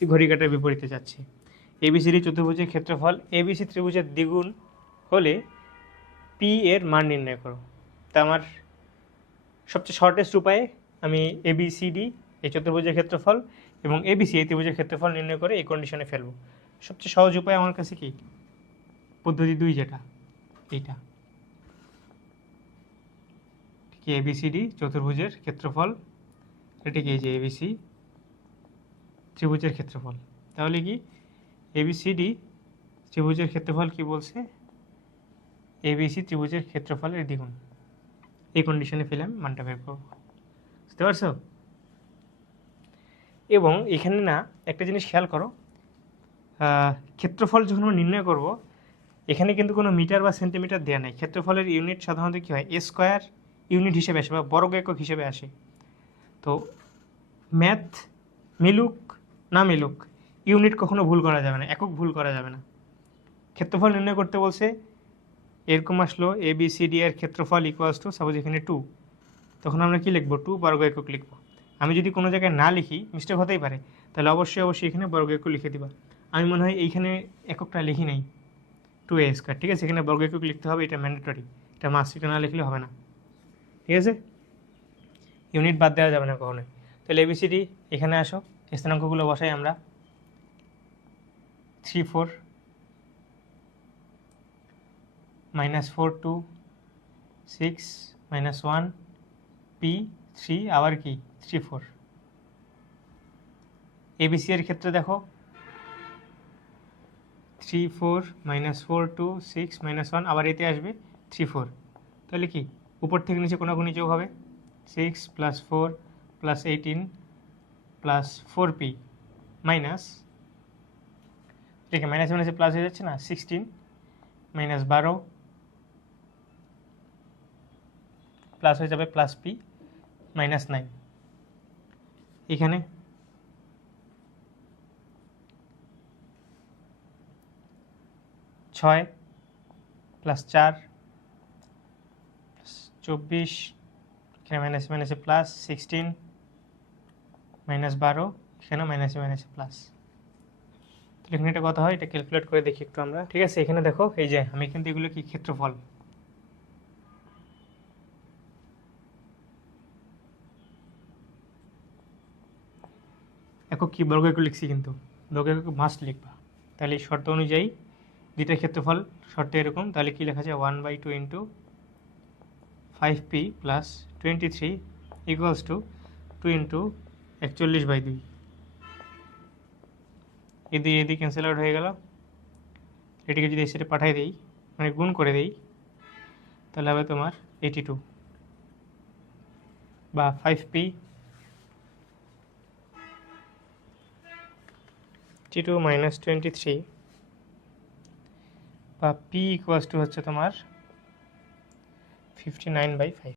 ঘড়ির কাঁটার বিপরীতে যাচ্ছে। এবিসিডি চতুর্ভুজের ক্ষেত্রফল এবিসি ত্রিভুজের দ্বিগুণ হলে পি এর মান নির্ণয় করো। তা আমার সবচেয়ে শর্টেস্ট উপায়ে আমি এবিসিডি এই চতুর্ভুজের ক্ষেত্রফল এবং এবিসি এই ত্রিভুজের ক্ষেত্রফল নির্ণয় করে এই কন্ডিশনে ফেলবো। সবচেয়ে সহজ উপায় আমার কাছে কি, পদ্ধতি 2 যেটা, এইটা কি এবিসিডি চতুর্ভুজের ক্ষেত্রফল, এটা কি এই যে এবিসি ত্রিভুজের ক্ষেত্রফল। তাহলে কি এবিসিডি ত্রিভুজের ক্ষেত্রফল কি বলছে, এবিসি ত্রিভুজের ক্ষেত্রফলের দ্বিগুণ, এই কন্ডিশনে ফেলে আমি মানটা বের করবো। বুঝতে পারছো? এবং এখানে না একটা জিনিস খেয়াল করো, ক্ষেত্রফল যখন আমরা নির্ণয় করব এখানে কিন্তু কোনো মিটার বা সেন্টিমিটার দেওয়া নেই। ক্ষেত্রফলের ইউনিট সাধারণত কী হয়, স্কোয়ার ইউনিট হিসেবে আসে বা বর্গ একক হিসেবে আসে। তো ম্যাথ মিলুক না মিলুক, ইউনিট কখনো ভুল করা যাবে না, একক ভুল করা যাবে না। ক্ষেত্রফল নির্ণয় করতে বলছে, এরকম আসলো এ বি সি ডি এর ক্ষেত্রফল ইকুয়ালস টু সাপোজ এখানে 2, তখন আমরা কি লিখবো, 2 বর্গ একক লিখবো। আমি যদি কোনো জায়গায় না লিখি, মিস্টেক হতেই পারে, তাহলে অবশ্যই এখানে বর্গ একক লিখে দিবা। আমি মনে হয় এইখানে এককটা লিখি নাই, 2a², ঠিক আছে, এখানে বর্গ একক লিখতে হবে, এটা ম্যান্ডেটরি, এটা মাস্ট, এটা না লিখলে হবে না। ঠিক আছে, ইউনিট বাদ দেওয়া যাবে না কখনোই। তাহলে এবিসিডি এখানে আসো, স্থানাঙ্কগুলো বসাই আমরা, 3 4 -4 2 6 -1 পি 3, আবার কি 3 4। এবিসি এর ক্ষেত্রে দেখো 3 4 -4 2 6 -1, আবার এতে আসবে 3 4। তাহলে কি উপর থেকে নিচে কোনাকুনি যোগ হবে, 6 + 4 + 18 + 4p মাইনাস, ঠিক আছে, মাইনাসে মাইনাসে প্লাস হয়ে যাচ্ছে না, 16 - 12 প্লাস হয়ে যাবে +p -9। এখানে 6 প্লাস 4 24, এখানে মাইনাসে মাইনাসে প্লাস 16 মাইনাস 12, এখানে মাইনাসে মাইনাসে প্লাস। তাহলে এখানে এটা কথা হয়, এটা ক্যালকুলেট করে দেখি একটু আমরা। ঠিক আছে, এখানে দেখো এই যে আমি কিন্তু এগুলো কি ক্ষেত্রফল, একক কি বর্গ একক লিখছি, কিন্তু বর্গ একক মাস্ট লিখবা। তাহলে এই শর্ত অনুযায়ী দুইটার ক্ষেত্রফল শর্ত এরকম, তাহলে কি লেখা যায় 1/2 into 5p plus 23 equals to 2 into 41/2। এদিকে ক্যান্সেল আউট হয়ে গেল। এটিকে যদি এসে পাঠাই দিই, মানে গুণ করে দিই, তাহলে হবে তোমার 82 বা 5p 82 মাইনাস 23 বা p ইকুয়ালস টু হচ্ছে তোমার 59/5।